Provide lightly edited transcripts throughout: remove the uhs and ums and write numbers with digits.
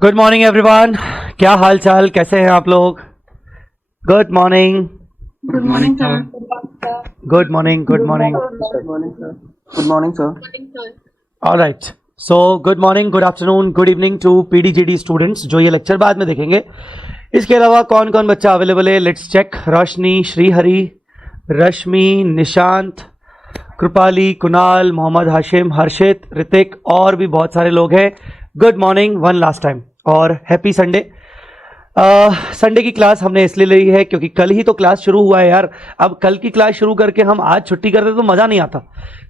Good morning everyone, क्या हाल चाल, कैसे हैं आप लोग? Good morning. Good morning sir. Good morning. Good morning. Good morning sir. Alright, so good morning, good afternoon, good evening to PDGD students जो ये lecture बाद में देखेंगे। इसके अलावा कौन कौन बच्चा अवेलेबल है, लेट्स चेक। रोशनी, श्रीहरि, रश्मि, निशांत, कृपाली, कुणाल, मोहम्मद हाशिम, हर्षित, ऋतिक और भी बहुत सारे लोग हैं। Good morning one last time और हैप्पी संडे। संडे की क्लास हमने इसलिए ली है क्योंकि कल ही तो क्लास शुरू हुआ है यार। अब कल की क्लास शुरू करके हम आज छुट्टी करते तो मजा नहीं आता।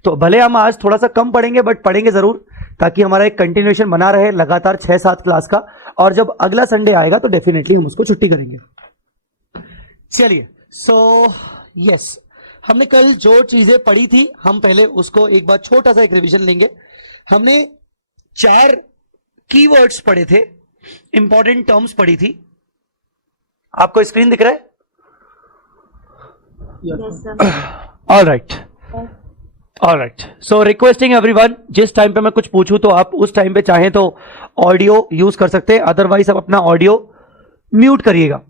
तो भले हम आज थोड़ा सा कम पढ़ेंगे बट पढ़ेंगे जरूर, ताकि हमारा एक कंटिन्यूएशन बना रहे लगातार 6-7 क्लास का। और जब अगला संडे आएगा तो डेफिनेटली हम उसको छुट्टी करेंगे। चलिए, सो यस, हमने कल जो चीजें पढ़ी थी हम पहले उसको एक बार छोटा सा एक रिवीजन लेंगे। हमने 4 कीवर्ड्स पढ़े थे, इंपॉर्टेंट टर्म्स पढ़ी थी। आपको स्क्रीन दिख रहा है? ऑल राइट, सो रिक्वेस्टिंग एवरीवन, जिस टाइम पे मैं कुछ पूछूं तो आप उस टाइम पे चाहें तो ऑडियो यूज कर सकते हैं, अदरवाइज आप अपना ऑडियो म्यूट करिएगा।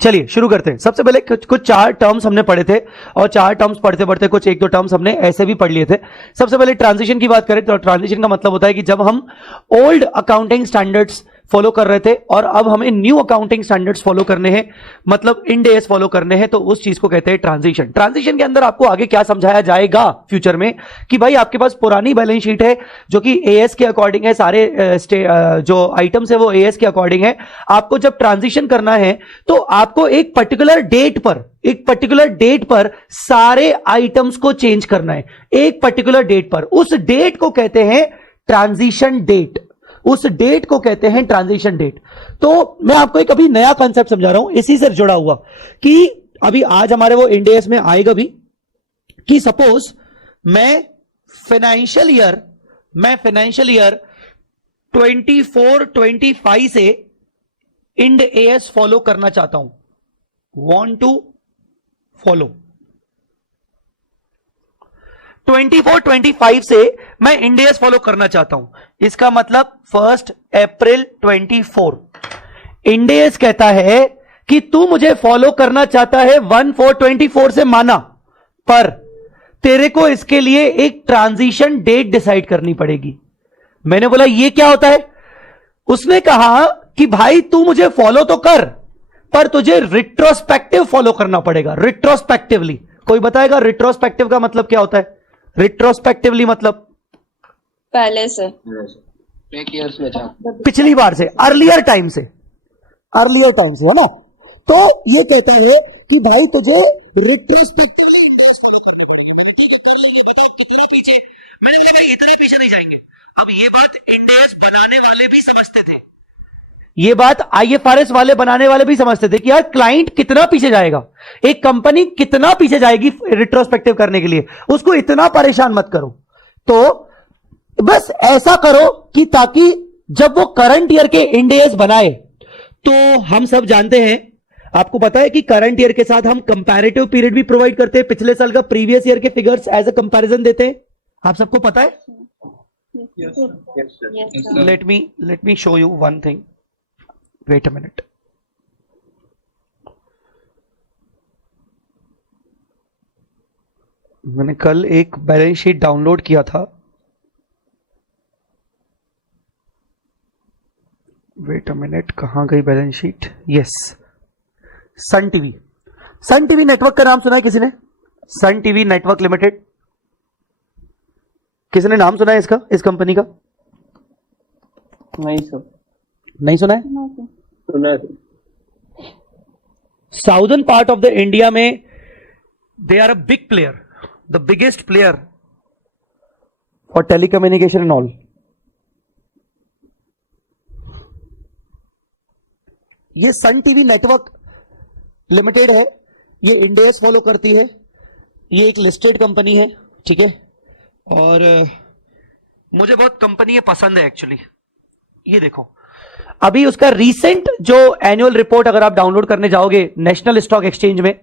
चलिए शुरू करते हैं। सबसे पहले कुछ 4 टर्म्स हमने पढ़े थे और 4 टर्म्स पढ़ते पढ़ते कुछ 1-2 टर्म्स हमने ऐसे भी पढ़ लिए थे। सबसे पहले ट्रांजिशन की बात करें तो ट्रांजिशन का मतलब होता है कि जब हम ओल्ड अकाउंटिंग स्टैंडर्ड्स फॉलो कर रहे थे और अब हमें न्यू अकाउंटिंग स्टैंडर्ड्स फॉलो करने हैं, मतलब इंड एएस फॉलो करने हैं, तो उस चीज को कहते हैं ट्रांजिशन। ट्रांजिशन के अंदर आपको आगे क्या समझाया जाएगा फ्यूचर में कि भाई आपके पास पुरानी बैलेंस शीट है जो कि एएस के अकॉर्डिंग है, सारे जो आइटम्स है वो एएस के अकॉर्डिंग है। आपको जब ट्रांजिशन करना है तो आपको एक पर्टिकुलर डेट पर सारे आइटम्स को चेंज करना है, एक पर्टिकुलर डेट पर। उस डेट को कहते हैं ट्रांजिशन डेट, उस डेट को कहते हैं ट्रांजिशन डेट। तो मैं आपको एक अभी नया कंसेप्ट समझा रहा हूं इसी से जुड़ा हुआ कि अभी आज हमारे वो इंड एएस में आएगा भी कि सपोज मैं फाइनेंशियल ईयर 24-25 से इंड एएस फॉलो करना चाहता हूं, वांट टू फॉलो 24-25 से मैं इंड एएस फॉलो करना चाहता हूं। इसका मतलब 1 अप्रैल 24। इंड एएस कहता है कि तू मुझे फॉलो करना चाहता है 1/4/24 से माना, पर तेरे को इसके लिए एक ट्रांजिशन डेट डिसाइड करनी पड़ेगी। मैंने बोला ये क्या होता है? उसने कहा कि भाई तू मुझे फॉलो तो कर पर तुझे रिट्रोस्पेक्टिव फॉलो करना पड़ेगा, रिट्रोस्पेक्टिवली। कोई बताएगा रिट्रोस्पेक्टिव का मतलब क्या होता है? रिट्रोस्पेक्टिवली मतलब पहले से, एक ईयर्स में पिछली बार से, अर्लियर टाइम से, है ना? तो ये कहता है कि भाई तुझे रिट्रोस्पेक्टिवली इंड एएस फॉलो करने पड़ेंगे। मैंने ठीक है कर लेंगे, बताओ कितना पीछे? मैंने बोला भाई इतना पीछे नहीं जाएंगे। अब ये बात इंड एएस बनाने वाले भी समझते थे, ये बात आईएफआरएस वाले बनाने वाले भी समझते थे कि यार क्लाइंट कितना पीछे जाएगा, एक कंपनी कितना पीछे जाएगी रिट्रोस्पेक्टिव करने के लिए, उसको इतना परेशान मत करो। तो बस ऐसा करो कि ताकि जब वो करंट ईयर के इंड एएस बनाए, तो हम सब जानते हैं, आपको पता है कि करंट ईयर के साथ हम कंपैरेटिव पीरियड भी प्रोवाइड करते हैं, पिछले साल का प्रीवियस ईयर के फिगर्स एज अ कंपैरिजन देते हैं। आप सबको पता है? Let me show you one thing, wait a minute. मैंने कल एक बैलेंस शीट डाउनलोड किया था, वेट अ मिनट, कहां गई balance sheet? Yes, Sun TV network का नाम सुना है किसी ने? सन टीवी नेटवर्क लिमिटेड, किसी ने नाम सुना है इसका, इस कंपनी का? नहीं सर, नहीं सुना है? सुना है। Southern part of the India में they are a big player, the biggest player for telecommunication and all. ये सन टीवी नेटवर्क लिमिटेड है, ये इंड एएस फॉलो करती है, ये एक लिस्टेड कंपनी है, ठीक है? और मुझे बहुत कंपनी पसंद है एक्चुअली। ये देखो, अभी उसका रीसेंट जो एनुअल रिपोर्ट अगर आप डाउनलोड करने जाओगे नेशनल स्टॉक एक्सचेंज में,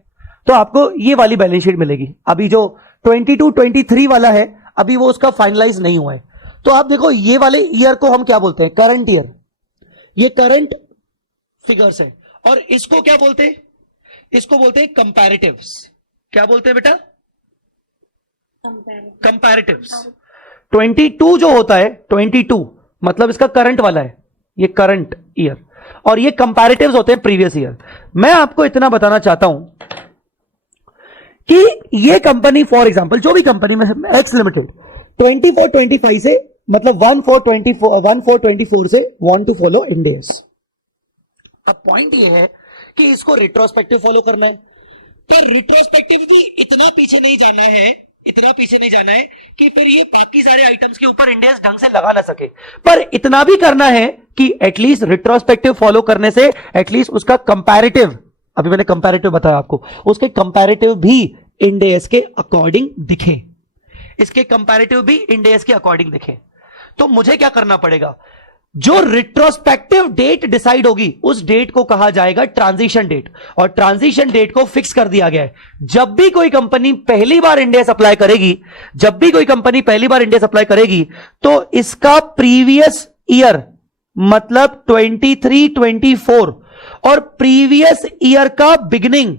तो आपको ये वाली बैलेंस शीट मिलेगी। अभी जो 22-23 वाला है, अभी वो उसका फाइनलाइज नहीं हुआ है। तो आप देखो ये वाले ईयर को हम क्या बोलते हैं? Current year. ये करंट फिगर्स है। और इसको क्या बोलते हैं? इसको बोलते हैं कंपैरेटिव्स। क्या बोलते हैं बेटा? कंपैरेटिव्स। 22 जो होता है, 22 मतलब इसका करंट वाला है, ये करंट ईयर, और ये कंपैरेटिव्स होते हैं प्रीवियस ईयर। मैं आपको इतना बताना चाहता हूं कि ये कंपनी, फॉर एग्जांपल जो भी कंपनी में एक्स लिमिटेड 24-25 से, मतलब 1424 से want to follow Ind AS। अब पॉइंट ये है कि इसको रिट्रोस्पेक्टिव फॉलो करना है, पर रिट्रोस्पेक्टिव भी इतना पीछे नहीं जाना है, इतना पीछे नहीं जाना है कि फिर ये बाकी सारे आइटम्स के ऊपर इंड AS ढंग से लगा ना सके, पर इतना भी करना है कि एटलीस्ट रिट्रोस्पेक्टिव फॉलो करने से एटलीस्ट उसका कंपैरेटिव, अभी मैंने कंपैरेटिव बताया आपको, उसके कंपैरेटिव भी इंड AS के अकॉर्डिंग दिखे, इसके कंपैरेटिव भी इंड AS के अकॉर्डिंग दिखे। तो मुझे क्या करना पड़ेगा? जो रिट्रोस्पेक्टिव डेट डिसाइड होगी उस डेट को कहा जाएगा ट्रांजिशन डेट, और ट्रांजिशन डेट को फिक्स कर दिया गया है। जब भी कोई कंपनी पहली बार इंड AS अप्लाई करेगी, जब भी कोई कंपनी पहली बार इंड AS अप्लाई करेगी, तो इसका प्रीवियस ईयर मतलब 23-24 और प्रीवियस ईयर का बिगिनिंग,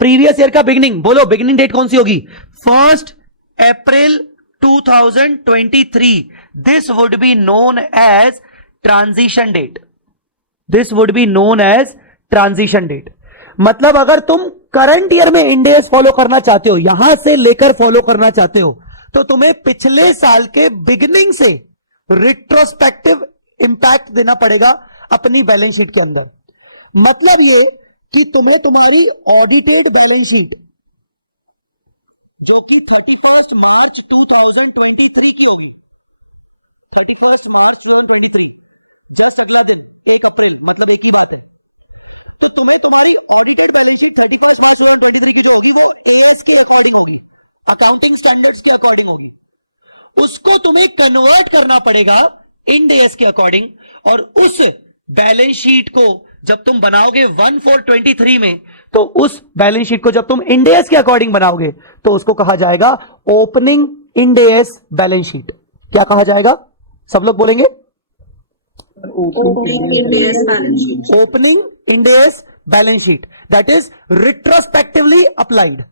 प्रीवियस ईयर का बिगिनिंग, बोलो बिगिनिंग डेट कौन सी होगी? 1 अप्रैल 2023। This would be known as transition date. This would be known as transition date. मतलब अगर तुम करंट ईयर में इंड AS फॉलो करना चाहते हो, यहां से लेकर फॉलो करना चाहते हो, तो तुम्हें पिछले साल के बिगिनिंग से रिट्रोस्पेक्टिव इंपैक्ट देना पड़ेगा अपनी बैलेंस शीट के अंदर। मतलब ये कि तुम्हें तुम्हारी ऑडिटेड बैलेंस शीट जो कि 31 मार्च 2023 की होगी, 31 मार्च 2023, जस्ट अगला दिन 1 अप्रैल, मतलब एक ही बात है। तो तुम्हें तुम्हारी ऑडिटेड बैलेंस शीट 31 मार्च 2023 की जो होगी वो AS के अकॉर्डिंग होगी, अकाउंटिंग स्टैंडर्ड्स के अकॉर्डिंग होगी। उसको तुम्हें कन्वर्ट करना पड़ेगा इंड AS के अकॉर्डिंग, और उस बैलेंस शीट को जब तुम बनाओगे 1/4/23 में, तो उस बैलेंस शीट को जब तुम इंड AS के अकॉर्डिंग बनाओगे तो उसको कहा जाएगा opening Ind AS balance sheet. क्या कहा जाएगा? सब लोग बोलेंगे opening Ind AS balance sheet. Opening Ind AS balance sheet, that is retrospectively applied.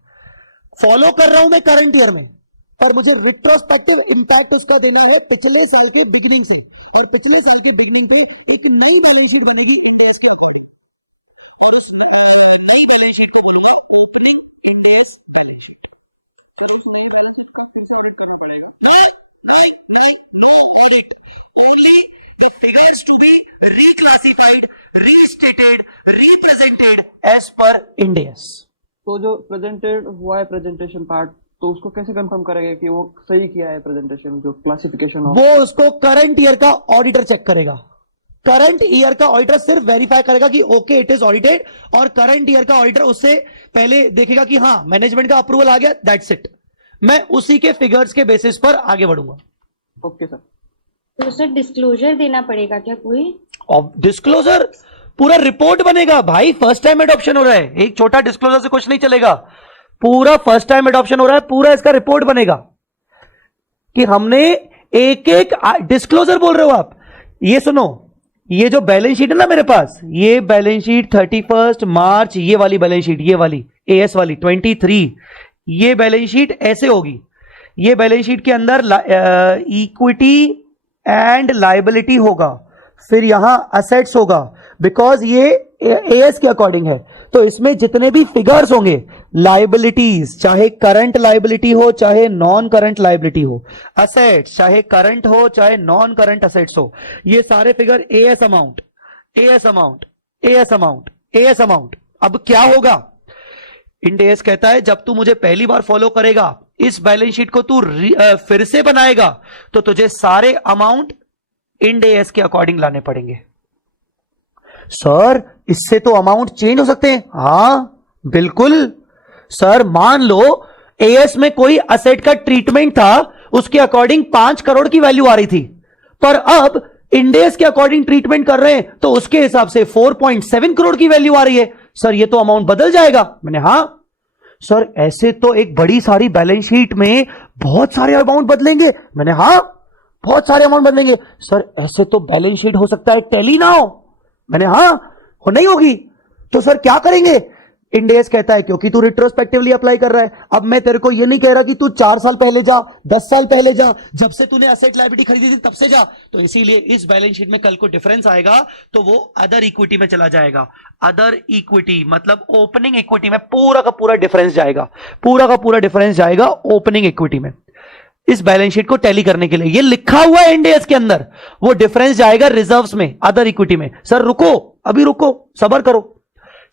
Follow कर रहा हूं मैं करंट ईयर में, पर मुझे रिट्रोस्पेक्टिव इंपैक्ट उसका देना है पिछले साल के बिगिनिंग से, और पिछले साल के बिगिनिंग पे एक नई बैलेंस शीट बनेगी इंड AS के अकॉर्डिंग, और उस नई बैलेंस शीट को बोलूंगा opening Ind AS balance sheet. Sir उस नई बैलेंस शीट का फिर से ऑडिट करना पड़ेगा? नहीं, no audit, only the figures to be reclassified, restated, represented as per Ind AS। तो जो प्रेजेंटेड हुआ है प्रेजेंटेशन पार्ट, तो उसको कैसे कंफर्म करेगा कि वो सही किया है प्रेजेंटेशन, जो क्लासिफिकेशन हो? वो उसको करंट ईयर का ऑडिटर चेक करेगा। करंट ईयर का ऑडिटर सिर्फ वेरीफाई करेगा कि ओके इट इज ऑडिटेड, और करंट ईयर का ऑडिटर उससे पहले देखेगा कि हां मैनेजमेंट का अप्रूवल आ गया, दैट्स इट। मैं उसी के फिगर्स के बेसिस पर आगे बढ़ूंगा। Okay sir. तो सर डिस्क्लोजर देना पड़ेगा क्या कोई? और डिस्क्लोजर पूरा रिपोर्ट बनेगा भाई, फर्स्ट टाइम एडॉप्शन हो रहा है, एक छोटा डिस्क्लोजर से कुछ नहीं चलेगा, पूरा फर्स्ट टाइम एडॉप्शन हो रहा है, पूरा इसका रिपोर्ट बनेगा कि हमने एक एक डिस्क्लोजर बोल रहे हो आप। ये सुनो, ये जो बैलेंस शीट है ना मेरे पास, ये बैलेंस शीट 31 मार्च, ये वाली बैलेंस शीट, ये वाली AS वाली 23, ये बैलेंस शीट ऐसे होगी। ये बैलेंस शीट के अंदर इक्विटी एंड लायबिलिटी होगा, फिर यहां असेट्स होगा, बिकॉज ये AS के अकॉर्डिंग है। तो इसमें जितने भी फिगर्स होंगे, लायबिलिटीज चाहे करंट लायबिलिटी हो चाहे नॉन करंट लायबिलिटी हो, असेट्स चाहे करंट हो चाहे नॉन करंट असेट्स हो, ये सारे figure AS amount, AS amount, AS amount, AS amount. अब क्या होगा? इंड AS कहता है जब तू मुझे पहली बार फॉलो करेगा, इस बैलेंस शीट को तू फिर से बनाएगा, तो तुझे सारे अमाउंट इंड AS के अकॉर्डिंग लाने पड़ेंगे। सर इससे तो अमाउंट चेंज हो सकते हैं। हां बिल्कुल सर, मान लो AS में कोई असेट का ट्रीटमेंट था, उसके अकॉर्डिंग 5 करोड़ की वैल्यू आ रही थी, पर अब इंड AS के अकॉर्डिंग ट्रीटमेंट कर रहे हैं तो उसके हिसाब से 4.7 करोड़ की वैल्यू आ रही है। सर ये तो अमाउंट बदल जाएगा। मैंने हां सर ऐसे तो एक बड़ी सारी बैलेंस शीट में बहुत सारे अमाउंट बदलेंगे। मैंने हाँ बहुत सारे अमाउंट बदलेंगे। सर ऐसे तो बैलेंस शीट हो सकता है टैली ना हो। मैंने हाँ हो नहीं होगी। तो सर क्या करेंगे? इंड एएस कहता है क्योंकि तू रिट्रोस्पेक्टिवली अप्लाई कर रहा है। अब मैं तेरे को ये नहीं कह रहा कि तू 4 साल पहले जा, 10 साल पहले जा, जब से तूने असेट लायबिलिटी खरीदी थी तब से जा। तो इसीलिए इस बैलेंस शीट में कल को डिफरेंस आएगा तो वो अदर इक्विटी में चला जाएगा। अदर इक्विटी मतलब ओपनिंग इक्विटी में पूरा का पूरा डिफरेंस जाएगा, पूरा का पूरा डिफरेंस जाएगा ओपनिंग इक्विटी में। इस बैलेंस शीट को टैली करने के लिए ये लिखा हुआ है इंड एएस के अंदर, वो डिफरेंस जाएगा रिजर्व्स में, अदर इक्विटी में। सर रुको, अभी रुको, सबर करो।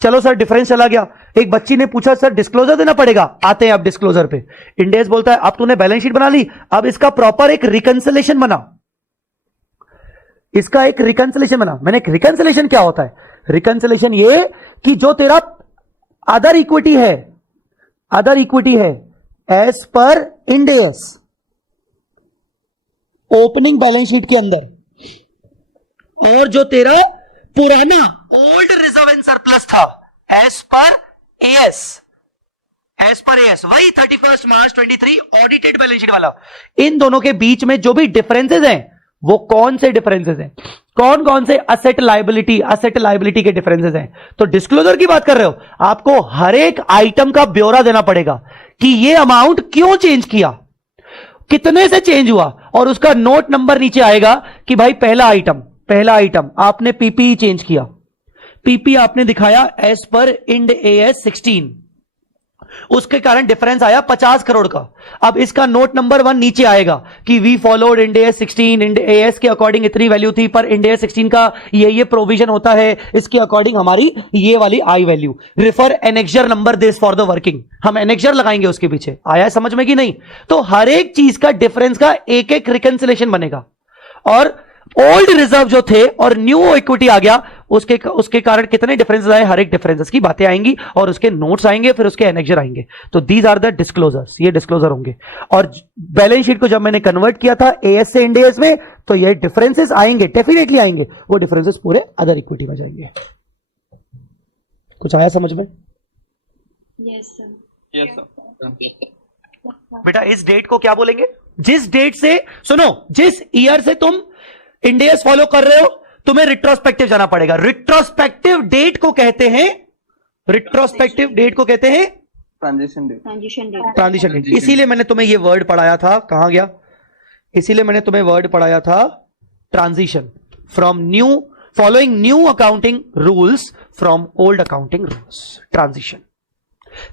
चलो सर डिफरेंस चला गया। एक बच्ची ने पूछा सर डिस्क्लोजर देना पड़ेगा। आते हैं आप डिस्क्लोजर पे। इंड एएस बोलता है अब तूने बैलेंस शीट बना ली, अब इसका प्रॉपर एक रिकंसिलेशन बना, इसका एक रिकंसिलेशन बना। मैंने रिकंसिलेशन क्या होता है? रिकंसिलेशन ये कि जो तेरा अदर इक्विटी है, अदर इक्विटी है as per Ind AS opening balance sheet के अंदर, और जो तेरा पुराना ओल्ड रिजर्व एंड सरप्लस था as per AS, as per AS वही 31 मार्च 23 ऑडिटेड बैलेंस शीट वाला, इन दोनों के बीच में जो भी डिफरेंसेस हैं वो कौन से डिफरेंसेस हैं? कौन कौन से असेट लायबिलिटी के डिफरेंसेस हैं? तो डिस्क्लोजर की बात कर रहे हो, आपको हर एक आइटम का ब्यौरा देना पड़ेगा कि ये अमाउंट क्यों चेंज किया, कितने से चेंज हुआ, और उसका नोट नंबर नीचे आएगा कि भाई पहला आइटम आपने पीपीई चेंज किया, पीपी आपने दिखाया एज पर इंड एएस 16, उसके कारण डिफरेंस आया 50 करोड़ का। अब इसका नोट नंबर 1 नीचे आएगा कि we followed Ind AS 16, Ind AS के अकॉर्डिंग इतनी वैल्यू थी, पर इंड एएस 16 का ये प्रोविजन होता है, इसके अकॉर्डिंग हमारी ये वाली I value. Refer annexure number this for the working, हम एनेक्जर लगाएंगे उसके पीछे। आया है समझ में कि नहीं? तो हर एक चीज का डिफरेंस का एक एक रिकंसिलेशन बनेगा, और ओल्ड रिजर्व जो थे और न्यू इक्विटी आ गया, उसके कारण कितने डिफरेंसेस आए, हर एक डिफरेंसेस की बातें आएंगी और उसके नोट्स आएंगे, फिर उसके एनेक्जर आएंगे। तो दीज आर द डिस्क्लोजर्स, ये डिस्क्लोजर होंगे। और बैलेंस शीट को जब मैंने कन्वर्ट किया था एएस से इंड एएस में, तो ये डिफरेंसेस आएंगे, डेफिनेटली आएंगे, वो डिफरेंसेस पूरे अदर इक्विटी में जाएंगे। कुछ आया समझ में? Yes sir. Yes sir. बेटा इस डेट को क्या बोलेंगे? जिस डेट से, सुनो, जिस ईयर से तुम इंड एएस फॉलो कर रहे हो, तुम्हें रिट्रोस्पेक्टिव जाना पड़ेगा। रिट्रोस्पेक्टिव डेट को कहते हैं, रिट्रोस्पेक्टिव डेट को कहते हैं ट्रांजिशन डेट। Transition date. इसीलिए मैंने तुम्हें ये वर्ड पढ़ाया था, कहां गया? इसीलिए मैंने तुम्हें वर्ड पढ़ाया था transition, from new, following new accounting rules from old accounting rules, transition.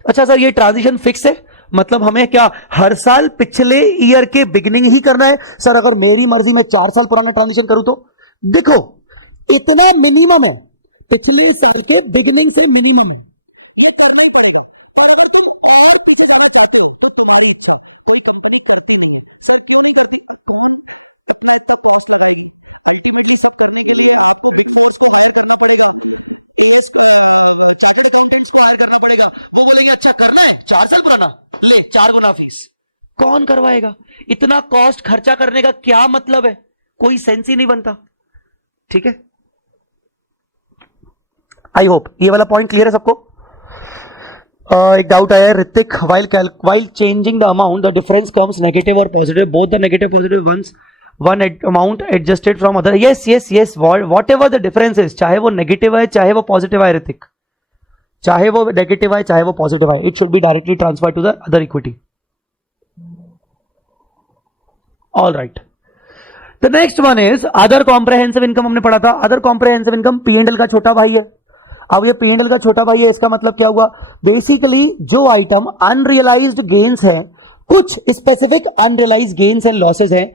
अच्छा सर ये ट्रांजिशन फिक्स है, मतलब हमें क्या हर साल पिछले ईयर के बिगिनिंग ही करना है? सर अगर मेरी मर्जी में 4 साल पुराना ट्रांजिशन करूं तो देखो इतना मिनिमम है, पिछले साल के बिगिनिंग से मिनिमम है, यह करना ही पड़ेगा। पर अगर तुम और पीछे जाना चाहते हो तो तुम्हारी इच्छा, कोई कंपनी करती नहीं है। सर क्यों नहीं करती? कौन अपना इतना कॉस्ट लगाएगी? अल्टीमेटली सब करने के लिए आपको बिग फोर्स को हायर करना पड़ेगा, एएस चार्टर्ड अकाउंटेंट्स को हायर करना पड़ेगा। वो बोलेंगे अच्छा करना है 4 साल पुराना, ले 4 गुना फीस। कौन करवाएगा? इतना कॉस्ट खर्चा करने का क्या मतलब है? कोई सेंस ही नहीं बनता। ठीक है, आई होप ये वाला पॉइंट क्लियर है सबको। एक डाउट आया है Hrithik, while changing the amount the difference comes negative or positive, both the negative positive ones, one amount adjusted from other। yes whatever the difference is, चाहे वो नेगेटिव है चाहे वो पॉजिटिव है ऋतिक, चाहे वो नेगेटिव है चाहे वो पॉजिटिव है, it should be directly transfer to the other equity. All right, the next one is other comprehensive income. हमने पढ़ा था अदर कॉम्प्रहेंसिव इनकम P&L का छोटा भाई है। अब ये P&L का छोटा भाई है, इसका मतलब क्या हुआ? बेसिकली जो आइटम अनरियलाइज्ड गेन्स हैं, कुछ specific unrealised gains and losses हैं,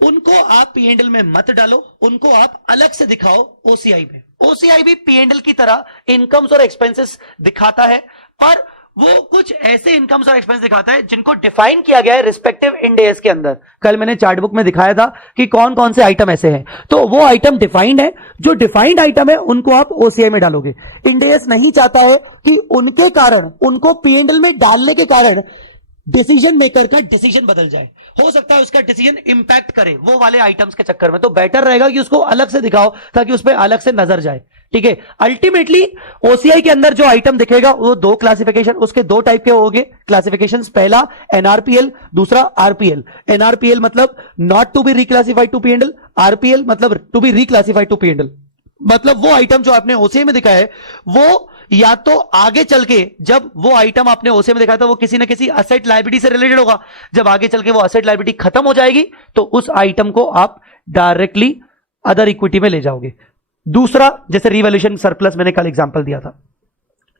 उनको आप P&L में मत डालो, उनको आप अलग से दिखाओ OCI में। OCI भी P&L की तरह इनकम्स और एक्सपेंसेस दिखाता है, पर वो कुछ ऐसे इनकम्स और एक्सपेंस दिखाता है जिनको डिफाइन किया गया है रिस्पेक्टिव इंड एएस के अंदर। कल मैंने चार्ट बुक में दिखाया था कि कौन कौन से आइटम ऐसे हैं, तो वो आइटम डिफाइंड है। जो डिफाइंड आइटम है उनको आप OCI में डालोगे। इंड एएस नहीं चाहता है कि उनके कारण, उनको P&L में डालने के कारण डिसीजन मेकर का डिसीजन बदल जाए, हो सकता है उसका डिसीजन इंपैक्ट करे वो वाले आइटम्स के चक्कर में। तो बेटर रहेगा कि उसको अलग से दिखाओ ताकि उस पर अलग से नजर जाए। ठीक है। अल्टीमेटली ओसीआई के अंदर जो आइटम दिखेगा वो दो क्लासिफिकेशन, उसके दो टाइप के होंगे क्लासिफिकेशन। पहला एनआरपीएल, दूसरा आरपीएल। एनआरपीएल मतलब not to be reclassified to PNL, RPL मतलब to be reclassified to PNL. मतलब वो आइटम जो आपने ओसीआई में दिखाया है वो या तो आगे चल के, जब वो आइटम आपने ओसीआई में दिखाया था वो किसी ना किसी असेट लायबिलिटी से रिलेटेड होगा, जब आगे चल के वो असेट लायबिलिटी खत्म हो जाएगी तो उस आइटम को आप डायरेक्टली अदर इक्विटी में ले जाओगे। दूसरा, जैसे रिवैल्यूएशन सरप्लस मैंने कल एग्जांपल दिया था।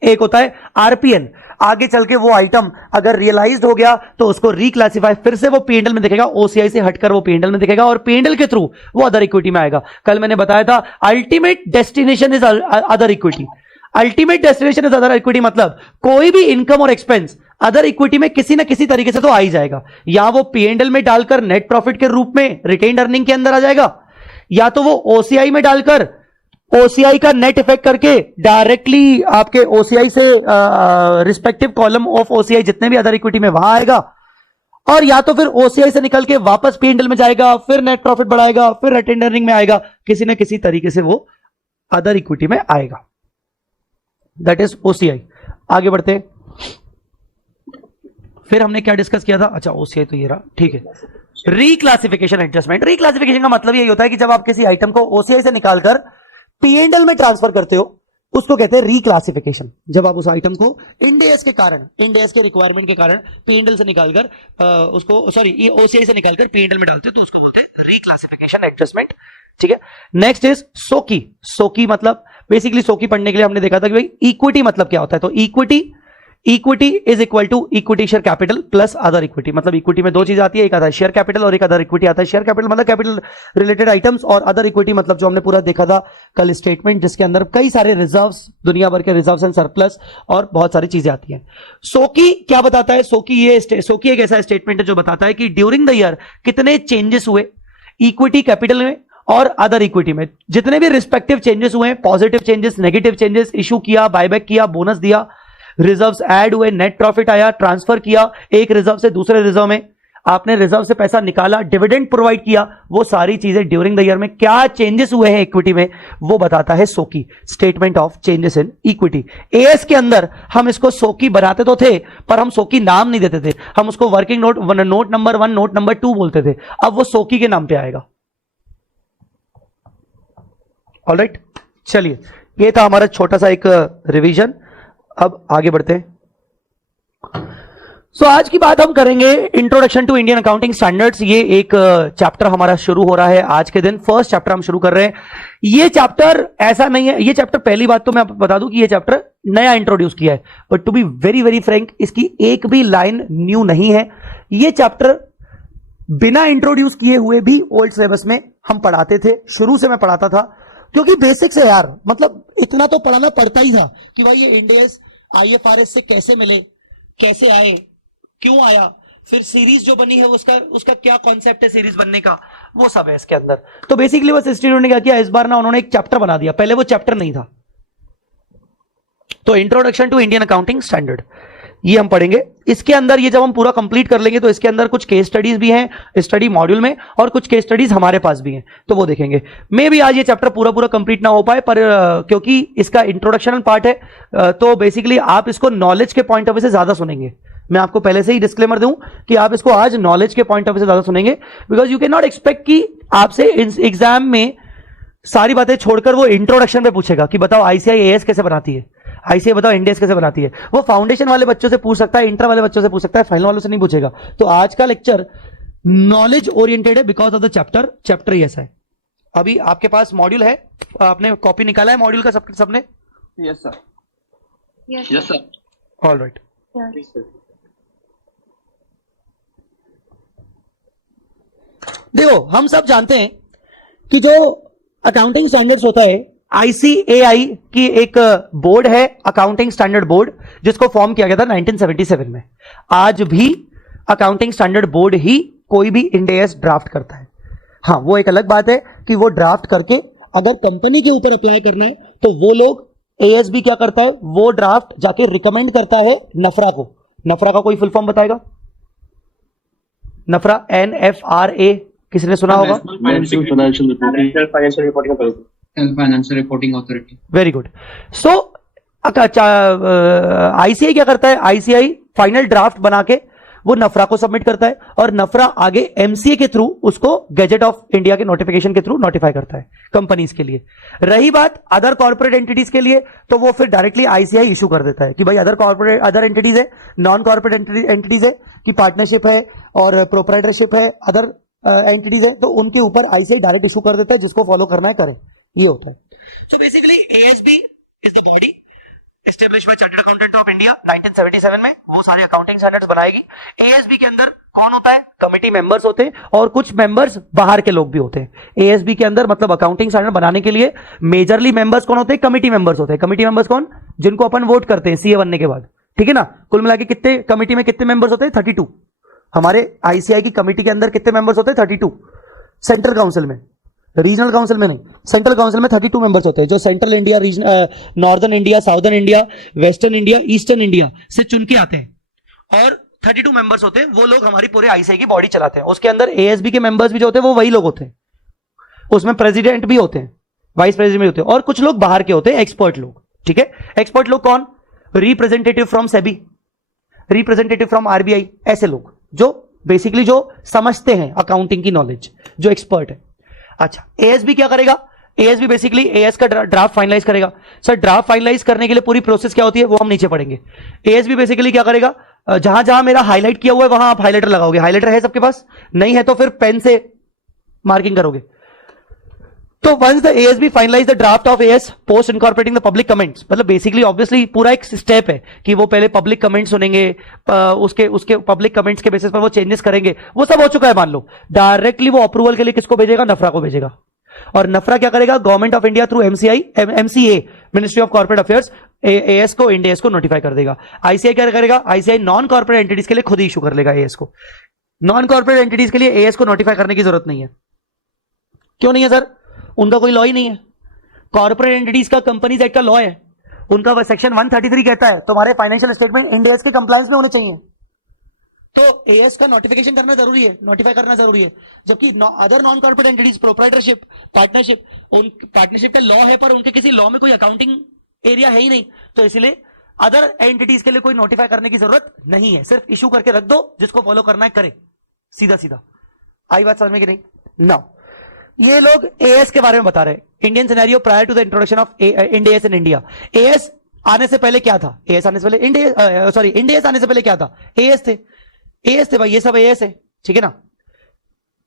एक होता है आरपीएल, आगे चल के वो आइटम अगर रियलाइज्ड हो गया तो उसको रिक्लासिफाई, फिर से वो पीएनएल में दिखेगा, ओसीआई से हटकर वो पीएनएल में दिखेगा और पीएनएल के थ्रू वो अदर इक्विटी में आएगा। कल मैंने बताया था ultimate destination is other equity. Ultimate destination is other equity मतलब कोई भी इनकम और एक्सपेंस अदर इक्विटी में किसी ना किसी तरीके से तो आ ही जाएगा। या वो पीएनएल में डालकर नेट प्रॉफिट के रूप में रिटेन्ड अर्निंग के अंदर आ जाएगा, या तो वो ओसीआई में डालकर ओसीआई का नेट इफेक्ट करके डायरेक्टली आपके ओसीआई से रिस्पेक्टिव कॉलम ऑफ ओसीआई जितने भी अदर इक्विटी में वहां आएगा, और या तो फिर ओसीआई से निकल के वापस पीएनएल में जाएगा, फिर नेट प्रॉफिट बढ़ाएगा, फिर रिटेन्ड अर्निंग में आएगा, किसी ना किसी तरीके से वो अदर इक्विटी में आएगा। That is OCI. आगे बढ़ते हैं। फिर हमने क्या डिस्कस किया था? अच्छा, ओसीआई तो ये रहा, ठीक है। Reclassification adjustment. रिक्लासिफिकेशन का मतलब यही होता है कि जब आप किसी आइटम को ओसीआई से निकालकर पीएनएल में ट्रांसफर करते हो उसको कहते हैं रिक्लासिफिकेशन। जब आप उस आइटम को इंड एस के कारण, इंड एस के रिक्वायरमेंट के कारण पीएनएल से निकालकर उसको सॉरी ओसीआई से निकालकर पीएनएल में डालते हो तो उसको बोलते हैं रिक्लासिफिकेशन एडजस्टमेंट, ठीक है। नेक्स्ट इज सोकी। सोकी मतलब बेसिकली सोकी पढ़ने के लिए हमने देखा था कि भाई इक्विटी मतलब क्या होता है। तो equity is equal to equity share capital plus other equity. मतलब इक्विटी में दो चीज आती है, एक आता है शेयर कैपिटल और एक अदर इक्विटी आता है। शेयर कैपिटल मतलब कैपिटल रिलेटेड आइटम्स, और अदर इक्विटी मतलब जो हमने पूरा देखा था कल स्टेटमेंट, जिसके अंदर कई सारे रिजर्व्स, दुनिया भर के रिजर्व्स एंड सरप्लस और बहुत सारी चीजें आती हैं। सोकी क्या बताता है? सोकी एक ऐसा स्टेटमेंट है जो बताता है कि ड्यूरिंग द ईयर कितने चेंजेस हुए इक्विटी कैपिटल में और अदर इक्विटी में। जितने भी रिस्पेक्टिव चेंजेस हुए, positive changes, negative changes, issue किया, बायबैक किया, बोनस दिया, रिजर्व्स ऐड हुए, नेट प्रॉफिट आया, ट्रांसफर किया एक रिजर्व से दूसरे रिजर्व में, आपने रिजर्व से पैसा निकाला, डिविडेंड प्रोवाइड किया, वो सारी चीजें ड्यूरिंग द ईयर में क्या चेंजेस हुए हैं इक्विटी में वो बताता है SOCIE, statement of changes in equity. AS के अंदर हम इसको सोकी बनाते तो थे पर हम सोकी नाम नहीं देते थे, हम उसको working note number 1, note number 2 बोलते थे। अब वो सोकी के नाम पे आएगा। ऑलराइट, चलिए ये था हमारा छोटा सा एक रिवीजन। अब आगे बढ़ते हैं। सो आज की बात हम करेंगे introduction to Indian accounting standards. ये एक चैप्टर हमारा शुरू हो रहा है आज के दिन, फर्स्ट चैप्टर हम शुरू कर रहे हैं। ये चैप्टर ऐसा नहीं है, ये चैप्टर पहली बात तो मैं आपको बता दूं कि ये चैप्टर नया इंट्रोड्यूस किया है, but to be very very frank इसकी एक भी लाइन न्यू नहीं है। ये चैप्टर बिना इंट्रोड्यूस किए हुए भी ओल्ड सिलेबस में हम पढ़ाते थे, शुरू से मैं पढ़ाता था, क्योंकि बेसिक्स है यार। मतलब इतना तो पढ़ाना पड़ता ही था कि भाई ये इंड एस आईएफआरएस से कैसे मिले, कैसे आए, क्यों आया, फिर सीरीज जो बनी है उसका क्या कॉन्सेप्ट है सीरीज बनने का, वो सब है इसके अंदर। तो बेसिकली बस इंस्टीट्यूट ने क्या किया इस बार ना, उन्होंने एक चैप्टर बना दिया, पहले वो चैप्टर नहीं था। तो introduction to Indian accounting standard ये हम पढ़ेंगे। इसके अंदर ये जब हम पूरा कंप्लीट कर लेंगे तो इसके अंदर कुछ केस स्टडीज भी हैं स्टडी मॉड्यूल में, और कुछ केस स्टडीज हमारे पास भी हैं, तो वो देखेंगे। मे भी आज ये चैप्टर पूरा कंप्लीट ना हो पाए, पर क्योंकि इसका इंट्रोडक्शनल पार्ट है तो बेसिकली आप इसको नॉलेज के पॉइंट ऑफ व्यू से ज्यादा सुनेंगे। मैं आपको पहले से ही डिस्क्लेमर दूं कि आप इसको आज नॉलेज के पॉइंट ऑफ व्यू से ज्यादा सुनेंगे, because you can not expect कि आपसे एग्जाम में सारी बातें छोड़कर वो इंट्रोडक्शन पे पूछेगा कि बताओ आईसीआईएएस कैसे बनाती है, आईसीआई बताओ इंड एस कैसे बनाती है। वो फाउंडेशन वाले बच्चों से पूछ सकता है, इंटर वाले बच्चों से पूछ सकता है, फाइनल वालों से नहीं पूछेगा। तो आज का लेक्चर नॉलेज ओरिएंटेड है बिकॉज ऑफ द चैप्टर ही ऐसा है। अभी आपके पास मॉड्यूल है, आपने कॉपी निकाला है मॉड्यूल का सबने? Yes sir. Yes, sir. All right. देखो हम सब जानते हैं कि जो अकाउंटिंग स्टैंडर्ड्स होता है, आईसीएआई की एक बोर्ड है, अकाउंटिंग स्टैंडर्ड बोर्ड, जिसको फॉर्म किया गया था 1977 में। आज भी अकाउंटिंग स्टैंडर्ड बोर्ड ही कोई भी इंड एस ड्राफ्ट करता है। हाँ, वो एक अलग बात है कि वो ड्राफ्ट करके अगर कंपनी के ऊपर अप्लाई करना है तो वो लोग एएसबी क्या करता है, वो ड्राफ्ट जाके रिकमेंड करता है नफरा को। नफरा का कोई फुल फॉर्म बताएगा? नफरा NFRA किसी ने सुना होगा? Financial reporting authority. Very good. So ICI क्या करता है? आईसीआई फाइनल ड्राफ्ट बना के वो नफरा को सबमिट करता है और नफरा आगे एमसीए के थ्रू उसको गैजेट ऑफ इंडिया के नोटिफिकेशन के थ्रू नोटिफाई करता है कंपनीज के लिए। रही बात अदर कॉर्पोरेट एंटिटीज के लिए, तो वो फिर डायरेक्टली आईसीआई इशू कर देता है कि भाई अदर एंटिटीज है, नॉन कॉर्पोरेट एंटिटीज है कि पार्टनरशिप है और प्रोप्राइटरशिप है, अदर एंटिटीज है, तो उनके ऊपर आईसीआई डायरेक्ट इशू कर देता है, जिसको फॉलो करना है करे, ये होता है। So basically ASB is the body establish by chartered accountant of India 1977 में, वो सारे अकाउंटिंग स्टैंडर्ड्स बनाएगी। एएसबी के अंदर कौन होता है? कमिटी मेंबर्स होते हैं और कुछ मेंबर्स बाहर के लोग भी होते हैं। एएसबी के अंदर मतलब अकाउंटिंग स्टैंडर्ड बनाने के लिए मेजरली मेंबर्स कौन होते हैं? कमिटी मेंबर्स होते हैं। कमिटी मेंबर्स कौन? जिनको अपन वोट करते हैं सीए बनने के बाद, ठीक है ना। कुल मिला के कितने कमिटी में कितने मेंबर्स होते हैं? 32। हमारे आईसीआई की कमिटी के अंदर कितने मेंबर्स होते हैं? 32। सेंट्रल काउंसिल में, रीजनल काउंसिल में नहीं, सेंट्रल काउंसिल में 32 मेंबर्स होते हैं, जो central India, region, northern India, southern India, western India, eastern India से चुन के आते हैं और 32 मेंबर्स होते हैं। वो लोग हमारी पूरे आईसीआई की बॉडी चलाते हैं। उसके अंदर एएसबी के मेंबर्स भी जो होते हैं वो वही लोग होते हैं। उसमें प्रेसिडेंट भी होते हैं, वाइस प्रेसिडेंट भी होते हैं और कुछ लोग बाहर के होते हैं, एक्सपर्ट लोग, ठीक है। एक्सपर्ट लोग कौन? Representative from SEBI, representative from RBI, ऐसे लोग जो बेसिकली जो समझते हैं अकाउंटिंग की नॉलेज, जो एक्सपर्ट है। अच्छा, एएसबी क्या करेगा? एएसबी बेसिकली एएस का ड्राफ्ट फाइनलाइज करेगा। सर ड्राफ्ट फाइनलाइज करने के लिए पूरी प्रोसेस क्या होती है वो हम नीचे पढ़ेंगे। एएसबी बेसिकली क्या करेगा? जहां जहां मेरा हाईलाइट किया हुआ है वहां आप हाईलाइटर लगाओगे। हाईलाइटर है सबके पास? नहीं है तो फिर पेन से मार्किंग करोगे। तो once the ASB finalise the draft of AS post incorporating the public comments, मतलब बेसिकली ऑब्वियसली पूरा एक स्टेप है कि वो पहले पब्लिक कमेंट्स सुनेंगे, उसके पब्लिक कमेंट्स के बेसिस पर वो चेंजेस करेंगे। वो सब हो चुका है मान लो, डायरेक्टली वो अप्रूवल के लिए किसको भेजेगा? नफरा को भेजेगा। और नफरा क्या करेगा? Government of India through MCA, ministry of corporate affairs, as को, इंडियास को नोटिफाई कर देगा। आईसीआई क्या करेगा? आईसीआई नॉन कॉर्पोरेट एंटिटीज के लिए खुद ही इशू कर लेगा एएस को। नॉन कॉर्पोरेट एंटिटीज के लिए एएस को नोटिफाई करने की जरूरत नहीं है। क्यों नहीं है सर? उनका कोई लॉ ही नहीं है। कॉर्पोरेट एंटिटीज का कंपनीज एक्ट का लॉ है, उनका सेक्शन 133 कहता है तुम्हारे फाइनेंशियल स्टेटमेंट इंडियास के कंप्लायंस में होने चाहिए। तो एएस का नोटिफिकेशन करना जरूरी है, नोटिफाई करना जरूरी है। जबकि other non corporate entities, proprietorship, partnership, उन पार्टनरशिप का लॉ है पर उनके किसी लॉ में कोई अकाउंटिंग एरिया है ही नहीं, तो इसलिए अदर एंटिटीज के लिए कोई नोटिफाई करने की जरूरत नहीं है। सिर्फ इशू करके रख दो, जिसको फॉलो करना है करे, सीधा सीधा। आई बात समझ में कि नहीं? नाउ ये लोग एएस के बारे में बता रहे हैं। Indian scenario prior to the introduction of Ind AS in India. AS आने से पहले क्या था? एएस आने से पहले इंडियास आने से पहले क्या था? एएस थे। एएस थे भाई, ये सब एएस है, ठीक है ना।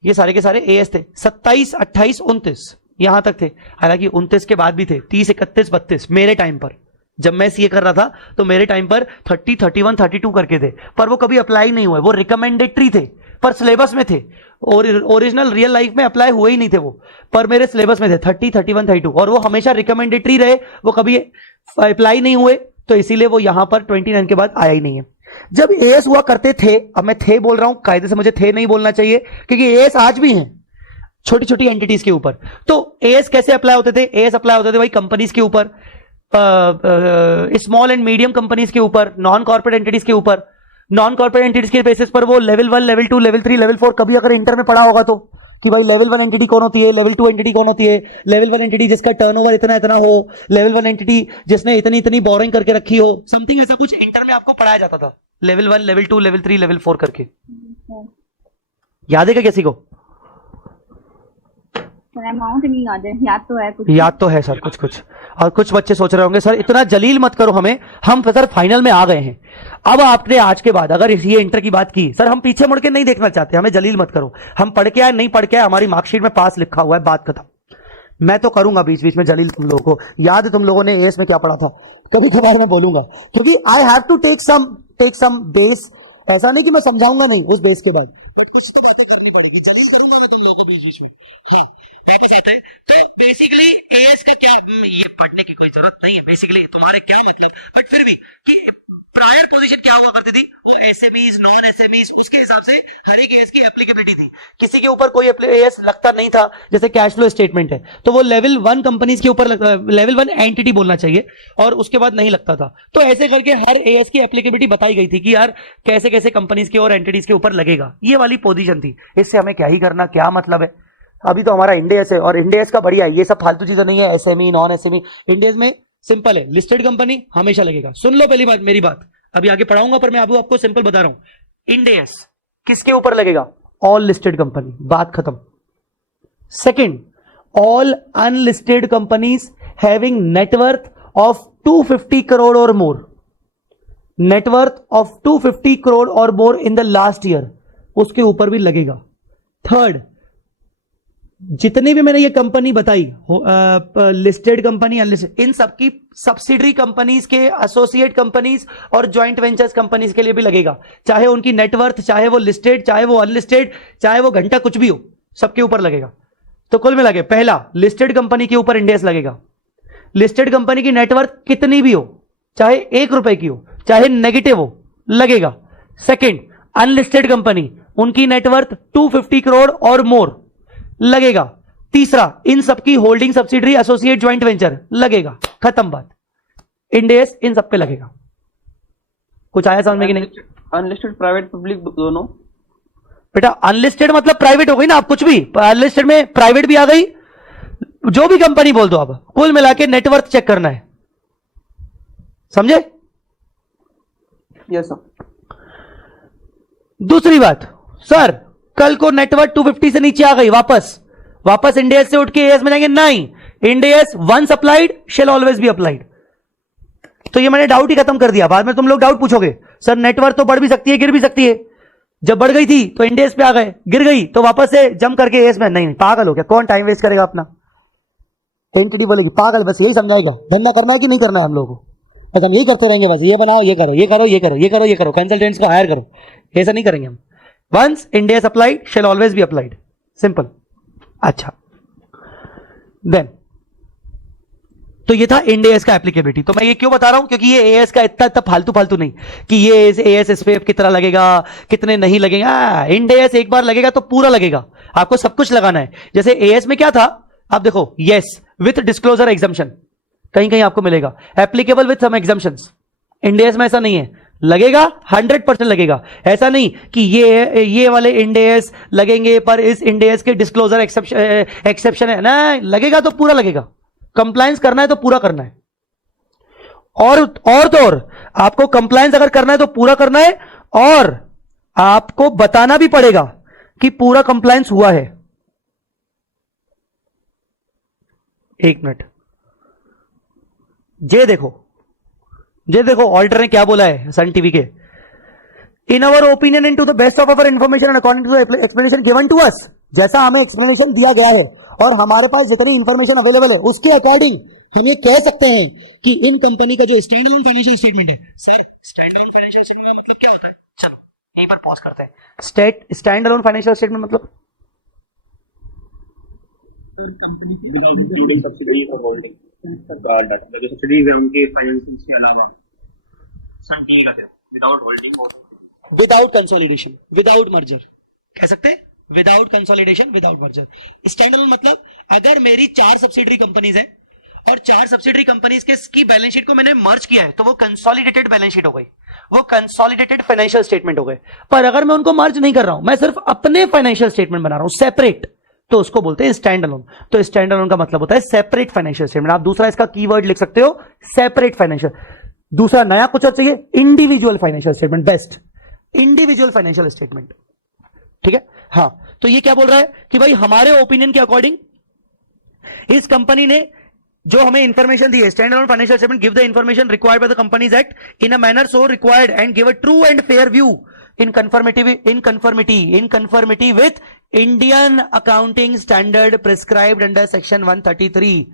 ये सारे के सारे एएस थे। 27, 28, 29 यहां तक थे। हालांकि 29 के बाद भी थे, 30, 31, 32 मेरे टाइम पर, जब मैं सीए कर रहा था तो मेरे टाइम पर 30, 31, 32 करके थे, पर वो कभी अप्लाई नहीं हुए। वो रिकमेंडेटरी थे पर सिलेबस में थे, और ओरिजिनल रियल लाइफ में अप्लाई हुए ही नहीं थे वो, पर मेरे सिलेबस में थे 30, 31, 32, और वो हमेशा रिकमेंडेटरी रहे, वो कभी अप्लाई नहीं हुए, तो इसीलिए वो यहां पर 29 के बाद आया ही नहीं है। जब एएस हुआ करते थे, अब मैं थे बोल रहा हूं, कायदे से मुझे थे नहीं बोलना चाहिए क्योंकि एएस आज भी हैं छोटी छोटी एंटिटीज के ऊपर। तो एएस कैसे अप्लाई होते थे? एएस अप्लाई होते थे भाई कंपनीज के ऊपर, स्मॉल एंड मीडियम कंपनीज के ऊपर, नॉन कॉर्पोरेट एंटिटीज के ऊपर। नॉन कॉर्पोरेट एंटिटीज के बेसिस पर वो लेवल 1, लेवल 2, लेवल 3, लेवल 4 कभी अगर इंटर में पढ़ा होगा तो, कि भाई लेवल 1 एंटिटी कौन होती है, लेवल 2 एंटिटी कौन होती है, लेवल 1 एंटिटी जिसका टर्नओवर इतना इतना हो, लेवल 1 एंटिटी जिसने इतनी इतनी बोरिंग करके रखी हो, समथिंग ऐसा कुछ इंटर में आपको पढ़ाया जाता था, लेवल 1, लेवल 2, लेवल 3, लेवल 4 करके। याद है क्या किसी को? अमाउंट नहीं याद है, याद तो है कुछ। याद तो है सर कुछ कुछ। और कुछ बच्चे सोच रहे होंगे सर इतना जलील मत करो हमें, हम सर फाइनल में आ गए हैं। अब आपने आज के बाद अगर ये इंटर की बात की, सर हम पीछे मुड़ के नहीं देखना चाहते, हमें जलील मत करो। हम पढ़ के आए नहीं पढ़ के आए, हमारी मार्कशीट में पास लिखा हुआ है, बात खत्म। मैं तो करूंगा बीच बीच में जलील तुम लोगों को। याद है तुम लोगों ने एएस में क्या पढ़ा था? कभी कभार मैं बोलूंगा क्योंकि I have to take some base. ऐसा नहीं कि मैं समझाऊंगा नहीं उस बेस के बाद, बट कुछ तो बातें करनी पड़ेगी, जलील करूंगा मैं तुम लोगों को बीच बीच में। हाँ वापस आते, तो बेसिकली एएस का क्या, ये पढ़ने की कोई जरूरत नहीं है बेसिकली, तुम्हारे क्या मतलब, बट फिर भी कि प्रायर पोजीशन क्या हुआ करती थी, वो एसएमईज, नॉन एसएमईज, उसके हिसाब से हर एक एएस की एप्लीकेबिलिटी थी। किसी के ऊपर कोई एएस लगता नहीं था, जैसे कैश फ्लो स्टेटमेंट है तो वो लेवल 1 कंपनीज के ऊपर, लेवल 1 एंटिटी बोलना चाहिए, और उसके बाद नहीं लगता था। तो ऐसे करके हर एएस की एप्लीकेबिलिटी बताई गई थी कि यार कैसे कैसे कंपनीज के और एंटिटीज के ऊपर लगेगा, ये वाली पोजीशन थी। इससे हमें क्या ही करना, क्या मतलब है, अभी तो हमारा इंडेस है, और इंडेस का बढ़िया है, ये सब फालतू चीजें नहीं है, एसएमई नॉन एसएमई। इंडेस में सिंपल है, लिस्टेड कंपनी हमेशा लगेगा। सुन लो पहली बात मेरी बात, अभी आगे पढ़ाऊंगा पर मैं अभी आपको सिंपल बता रहा हूं। इंडेस किसके ऊपर लगेगा? ऑल लिस्टेड कंपनी, बात खत्म। Second, all unlisted companies having net worth of 250 crore और मोर, नेटवर्थ ऑफ 250 करोड़ और मोर इन द लास्ट ईयर, उसके ऊपर भी लगेगा। थर्ड, जितनी भी मैंने ये कंपनी बताई, लिस्टेड कंपनी अनलिस्टेड, इन सबकी सब्सिडरी कंपनीज के, एसोसिएट कंपनीज और ज्वाइंट वेंचर्स कंपनीज के लिए भी लगेगा, चाहे उनकी नेटवर्थ, चाहे वो लिस्टेड, चाहे वो अनलिस्टेड, चाहे वो घंटा कुछ भी हो, सबके ऊपर लगेगा। तो कुल मिला के पहला, लिस्टेड कंपनी के ऊपर इंडेस लगेगा। लिस्टेड कंपनी की नेटवर्थ कितनी भी हो, चाहे 1 रुपए की हो, चाहे नेगेटिव हो, लगेगा। सेकंड, अनलिस्टेड कंपनी, उनकी नेटवर्थ 250 करोड़ और मोर, लगेगा। तीसरा, इन सबकी holding subsidiary, associate, joint venture, लगेगा। खत्म बात। इंडेस इन सब पे लगेगा। कुछ आया समझ में कि नहीं? अनलिस्टेड प्राइवेट पब्लिक दोनों? बेटा अनलिस्टेड मतलब प्राइवेट हो गई ना, आप कुछ भी अनलिस्टेड में प्राइवेट भी आ गई, जो भी कंपनी बोल दो आप, कुल मिला के नेटवर्थ चेक करना है, समझे? Yes sir. दूसरी बात, सर कल को नेटवर्थ 250 से नीचे आ गई, वापस इंडेस से उठ के एएस में जाएंगे? नहीं, Ind AS once applied shall always be applied. तो ये मैंने डाउट ही खत्म कर दिया। बाद में तुम लोग डाउट पूछोगे, सर नेटवर्थ तो बढ़ भी सकती है, गिर भी सकती है। जब बढ़ गई थी तो इंडेस पे आ गए, गिर गई तो वापस से जंप करके एएस में। नहीं, पागल हो क्या? कौन टाइम वेस्ट करेगा अपना? एंटिटी बोलेगी पागल, बस यही समझाएगा। धंधा करना है कि नहीं करना है हम लोगों को? बस हम यही करते रहेंगे, बस ये बनाओ, ये करो, ये करो, ये करो, ये करो, ये करो, कंसल्टेंट्स को हायर करो। ऐसा नहीं करेंगे हम। Once Ind AS applied shall always be applied, simple. अच्छा, देन तो ये था इंडेस का एप्लीकेबिलिटी। तो मैं ये क्यों बता रहा हूं, क्योंकि ये एएस का इतना फालतू नहीं कि ये एएस एसपीएफ कितना लगेगा, कितने नहीं लगेगा। इंडेस एक बार लगेगा तो पूरा लगेगा, आपको सब कुछ लगाना है। जैसे एएस में क्या था, आप देखो, यस विथ डिस्क्लोजर एग्जम्पशन कहीं कहीं आपको मिलेगा, एप्लीकेबल विथ सम एग्जम्पशंस। इंडेस में ऐसा नहीं है, लगेगा 100% लगेगा। ऐसा नहीं कि ये वाले इंडेस लगेंगे पर इस इंडेस के डिस्क्लोजर एक्सेप्शन है ना, लगेगा तो पूरा लगेगा। कंप्लायंस करना है तो पूरा करना है, और तो और आपको कंप्लायंस अगर करना है तो पूरा करना है, और आपको बताना भी पड़ेगा कि पूरा कंप्लायंस हुआ है। एक मिनट, जे देखो ऑल्टर ने क्या बोला है सन टीवी के, in our opinion in to the best of our information and according to the explanation given to us, जैसा हमें एक्सप्लेनेशन दिया गया है और हमारे पास जितनी इंफॉर्मेशन अवेलेबल है उसके अकॉर्डिंग हम ये कह सकते हैं कि इन कंपनी का जो स्टैंड अलोन फाइनेंशियल स्टेटमेंट है। Sir stand alone financial statement का मतलब क्या होता है? चलो यहीं पर पॉज करते हैं। स्टैंड अलोन फाइनेंशियल स्टेटमेंट मतलब सर कंपनी के विदाउट इंक्लूडिंग सब्सिडीज और होल्डिंग डाटा, जो सब्सिडीज है उनके फाइनेंशियल्स के अलावा सन टीवी का सिर्फ विदाउट होल्डिंग और विदाउट कंसोलिडेशन, विदाउट मर्जर, कह सकते हैं without consolidation, without merger. Stand alone मतलब अगर मेरी 4 सब्सिडरी कंपनीज हैं और 4 सब्सिडरी कंपनीज के की बैलेंस शीट को मैंने मर्ज किया है तो वो कंसोलिडेटेड बैलेंस शीट हो गई, वो कंसोलिडेटेड फाइनेंशियल स्टेटमेंट हो गए। पर अगर मैं उनको मर्ज नहीं कर रहा हूं, मैं सिर्फ अपने फाइनेंशियल स्टेटमेंट बना रहा हूं सेपरेट, तो उसको बोलते हैं स्टैंड अलोन। तो स्टैंड अलोन का मतलब होता है सेपरेट फाइनेंशियल स्टेटमेंट। आप दूसरा इसका कीवर्ड लिख सकते हो सेपरेट फाइनेंशियल। दूसरा नया कुछ और चाहिए, individual financial statement, best individual financial statement, ठीक है। हां, तो ये क्या बोल रहा है कि भाई हमारे ओपिनियन के अकॉर्डिंग इस कंपनी ने जो हमें इंफॉर्मेशन दी है, stand alone financial statement give the information required by the companies act in a manner so required and give a true and fair view in conformity with Indian accounting standard prescribed under section 133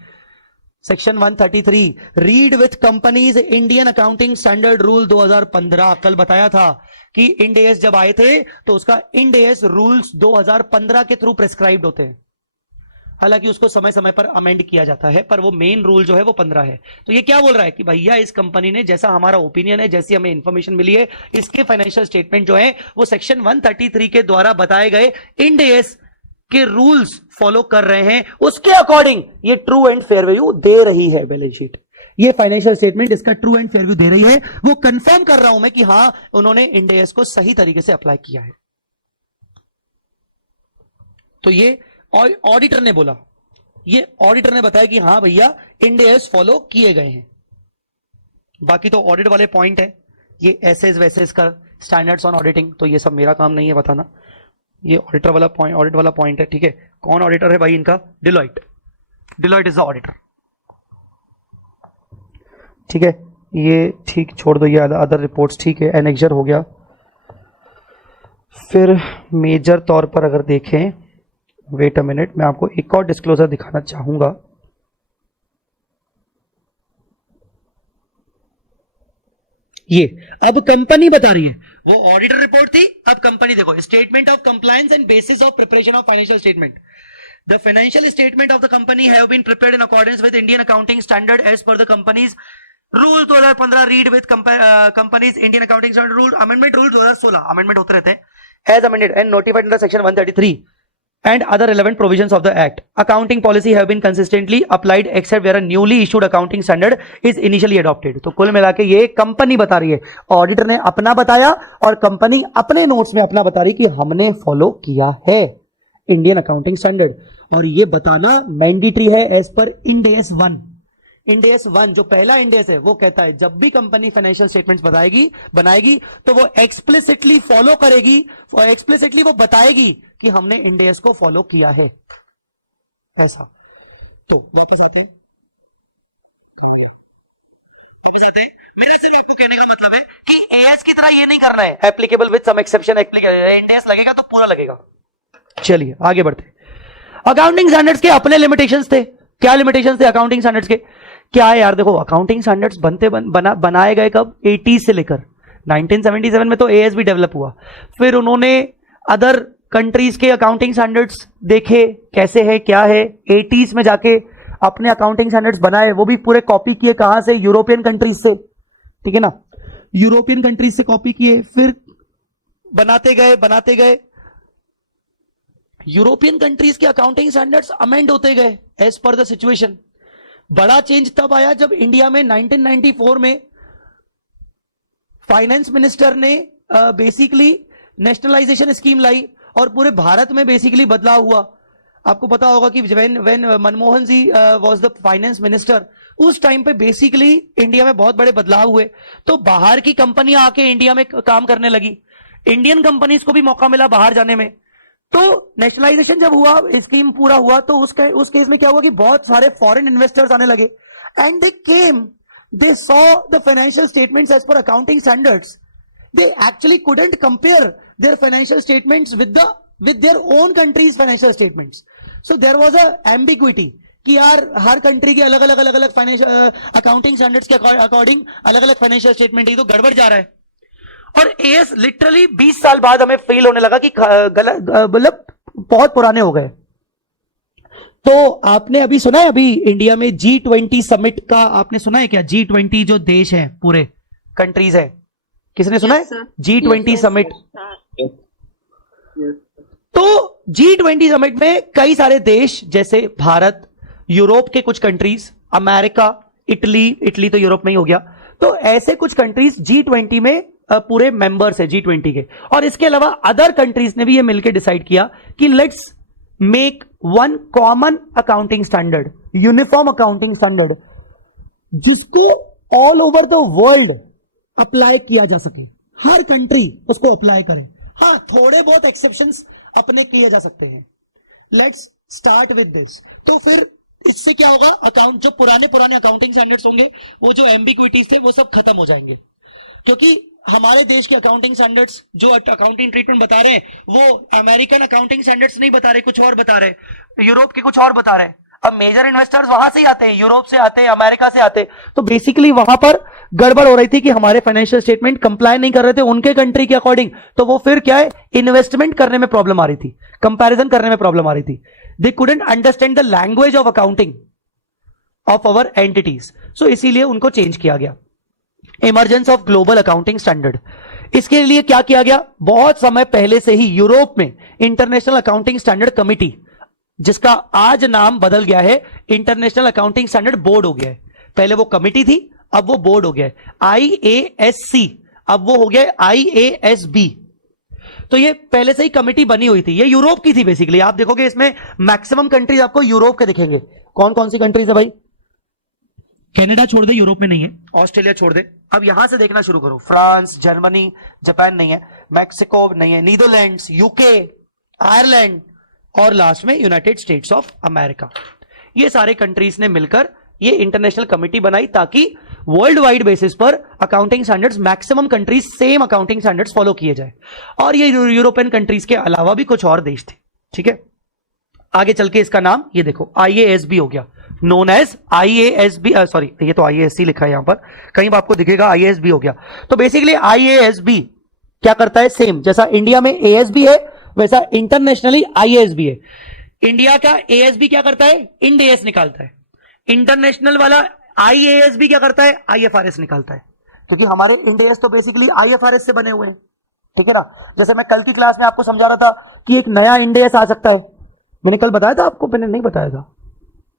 read with companies Indian accounting standard rule 2015। कल बताया था कि end S जब आए थे तो उसका end S rules 2015 के थ्रू प्रेस्क्राइब्ड होते हैं, हालांकि उसको समय समय पर अमेंड किया जाता है, पर वो मेन रूल जो है वो 15 है। तो ये क्या बोल रहा है कि भैया इस कंपनी ने, जैसा हमारा ओपिनियन है, जैसी हमें इंफॉर्मेशन मिली है, इसके फाइनेंशियल स्टेटमेंट जो है वो सेक्शन 133 के द्वारा बताए गए इंड एस के रूल्स फॉलो कर रहे हैं, उसके अकॉर्डिंग ये ट्रू एंड फेयर वैल्यू दे रही है बैलेंस शीट। ये फाइनेंशियल स्टेटमेंट इसका ट्रू एंड फेयर व्यू दे रही है, वो कंफर्म कर रहा हूं मैं कि हां उन्होंने इंड एस को सही तरीके से अप्लाई किया है। तो ये ऑडिटर ने बोला, ये ऑडिटर ने बताया कि हां भैया इंड एस फॉलो किए गए हैं। बाकी तो ऑडिट वाले पॉइंट है, ये एसेस वैसेस का स्टैंडर्ड्स ऑन ऑडिटिंग, तो ये सब मेरा काम नहीं है बताना, ये ऑडिटर वाला पॉइंट, ऑडिट वाला पॉइंट है। ठीक है, कौन ऑडिटर है भाई इनका? Deloitte, Deloitte is the auditor. ठीक है, ये ठीक छोड़ दो, ये अदर रिपोर्ट्स ठीक है, एनेक्जर हो गया। फिर मेजर तौर पर अगर देखें, वेट अ मिनट, मैं आपको एक और डिस्क्लोजर दिखाना चाहूंगा। ये अब कंपनी बता रही है, वो ऑडिटर रिपोर्ट थी, अब कंपनी देखो, statement of compliance and bases of preparation of financial statement. The financial statement of the company have been prepared in accordance with Indian accounting standard as per the company's rule 2015 read with company's Indian accounting standard rule amendment rule 2016 amendment होते रहते हैं as amended and notified under section 133 and other relevant provisions of the act. Accounting policy have been consistently applied except where a newly issued accounting standard is initially adopted. तो कुल मिला के ये company बता रही है, ऑडिटर ने अपना बताया और कंपनी अपने नोट्स में अपना बता रही कि हमने फॉलो किया है इंडियन अकाउंटिंग स्टैंडर्ड, और ये बताना मैंडेटरी है as per end S 1। End S 1 जो पहला इंड एस है वो कहता है जब भी कंपनी फाइनेंशियल स्टेटमेंट्स बनाएगी तो वो एक्सप्लिसिटली फॉलो करेगी, एक्सप्लिसिटली वो बताएगी कि हमने इंड एस को फॉलो किया है, ऐसा। तो वापस आते हैं, कहां गया, वापस आते हैं। मेरा सिर्फ आपको कहने का मतलब है कि एएस की तरह ये नहीं करना है, applicable with some exception, Ind AS लगेगा तो पूरा लगेगा। चलिए आगे बढ़ते। अकाउंटिंग स्टैंडर्ड्स के अपने लिमिटेशंस थे। क्या लिमिटेशंस थे अकाउंटिंग स्टैंडर्ड्स के? क्या है यार, देखो अकाउंटिंग स्टैंडर्ड्स बनाए गए कब? 80 से लेकर 1977 में तो एएस भी डेवलप हुआ। फिर उन्होंने अदर कंट्रीज के अकाउंटिंग स्टैंडर्ड्स देखे कैसे है क्या है, 80s में जाके अपने अकाउंटिंग स्टैंडर्ड्स बनाए, वो भी पूरे कॉपी किए, कहां से? यूरोपियन कंट्रीज से, ठीक है ना, यूरोपियन कंट्रीज से कॉपी किए, फिर बनाते गए यूरोपियन कंट्रीज के अकाउंटिंग स्टैंडर्ड्स अमेंड होते गए एज पर द सिचुएशन। बड़ा चेंज तब आया जब इंडिया में 1994 में फाइनेंस मिनिस्टर ने बेसिकली नेशनलाइजेशन स्कीम लाई और पूरे भारत में बेसिकली बदलाव हुआ। आपको पता होगा कि when Manmohan ji was the finance minister, उस टाइम पे बेसिकली इंडिया में बहुत बड़े बदलाव हुए, तो बाहर की कंपनियां आके इंडिया में काम करने लगी, इंडियन कंपनीज को भी मौका मिला बाहर जाने में। तो नेशनलाइजेशन जब हुआ, स्कीम पूरा हुआ, तो उस केस में क्या हुआ कि बहुत सारे फॉरेन इन्वेस्टर्स आने लगे and they came, they saw the financial statements as per accounting standards, they actually couldn't compare their financial statements with their own countries financial statements. So there was a ambiguity कि यार हर country के अलग अलग financial accounting standards के according अलग अलग financial statement, ये तो गड़बड़ जा रहा है। और एएस लिटरली 20 साल बाद हमें फील होने लगा कि मतलब बहुत पुराने हो गए। तो आपने अभी सुना है, अभी इंडिया में G20 समिट का आपने सुना है क्या? G20 जो देश हैं, पूरे कंट्रीज हैं, किसने सुना है? G20 summit. तो G20 समिट में कई सारे देश जैसे भारत, यूरोप के कुछ कंट्रीज, अमेरिका, इटली तो यूरोप में ही हो गया, तो ऐसे कुछ कंट्रीज G20 में पूरे मेंबर्स है G20 के। और इसके अलावा अदर कंट्रीज ने भी ये मिलकर डिसाइड किया कि let's make one common accounting standard, uniform accounting standard, जिसको all over the world apply किया जा सके, हर कंट्री उसको अप्लाई करे। हां, थोड़े बहुत एक्सेप्शंस अपने किए जा सकते हैं। Let's start with this. तो फिर इससे क्या होगा, अकाउंट जो पुराने अकाउंटिंग स्टैंडर्ड्स होंगे, वो जो एम्बिग्विटीज थे वो सब खत्म हो जाएंगे, क्योंकि हमारे देश के अकाउंटिंग स्टैंडर्ड्स जो अकाउंटिंग ट्रीटमेंट बता रहे हैं वो अमेरिकन अकाउंटिंग स्टैंडर्ड्स नहीं बता रहे, कुछ और बता रहे, यूरोप के कुछ और बता रहे। अब मेजर इन्वेस्टर्स वहां से ही आते हैं, यूरोप से आते हैं, अमेरिका से आते हैं, तो बेसिकली वहां पर गड़बड़ हो रही थी कि हमारे फाइनेंशियल स्टेटमेंट कंप्लाई नहीं कर रहे थे उनके कंट्री के अकॉर्डिंग। तो वो फिर क्या है, इन्वेस्टमेंट करने में प्रॉब्लम आ रही थी, कंपैरिजन करने में प्रॉब्लम आ रही थी। They couldn't understand the language of accounting of our entities, so इसीलिए उनको चेंज किया गया। Emergence of global accounting standard, इसके लिए क्या किया गया, बहुत समय पहले से ही यूरोप में इंटरनेशनल अकाउंटिंग स्टैंडर्ड कमिटी, जिसका आज नाम बदल गया है, इंटरनेशनल अकाउंटिंग स्टैंडर्ड बोर्ड हो गया है। पहले वो कमिटी थी, अब वो बोर्ड हो गया है, IASC, अब वो हो गया IASB। तो ये पहले से ही कमिटी बनी हुई थी, ये यूरोप की थी बेसिकली। आप देखोगे इसमें मैक्सिमम कंट्रीज आपको यूरोप के दिखेंगे। कौन कौन सी कंट्रीज है भाई? कनाडा छोड़ दे, यूरोप में नहीं है। ऑस्ट्रेलिया छोड़ दे। अब यहां से देखना शुरू करो। फ्रांस, जर्मनी, जापान नहीं है, मैक्सिको नहीं है, नीदरलैंड्स, यूके, आयरलैंड और लास्ट में यूनाइटेड स्टेट्स ऑफ अमेरिका। ये सारे कंट्रीज ने मिलकर ये इंटरनेशनल कमिटी बनाई ताकि वर्ल्ड वाइड बेसिस पर accounting standards, maximum countries same accounting standards follow किए जाए। और ये यूरोपियन कंट्रीज के अलावा भी कुछ और देश थे। ठीक है, आगे चल के इसका नाम ये देखो IASB हो गया, नोन एज IASB। सॉरी, ये तो IASC लिखा है यहां पर, कहीं आपको दिखेगा IASB हो गया। तो बेसिकली IASB क्या करता है? सेम जैसा इंडिया में ASB है वैसा इंटरनेशनली IASB है। इंडिया का ASB क्या करता है? इंड AS निकालता है। इंटरनेशनल वाला IASB क्या करता है? IFRS निकालता है, क्योंकि हमारे इंड AS तो बेसिकली IFRS से बने हुए हैं। ठीक है ना? जैसे मैं कल की क्लास में आपको समझा रहा था कि एक नया इंड AS आ सकता है। मैंने कल बताया था आपको? मैंने नहीं बताया था,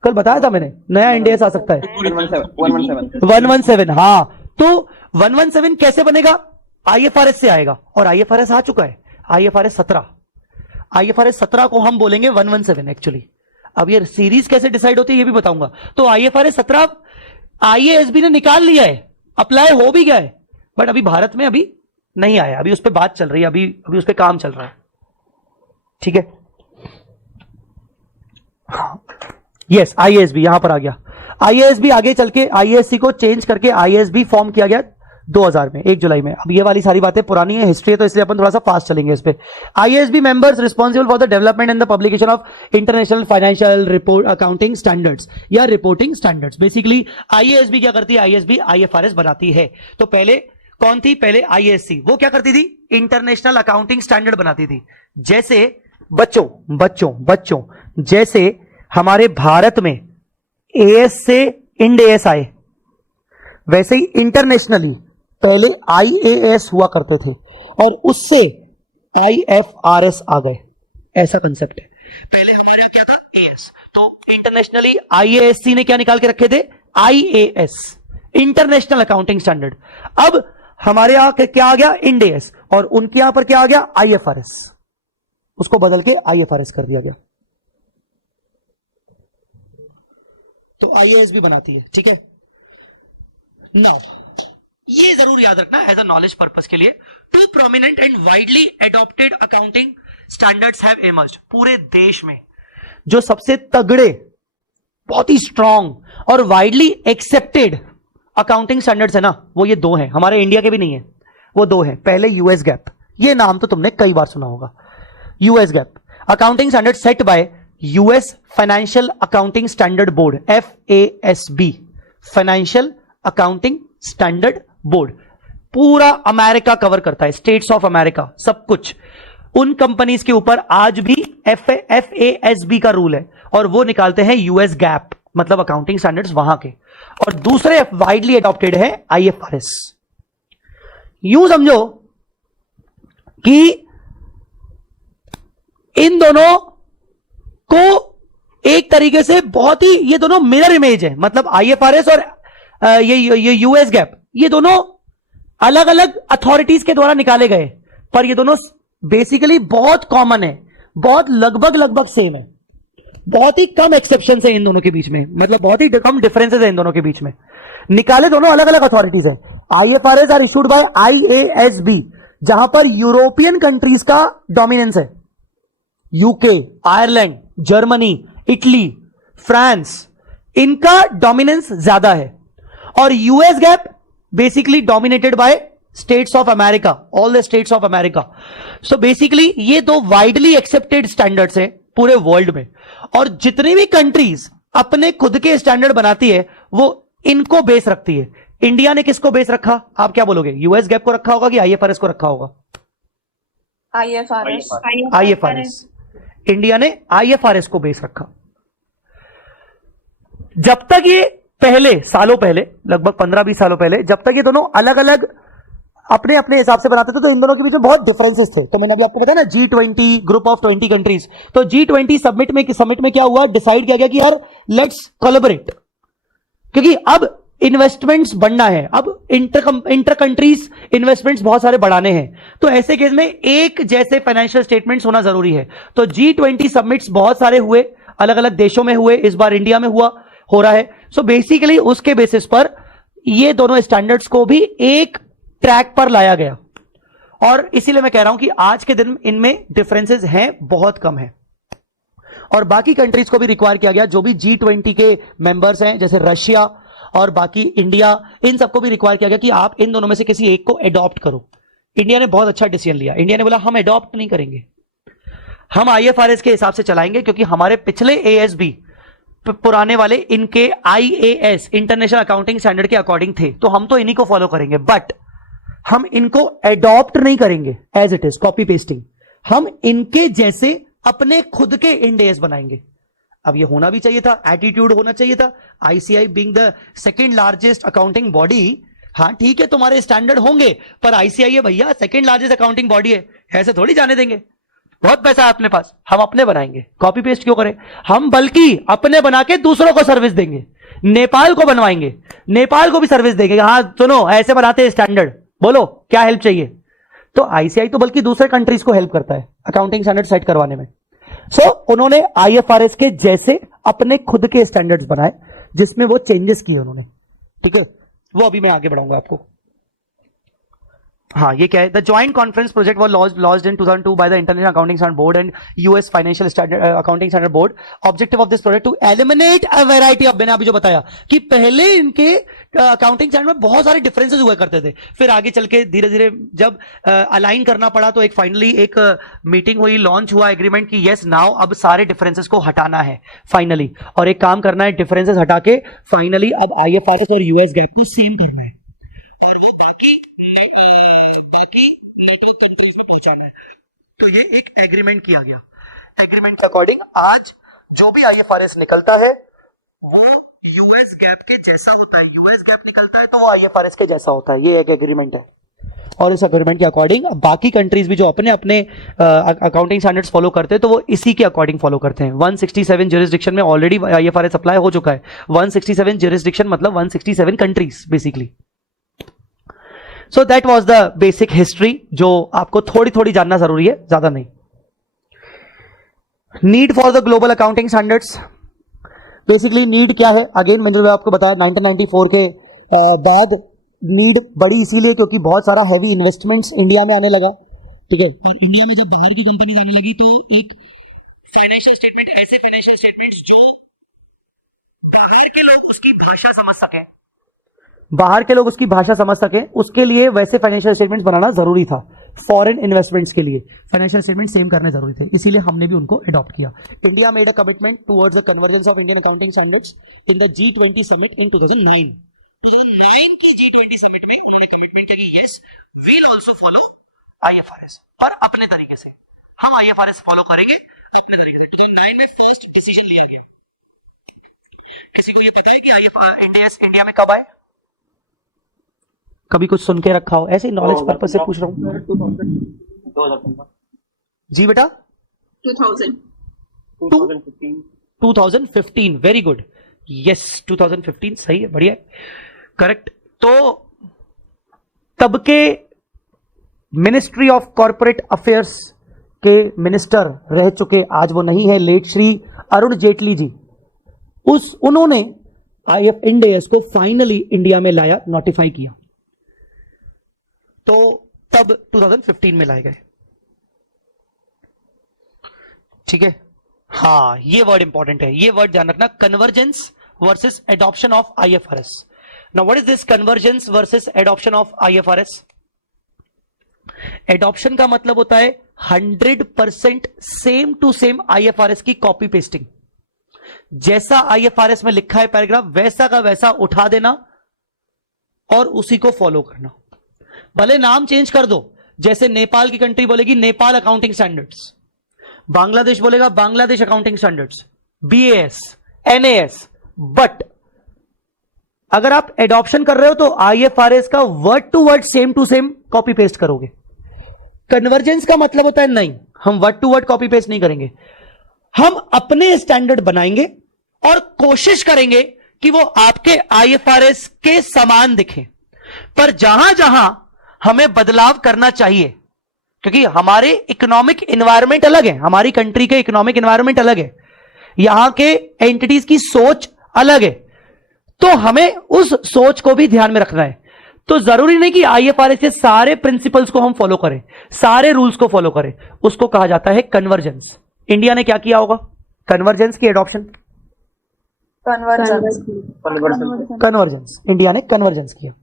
कल बताया था मैंने, नया इंड AS आ सकता है 117। हाँ, तो 117 कैसे बनेगा? IFRS से आएगा, और IFRS आ चुका है, IFRS 17। IFRS 17 को हम बोलेंगे 117 एक्चुअली। अब ये सीरीज कैसे डिसाइड होती है ये भी बताऊंगा। तो IFRS 17 IASB ने निकाल लिया है, अप्लाई हो भी गया है, बट अभी भारत में अभी नहीं आया, अभी उस पर बात चल रही है, अभी उस पर काम चल रहा है। ठीक है, यस, IASB यहां पर आ गया। IASB आगे चल के IASC को चेंज करके IASB फॉर्म किया गया 2000 में, 1 जुलाई में। अब ये वाली सारी बातें पुरानी है, हिस्ट्री है, तो इसलिए अपन थोड़ा सा फास्ट चलेंगे इस पे। IASB members responsible for the development and the publication of international financial report accounting standards या रिपोर्टिंग स्टैंडर्ड्स। बेसिकली IASB क्या करती है? IASB IFRS बनाती है। तो पहले कौन थी? पहले IASC, वो क्या करती थी? इंटरनेशनल अकाउंटिंग स्टैंडर्ड बनाती थी। जैसे बच्चों जैसे हमारे भारत में AS से इंड AS आए, वैसे ही इंटरनेशनली पहले IAS हुआ करते थे और उससे IFRS आ गए। ऐसा कंसेप्ट है। पहले हमारे यहां क्या था? AS। तो इंटरनेशनली IASC ने क्या निकाल के रखे थे? IAS, international accounting standard. अब हमारे यहां क्या आ गया? इंड AS, और उनके यहां पर क्या आ गया? IFRS। उसको बदल के IFRS कर दिया गया। तो IASB बनाती है। ठीक है, नाउ ये जरूर याद रखना एज अ नॉलेज पर्पस के लिए, 2 prominent and widely adopted accounting standards have emerged. पूरे देश में जो सबसे तगड़े, बहुत ही स्ट्रांग और वाइडली एक्सेप्टेड अकाउंटिंग स्टैंडर्ड्स है ना, वो ये 2 हैं। हमारे इंडिया के भी नहीं है, वो 2 हैं। पहले US GAAP, ये नाम तो तुमने कई बार सुना होगा। US GAAP accounting standard set by US financial accounting standard board, FASB, financial accounting standard board. पूरा अमेरिका कवर करता है, स्टेट्स ऑफ अमेरिका, सब कुछ। उन कंपनीज के ऊपर आज भी FASB का रूल है, और वो निकालते हैं US GAAP, मतलब अकाउंटिंग स्टैंडर्ड्स वहां के। और दूसरे वाइडली एडॉप्टेड है IFRS। यूं समझो कि इन दोनों को एक तरीके से बहुत ही, ये दोनों मिरर इमेज है। मतलब IFRS और ये US GAAP, ये दोनों अलग अलग अथॉरिटीज के द्वारा निकाले गए, पर ये दोनों बेसिकली बहुत कॉमन है, बहुत लगभग सेम है। बहुत ही कम एक्सेप्शन है इन दोनों के बीच में, मतलब बहुत ही कम डिफरेंसेस है इन दोनों के बीच में। निकाले दोनों अलग अलग अथॉरिटीज है। IFRS are issued by IASB, जहां पर यूरोपियन कंट्रीज का डोमिनेंस है। UK, Ireland, Germany, Italy, France, इनका डोमिनेंस ज्यादा है। और US GAAP basically dominated by States of America, all the States of America. So basically ये 2 वाइडली एक्सेप्टेड स्टैंडर्ड्स हैं पूरे वर्ल्ड में, और जितनी भी कंट्रीज अपने खुद के स्टैंडर्ड बनाती है वो इनको बेस रखती है। इंडिया ने किसको बेस रखा? आप क्या बोलोगे? US GAAP को रखा होगा कि IFRS को रखा होगा? IFRS। इंडिया ने IFRS को बेस रखा। जब तक ये पहले सालों पहले, लगभग 15-20 सालों पहले, जब तक ये दोनों अलग अलग अपने अपने हिसाब से बनाते थे, तो इन दोनों के बीच में बहुत डिफरेंसेस थे। तो मैंने अभी आपको बताया ना, G20, ग्रुप ऑफ 20 कंट्रीज। तो G20 समिट में क्या हुआ? डिसाइड किया गया कि यार लेट्स कोलैबोरेट, क्योंकि अब इन्वेस्टमेंट्स बढ़ना है, अब इंटर कंट्रीज इन्वेस्टमेंट्स बहुत सारे बढ़ाने हैं, तो ऐसे केस में एक जैसे फाइनेंशियल स्टेटमेंट्स होना जरूरी है। तो G20 समिट्स बहुत सारे हुए, अलग अलग देशों में हुए, इस बार इंडिया में हो रहा है। सो बेसिकली उसके बेसिस पर ये दोनों स्टैंडर्ड्स को भी एक ट्रैक पर लाया गया, और इसीलिए मैं कह रहा हूं कि आज के दिन इनमें डिफरेंसेस हैं, बहुत कम है। और बाकी कंट्रीज को भी रिक्वायर किया गया, जो भी G20 के मेंबर्स हैं, जैसे रशिया और बाकी इंडिया, इन सबको भी रिक्वायर किया गया कि आप इन दोनों में से किसी एक को एडॉप्ट करो। इंडिया ने बहुत अच्छा डिसीजन लिया। इंडिया ने बोला हम एडॉप्ट नहीं करेंगे, हम IFRS के हिसाब से चलाएंगे, क्योंकि हमारे पिछले ASB पुराने वाले इनके IAS इंटरनेशनल अकाउंटिंग स्टैंडर्ड के अकॉर्डिंग थे, तो हम तो इन्हीं को फॉलो करेंगे, बट हम इनको एडॉप्ट नहीं करेंगे as it is copy pasting, हम इनके जैसे अपने खुद के इंड AS बनाएंगे। अब ये होना भी चाहिए था, एटीट्यूड होना चाहिए था। ICI being the second largest accounting body, हाँ ठीक है तुम्हारे स्टैंडर्ड होंगे, पर ICI है भैया, सेकेंड लार्जेस्ट अकाउंटिंग बॉडी है, ऐसे थोड़ी जाने देंगे। बहुत पैसा है अपने पास, हम अपने बनाएंगे, कॉपी पेस्ट क्यों करें? हम बल्कि अपने बना के दूसरों को सर्विस देंगे। नेपाल को बनवाएंगे, नेपाल को भी सर्विस देंगे, हाँ सुनो ऐसे बनाते हैं स्टैंडर्ड, बोलो क्या हेल्प चाहिए। तो ICI तो बल्कि दूसरे कंट्रीज को हेल्प करता है अकाउंटिंग स्टैंडर्ड सेट करवाने में। सो उन्होंने IFRS के जैसे अपने खुद के स्टैंडर्ड्स बनाए, जिसमें वो चेंजेस किए उन्होंने, ठीक है, वो अभी मैं आगे बढ़ाऊंगा आपको। हाँ, ये क्या है? The joint conference project was launched in 2002 by the international accounting standard board and US financial standard accounting standard board. Objective of this project to eliminate a variety of, मैंने अभी जो बताया कि पहले इनके अकाउंटिंग स्टैंडर्ड में बहुत सारे डिफरेंसेस हुआ करते थे, फिर आगे चल के धीरे धीरे जब अलाइन करना पड़ा, तो एक फाइनली एक मीटिंग हुई, लॉन्च हुआ एग्रीमेंट कि यस नाउ अब सारे डिफरेंसेस को हटाना है फाइनली, और एक काम करना है, डिफरेंसेस हटा के फाइनली अब IFRS और US गैप को सेम करना है, और वो बाकी नेटवर्क कंट्रीज में पहुंचाना है। तो ये एक एग्रीमेंट किया गया। एग्रीमेंट के अकॉर्डिंग आज जो भी IFRS निकलता है वो US गैप के जैसा होता है, US गैप निकलता है तो वो IFRS के जैसा होता है। ये एक एग्रीमेंट है, और इस एग्रीमेंट के अकॉर्डिंग बाकी कंट्रीज भी जो अपने अपने अकाउंटिंग स्टैंडर्ड्स फॉलो करते हैं, तो वो इसी के अकॉर्डिंग फॉलो करते हैं। 167 जुरिस्डिक्शन में ऑलरेडी IFRS अप्लाई हो चुका है। 167 जुरिस्डिक्शन मतलब 167 countries basically. So that was the basic history, जो आपको थोड़ी थोड़ी जानना जरूरी है, ज्यादा नहीं। Need for the global accounting standards, basically need क्या है? अगेन मैंने आपको बताया 1994 के बाद नीड बढ़ी इसीलिए क्योंकि बहुत सारा हैवी इन्वेस्टमेंट्स इंडिया में आने लगा, ठीक है, और इंडिया में जब बाहर की कंपनीज आने लगी तो एक फाइनेंशियल स्टेटमेंट, ऐसे फाइनेंशियल स्टेटमेंट्स जो बाहर के लोग उसकी भाषा समझ सकें, उसके लिए वैसे फाइनेंशियल स्टेटमेंट्स बनाना जरूरी था। फॉरेन इन्वेस्टमेंट्स के लिए फाइनेंशियल स्टेटमेंट सेम करने जरूरी थे, इसीलिए हमने भी उनको अडॉप्ट किया। India made a commitment towards the convergence of Indian accounting standards in the G20 summit in 2009 की G20 समिट में उन्होंने कमिटमेंट किया कि yes we'll also follow IFRS, पर अपने तरीके से। हम IFRS फॉलो करेंगे अपने तरीके से। 2009 में फर्स्ट डिसीजन लिया गया। किसी को यह पता है कि IFRS इंडिया में कब आए? कभी कुछ सुन के रखा हो? ऐसे नॉलेज पर्पस से पूछ रहा हूं। 2015 जी बेटा 2015 वेरी गुड, यस 2015 सही है, बढ़िया करेक्ट। तो तब के मिनिस्ट्री ऑफ कॉर्पोरेट अफेयर्स के मिनिस्टर रह चुके, आज वो नहीं है, लेट श्री अरुण जेटली जी, उन्होंने इंड AS को फाइनली इंडिया में लाया, नोटिफाई किया, तो तब 2015 में लाए गए, ठीक है। हां, ये वर्ड इंपॉर्टेंट है, ये वर्ड ध्यान रखना, convergence versus adoption of IFRS। Now what is this convergence versus adoption of IFRS? Adoption का मतलब होता है 100% सेम टू सेम IFRS की कॉपी पेस्टिंग। जैसा IFRS में लिखा है पैराग्राफ, वैसा का वैसा उठा देना और उसी को फॉलो करना। भले नाम चेंज कर दो, जैसे नेपाल की कंट्री बोलेगी नेपाल अकाउंटिंग स्टैंडर्ड्स, बांग्लादेश बोलेगा Bangladesh accounting standards, BAS, NAS, but अगर आप एडॉप्शन कर रहे हो तो IFRS का word to word same to same copy paste करोगे। कन्वर्जेंस का मतलब होता है नहीं, हम word to word copy paste नहीं करेंगे, हम अपने स्टैंडर्ड बनाएंगे और कोशिश करेंगे कि वो आपके आईएफआरएस के समान दिखें, पर जहां जहां हमें बदलाव करना चाहिए, क्योंकि हमारे इकोनॉमिक एनवायरनमेंट अलग है, हमारी कंट्री के इकोनॉमिक एनवायरनमेंट अलग है, यहां के एंटिटीज की सोच अलग है, तो हमें उस सोच को भी ध्यान में रखना है। तो जरूरी नहीं कि आईएफआरएस के सारे प्रिंसिपल्स को हम फॉलो करें, सारे रूल्स को फॉलो करें, उसको कहा जाता है कन्वर्जेंस। इंडिया ने क्या किया होगा? कन्वर्जेंस की एडॉप्शन, कन्वर्जेंस, इंडिया ने कन्वर्जेंस किया।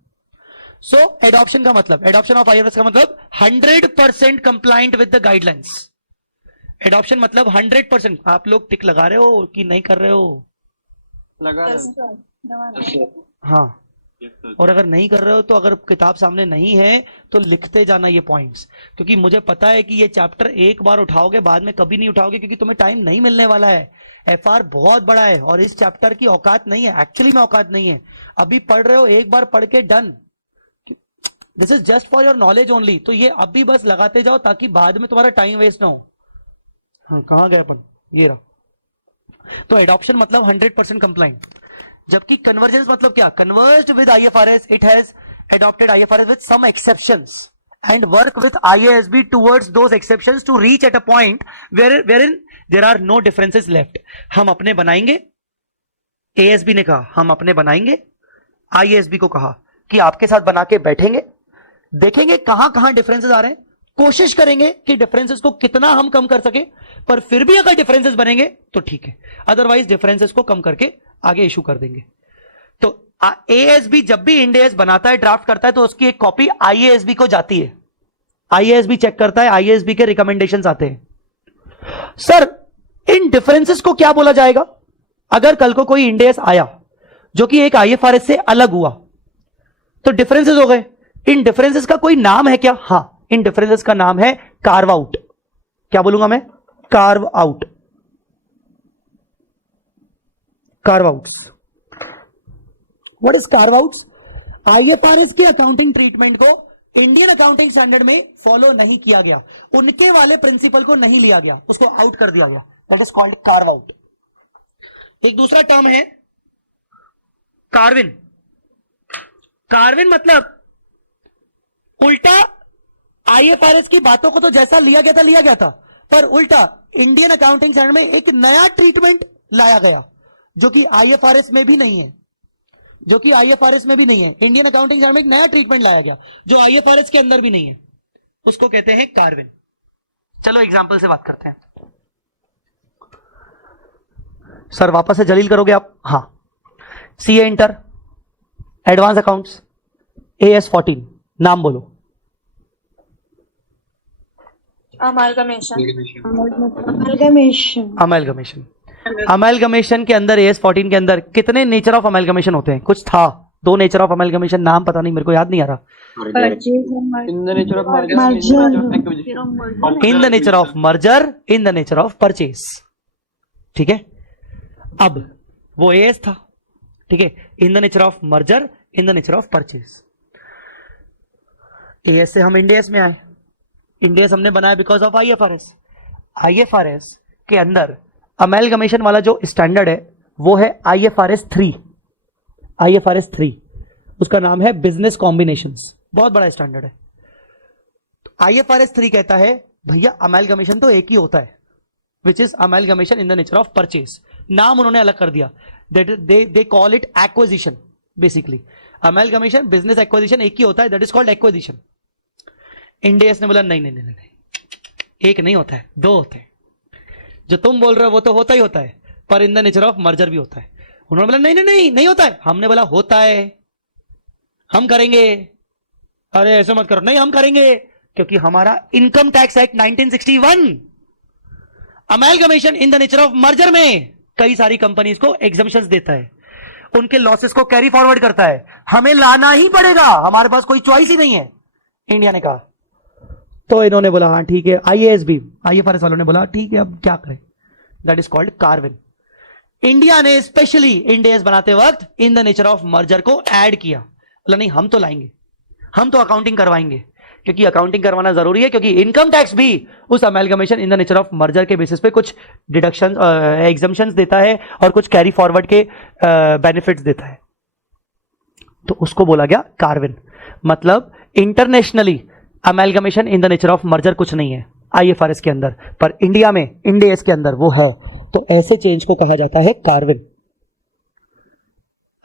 सो एडॉप्शन का मतलब, एडॉप्शन ऑफ आईएफआरएस का मतलब 100% compliant with the guidelines. Adoption मतलब 100%। आप लोग टिक लगा रहे हो कि नहीं कर रहे हो? लगा रहे हो। हाँ, और अगर नहीं कर रहे हो तो अगर किताब सामने नहीं है तो लिखते जाना ये पॉइंट्स, क्योंकि मुझे पता है कि ये चैप्टर एक बार उठाओगे, बाद में कभी नहीं उठाओगे, क्योंकि तुम्हें टाइम नहीं मिलने वाला है। एफआर बहुत बड़ा है और इस चैप्टर की औकात नहीं है, एक्चुअली में औकात नहीं है। अभी पढ़ रहे हो, एक बार पढ़ के done, this is just for your knowledge only. तो ये अभी बस लगाते जाओ ताकि बाद में तुम्हारा टाइम वेस्ट ना हो। हाँ, कहां गए अपन? ये रहा। तो एडॉप्शन मतलब 100% कंप्लाइंट, जबकि कन्वर्जेंस मतलब क्या? Converged with IFRS, it has adopted IFRS with some exceptions and work with IASB towards those exceptions to reach at a point wherein there are no differences left. हम अपने बनाएंगे, ASB ने कहा हम अपने बनाएंगे, आईएएसबी को कहा कि आपके साथ बना के बैठेंगे, देखेंगे कहां कहां डिफरेंसेस आ रहे हैं, कोशिश करेंगे कि डिफरेंसेस को कितना हम कम कर सके, पर फिर भी अगर डिफरेंसेस बनेंगे तो ठीक है, अदरवाइज डिफरेंसेस को कम करके आगे इशू कर देंगे। तो एएसबी जब भी इंड-एएस बनाता है, ड्राफ्ट करता है, तो उसकी एक कॉपी आईएएसबी को जाती है, आईएएसबी चेक करता है, आईएएसबी के रिकमेंडेशंस आते हैं। सर, इन डिफरेंसेस को क्या बोला जाएगा? अगर कल को कोई इंड-एएस आया जो कि एक आईएफआरएस से अलग हुआ, तो डिफरेंसेस हो गए, इन डिफरेंसेस का कोई नाम है क्या? हां, इन डिफरेंसेस का नाम है कार्व आउट। क्या बोलूंगा मैं? Carve out, curve outs. What is curve outs? IFRS के अकाउंटिंग ट्रीटमेंट को इंडियन अकाउंटिंग स्टैंडर्ड में फॉलो नहीं किया गया, उनके वाले प्रिंसिपल को नहीं लिया गया, उसको आउट कर दिया गया, that is called carve out. एक दूसरा टर्म है कार्विन। कार्विन मतलब उल्टा आईएफआरएस की बातों को तो जैसा लिया गया था, पर उल्टा इंडियन अकाउंटिंग स्टैंडर्ड में एक नया ट्रीटमेंट लाया गया जो कि आईएफआरएस में भी नहीं है, जो कि आईएफआरएस में भी नहीं है। इंडियन अकाउंटिंग स्टैंडर्ड में एक नया ट्रीटमेंट लाया गया जो आईएफआरएस के अंदर भी नहीं है, उसको कहते हैं कार्विन। चलो एग्जांपल से बात करते हैं। सर वापस से जलील करोगे आप? हां, CA inter, advance accounts, as 14, नाम बोलो। अमेलगमेशन के अंदर, एएस 14 के अंदर कितने नेचर ऑफ अमेलगमेशन होते हैं? कुछ था, 2 नेचर ऑफ अमेलगमेशन, नाम पता नहीं, मेरे को याद नहीं आ रहा। In the nature of merger, in the nature of merger, in the nature of purchase. ठीक है, अब वो एएस था, ठीक है, in the nature of merger, in the nature of purchase. As से हम इंड-एएस में आए, इंड-एएस हमने बनाया बिकॉज ऑफ आईएफआरएस। आईएफआरएस के अंदर अमेलगमेशन वाला जो स्टैंडर्ड है वो है आईएफआरएस 3। आईएफआरएस 3, उसका नाम है बिजनेस कॉम्बिनेशंस, बहुत बड़ा स्टैंडर्ड है। तो आईएफआरएस 3 कहता है भैया अमेलगमेशन तो एक ही होता है, which is amalgamation in the nature of purchase. नाम उन्होंने अलग कर दिया, they call it acquisition. Basically amalgamation, business acquisition एक ही होता है, that is called acquisition. End-as ने बोला नहीं नहीं नहीं नहीं, एक नहीं होता है, 2 होते हैं। जो तुम बोल रहे हो वो तो होता ही होता है, पर in the nature of merger भी होता है। उन्होंने बोला नहीं नहीं नहीं नहीं होता है। हमने बोला होता है, हम करेंगे। अरे ऐसे मत करो, नहीं हम करेंगे, क्योंकि हमारा income tax act 1961 amalgamation in the nature of merger में कई सारी कंपनीज को एग्जम्पशंस देता है, उनके लॉसेस को कैरी फॉरवर्ड करता है। हमें लाना ही पड़ेगा, हमारे पास कोई चॉइस ही नहीं है, इंडिया ने कहा। तो इन्होंने बोला हाँ ठीक है, आईएएसबी, आईएफआरएस वालों ने बोला ठीक है, अब क्या करें, that is called Corvin. India ने स्पेशली इंड-एएस बनाते वक्त in the nature of merger को ऐड किया, बोला नहीं हम तो लाएंगे, हम तो अकाउंटिंग करवाएंगे। क्योंकि अकाउंटिंग करवाना जरूरी है, क्योंकि इनकम टैक्स भी उस amalgamation in the nature of merger के बेसिस पे कुछ डिडक्शन एग्जम्पशंस देता है और कुछ कैरी फॉरवर्ड के बेनिफिट्स देता है। तो उसको बोला गया कार्विन। मतलब internationally amalgamation in the nature of merger कुछ नहीं है आईएफआरएस के अंदर, पर इंडिया में इंड एस के अंदर वो है। तो ऐसे चेंज को कहा जाता है कार्विन।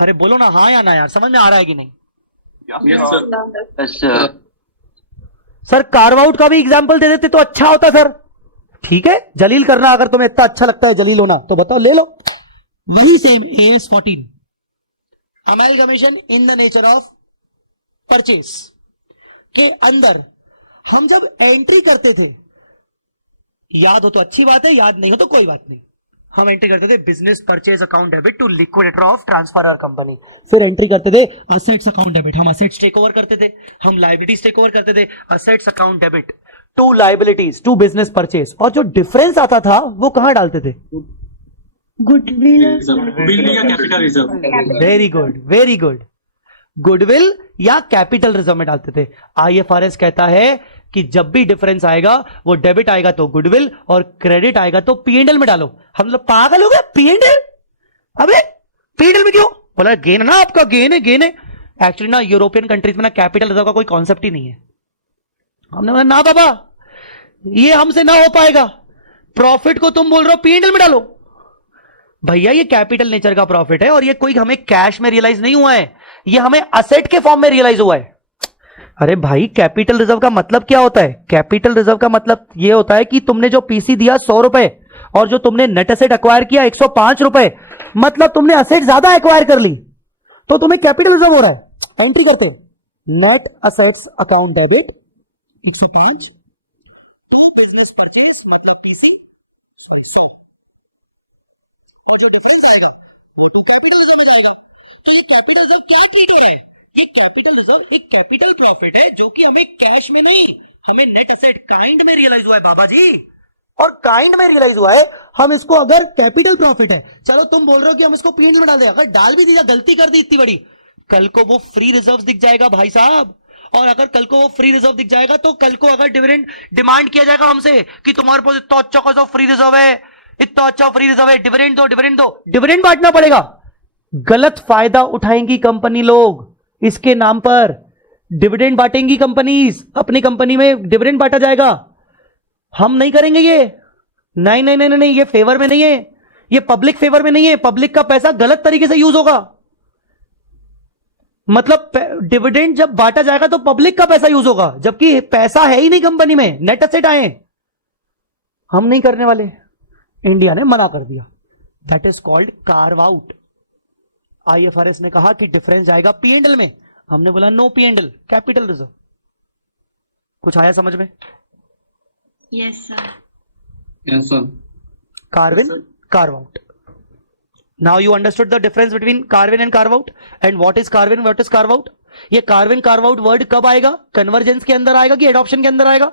अरे बोलो ना हाँ या ना यार, समझ में आ रहा है कि नहीं? Yes, sir. Sir carve out का भी एग्जाम्पल दे देते तो अच्छा होता सर। ठीक है, जलील करना अगर तुम्हें इतना अच्छा लगता है जलील होना तो बताओ, ले लो। वही same AS 14 amalgamation in the nature of purchase के अंदर हम जब एंट्री करते थे, याद हो तो अच्छी बात है, याद नहीं हो तो कोई बात नहीं, हम एंट्री करते थे business purchase account debit to liquidator of transferor company. फिर एंट्री करते थे असेट्स अकाउंट डेबिट, हम असेट्स टेक ओवर करते थे, हम लाइबिलिटीज टेक ओवर करते थे। Assets account debit to liabilities to business purchase. और जो डिफरेंस आता था वो कहां डालते थे? गुडविल या capital reserve. Very good, very good. Goodwill या कैपिटल रिजर्व में डालते थे। आईएफआरएस कहता है कि जब भी डिफरेंस आएगा वो डेबिट आएगा तो गुडविल और क्रेडिट आएगा तो पीएनएल में डालो। हम लोग पागल हो गए, पीएनएल? अबे पीएनएल में क्यों? बोला गेन है ना आपका, गेन है, गेन है। एक्चुअली ना यूरोपियन कंट्रीज में ना कैपिटल रिजर्व का कोई कॉन्सेप्ट ही नहीं है। हमने बोला ना बाबा ये हमसे ना हो पाएगा, प्रॉफिट को तुम बोल रहे हो पीएनएल में डालो। भैया ये कैपिटल नेचर का प्रॉफिट है और ये कोई हमें कैश में रियलाइज नहीं हुआ है, ये हमें असेट के फॉर्म में रियलाइज हुआ है। अरे भाई कैपिटल रिजर्व का मतलब क्या होता है? कैपिटल रिजर्व का मतलब यह होता है कि तुमने जो पीसी दिया 100 रुपए और जो तुमने नेट असेट एक्वायर किया 105 रुपए, मतलब तुमने असेट ज्यादा एक्वायर कर ली तो तुम्हें कैपिटल रिजर्व हो रहा है। एंट्री करते net assets account debit 105 to business purchase मतलब पीसी 100, और जो डिफरेंस आएगा वो टू कैपिटल रिजर्व में जाएगा। तो ये कैपिटल रिजर्व क्या ट्रीट हो रहा है? ये कैपिटल रिजर्व एक कैपिटल प्रॉफिट है जो कि हमें कैश में नहीं, हमें नेट असेट काइंड में रियलाइज हुआ है बाबा जी, और काइंड में रियलाइज हुआ है। हम इसको अगर कैपिटल प्रॉफिट है, चलो तुम बोल रहे हो कि हम इसको पीएनएल में डाल दें, अगर डाल भी दिया, गलती कर दी इतनी बड़ी, कल को वो फ्री रिजर्व दिख जाएगा भाई साहब। और अगर कल को वो फ्री रिजर्व दिख जाएगा तो कल को अगर डिविडेंड डिमांड किया जाएगा हमसे कि तुम्हारे पास इतना अच्छा खासा फ्री रिजर्व है, इतना अच्छा फ्री रिजर्व है, डिविडेंड दो, डिविडेंड दो, डिविडेंड बांटना पड़ेगा। गलत फायदा उठाएंगी कंपनी लोग इसके नाम पर, डिविडेंड बांटेंगी कंपनीज, अपनी कंपनी में डिविडेंड बांटा जाएगा। हम नहीं करेंगे ये, नहीं नहीं नहीं नहीं, ये फेवर में नहीं है, ये पब्लिक फेवर में नहीं है। पब्लिक का पैसा गलत तरीके से यूज होगा, मतलब डिविडेंड जब बांटा जाएगा तो पब्लिक का पैसा यूज होगा, जबकि पैसा है ही नहीं कंपनी में, नेट असेट आए। हम नहीं करने वाले, इंडिया ने मना कर दिया। That is called carve out. IFRS ने कहा कि डिफरेंस जाएगा पीएनएल में, हमने बोला नो पीएनएल, कैपिटल रिजर्व। कुछ आया समझ में? Yes sir. Yes, sir. Corvin, carve out. Now you understood the difference between Corvin and carve out, and what is Corvin, what is carve out. ये Corvin carve out word कब आएगा? Convergence के अंदर आएगा कि एडॉप्शन के अंदर आएगा?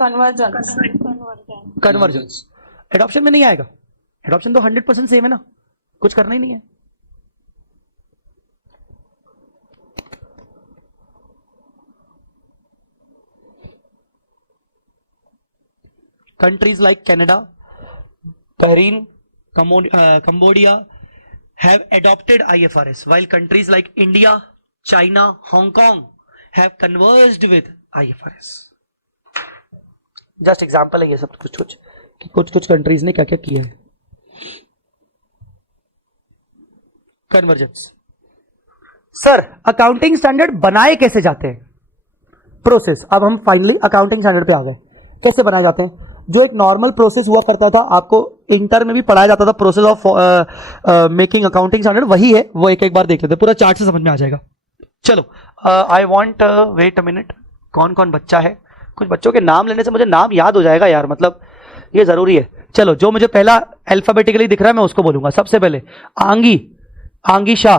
कन्वर्जेंस। एडॉप्शन में नहीं आएगा, एडॉप्शन तो 100% सेम है ना, कुछ करना ही नहीं है। Countries like Canada, Bahrain, Cambodia have adopted IFRS, while countries like India, China, Hong Kong have converged with IFRS. Just example है ये सब कुछ कि कुछ कंट्रीज ने क्या क्या किया है। कन्वर्जेंस। सर अकाउंटिंग स्टैंडर्ड बनाए कैसे जाते हैं? प्रोसेस। अब हम फाइनली अकाउंटिंग स्टैंडर्ड पे आ गए। कैसे बनाए जाते हैं? जो एक नॉर्मल प्रोसेस हुआ करता था, आपको इंटर में भी पढ़ाया जाता था, process of making accounting standard, वही है वो। एक बार देख लेते हैं, पूरा चार्ट से समझ में आ जाएगा। चलो I want wait a minute, कौन कौन बच्चा है? कुछ बच्चों के नाम लेने से मुझे नाम याद हो जाएगा यार, मतलब ये जरूरी है। चलो जो मुझे पहला अल्फाबेटिकली दिख रहा है मैं उसको बोलूंगा। सबसे पहले आंगी शाह,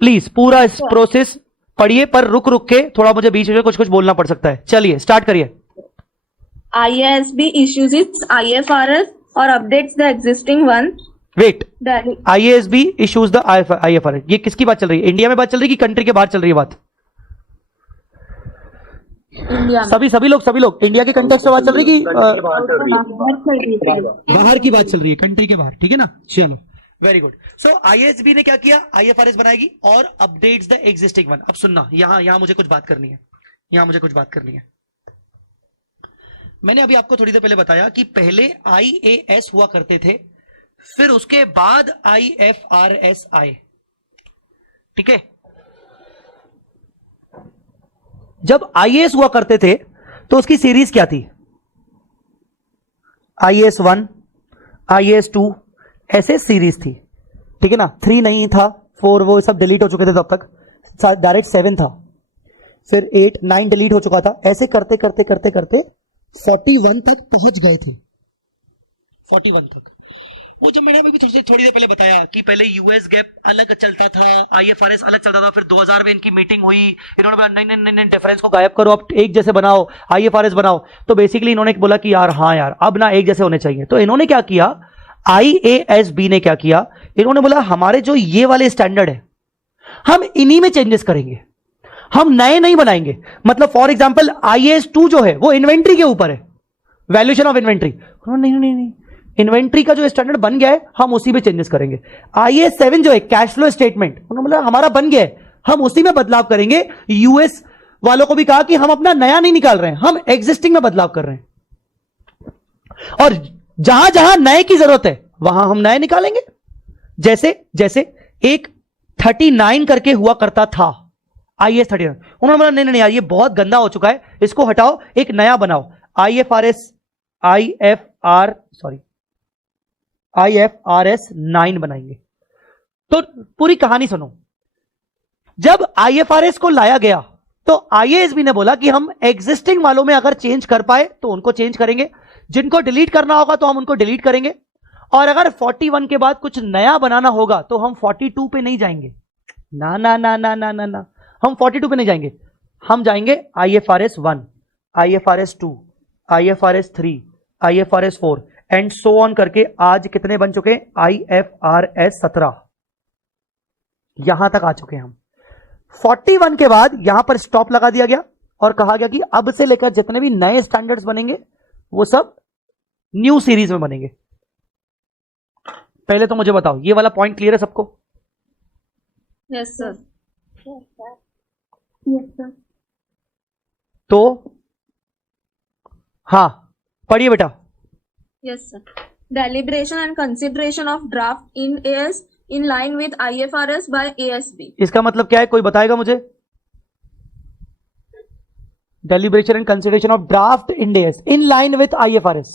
प्लीज पूरा इस प्रोसेस पढ़िए, पर रुक रुक के थोड़ा मुझे बीच में कुछ बोलना पड़ सकता है। चलिए स्टार्ट करिए। IASB issues its IFRS or updates the existing one. Wait, IASB issues the IFRS। ये किसकी बात चल रही है? इंडिया में बात चल रही है कि कंट्री के बाहर चल रही है बात? इंडिया में। सभी लोग इंडिया के कंटेक्स्ट में बात चल रही है कि कंट्री के बाहर चल रही है, कंट्री के बाहर। बाहर की बात चल रही है, कंट्री के बाहर, ठीक है ना। चलो वेरी गुड। सो आईएसबी ने क्या किया, आईएफआरएस बनाएगी और अपडेट्स द एग्जिस्टिंग वन। अब सुनना, यहां मुझे कुछ बात करनी है, मैंने अभी आपको थोड़ी देर पहले बताया कि पहले आईएएस हुआ करते थे, फिर उसके बाद आईएफआरएस आए, ठीक है। जब आईएएस हुआ करते थे तो उसकी सीरीज क्या थी, आईएएस 1, आईएएस 2, ऐसे सीरीज थी, ठीक है ना। 3 नहीं था, 4 वो सब डिलीट हो चुके थे तब तक, डायरेक्ट 7 था, फिर 8, 9 डिलीट हो चुका था। ऐसे करते करते करते करते 41 तक पहुंच गए थे, 41 तक। वो जब मैंने अभी थोड़ी देर पहले बताया कि पहले यूएस गैप अलग चलता था, आईएफआरएस अलग चलता था, फिर 2000 में इनकी मीटिंग हुई, इन्होंने बोला नहीं डिफरेंस को गायब करो, अब एक जैसे बनाओ, आईएफआरएस बनाओ। तो बेसिकली इन्होंने बोला कि यार हाँ यार अब ना एक जैसे होने चाहिए। तो इन्होंने क्या किया, आईएएसबी ने क्या किया, इन्होंने बोला हमारे जो ये वाले स्टैंडर्ड है हम इन्हीं में चेंजेस करेंगे, हम नए नहीं बनाएंगे। मतलब फॉर एग्जांपल आईएएस 2 जो है वो इन्वेंट्री के ऊपर है, वैल्यूएशन ऑफ इन्वेंट्री। नहीं, इन्वेंट्री का जो स्टैंडर्ड बन गया है हम उसी में चेंजेस करेंगे। आईएएस 7 जो है कैश फ्लो स्टेटमेंट, उन्होंने बोला हमारा बन गया है, हम उसी में बदलाव करेंगे। यूएस वालों को भी कहा कि हम अपना नया नहीं निकाल रहे हैं, हम एग्जिस्टिंग में बदलाव कर रहे हैं, और जहां जहां नए की जरूरत है वहां हम नए निकालेंगे। जैसे एक 39 करके हुआ करता था, आईएएस 39। उन्होंने बोला नहीं यार ये बहुत गंदा हो चुका है, इसको हटाओ, एक नया बनाओ, आईएफआरएस 9 बनाएंगे। तो पूरी कहानी सुनो, जब आईएफआरएस को लाया गया तो आईएएसबी ने बोला कि हम एग्जिस्टिंग वालों में अगर चेंज कर पाए तो उनको चेंज करेंगे, जिनको डिलीट करना होगा तो हम उनको डिलीट करेंगे, और अगर 41 के बाद कुछ नया बनाना होगा तो हम 42 पे नहीं जाएंगे। ना ना ना ना ना ना ना, हम 42 पे नहीं जाएंगे, हम जाएंगे IFRS 1, IFRS 2, IFRS 3, IFRS 4 and so on करके आज कितने बन चुके हैं, आईएफआरएस 17, यहां तक आ चुके हैं हम। 41 के बाद यहां पर स्टॉप लगा दिया गया और कहा गया कि अब से लेकर जितने भी नए स्टैंडर्ड्स बनेंगे वो सब न्यू सीरीज में बनेंगे। पहले तो मुझे बताओ ये वाला पॉइंट क्लियर है सबको? Yes sir. तो हाँ पढ़िए बेटा। Yes, sir. Deliberation and consideration of draft in AS in line with IFRS by ASB. इसका मतलब क्या है, कोई बताएगा मुझे? Deliberation and consideration of draft in AS in line with IFRS.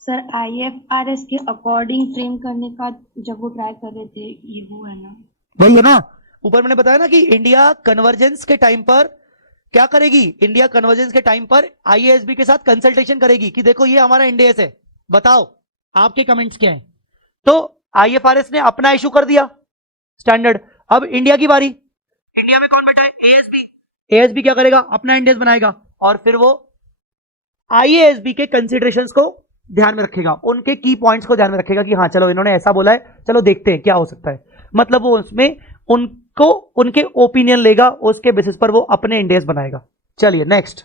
Sir IFRS के अकॉर्डिंग फ्रेम करने का जब वो ट्राई कर रहे थे, ये वो है ना, वही है ना। ऊपर मैंने बताया ना कि इंडिया कन्वर्जेंस के टाइम पर क्या करेगी, इंडिया कन्वर्जेंस के टाइम पर आईएएसबी के साथ कंसल्टेशन करेगी कि देखो ये हमारा इंडिया है, बताओ आपके कमेंट्स क्या हैं। तो आईएफआरएस ने अपना इशू कर दिया स्टैंडर्ड, अब इंडिया की बारी। इंडिया में कौन बैठा है, एएसबी। एएसबी क्या करेगा, अपना इंडेक्स बनाएगा और फिर वो आईएएसबी के कंसिडरेशंस को ध्यान में रखेगा, उनके की पॉइंट्स को ध्यान में रखेगा कि हाँ चलो इन्होंने ऐसा बोला है, चलो देखते हैं क्या हो सकता है। मतलब वो उसमें उनको उनके ओपिनियन लेगा, उसके बेसिस पर वो अपने इंडेक्स बनाएगा। चलिए next.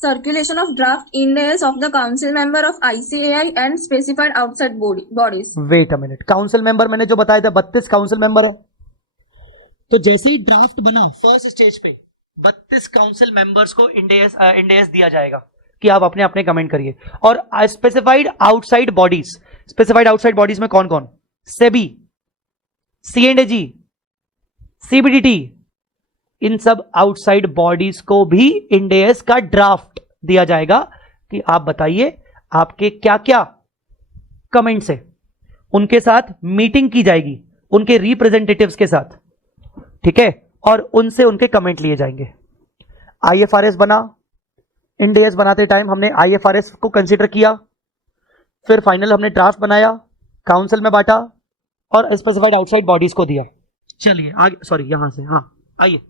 Circulation of draft index of the council member of ICAI and specified outside bodies. Wait a minute, council member मैंने जो बताया था 32 काउंसिल मेंबर है, तो जैसे ही ड्राफ्ट बना फर्स्ट स्टेज पे 32 काउंसिल मेंबर्स को इंडेक्स दिया जाएगा कि आप अपने अपने कमेंट करिए। और specified outside bodies, specified outside bodies में कौन कौन, सेबी, सीएनडीजी, सीबीडीटी, इन सब आउटसाइड बॉडीज को भी इंडेक्स का ड्राफ्ट दिया जाएगा कि आप बताइए आपके क्या क्या कमेंट्स है। उनके साथ मीटिंग की जाएगी, उनके रिप्रेजेंटेटिव्स के साथ, ठीक है, और उनसे उनके कमेंट लिए जाएंगे। आईएफआरएस बना, इंडेक्स बनाते टाइम हमने आईएफआरएस को कंसीडर किया, फिर फाइनल हमने ड्राफ्ट बनाया, काउंसिल में बांटा और स्पेसिफाइड आउटसाइड बॉडीज को दिया। चलिए आगे, सॉरी यहां से, हाँ आइए।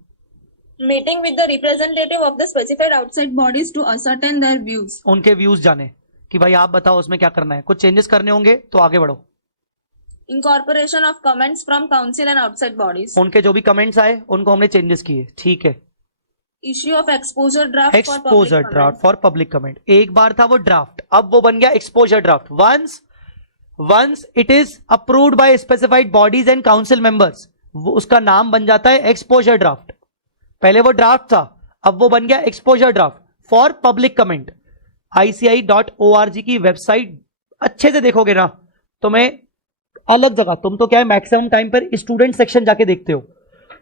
Meeting with the representative of the specified outside bodies to ascertain their views. उनके व्यूज जाने कि भाई आप बताओ उसमें क्या करना है, कुछ चेंजेस करने होंगे तो आगे बढ़ो। Incorporation of comments from council and outside bodies. उनके जो भी कमेंट्स आए उनको हमने चेंजेस किए, ठीक है। issue of exposure draft for public exposure comment. Draft for public comment. एक बार था वो ड्राफ्ट, अब वो बन गया exposure draft. Once it is approved by specified bodies and council members, वो उसका नाम बन जाता है एक्सपोजर ड्राफ्ट. पहले वो ड्राफ्ट था, अब वो बन गया exposure draft for public comment. ICI.org की वेबसाइट अच्छे से देखोगे ना, तुम्हें अलग जगह, तुम तो क्या है मैक्सिमम टाइम पर स्टूडेंट सेक्शन जाके देखते हो,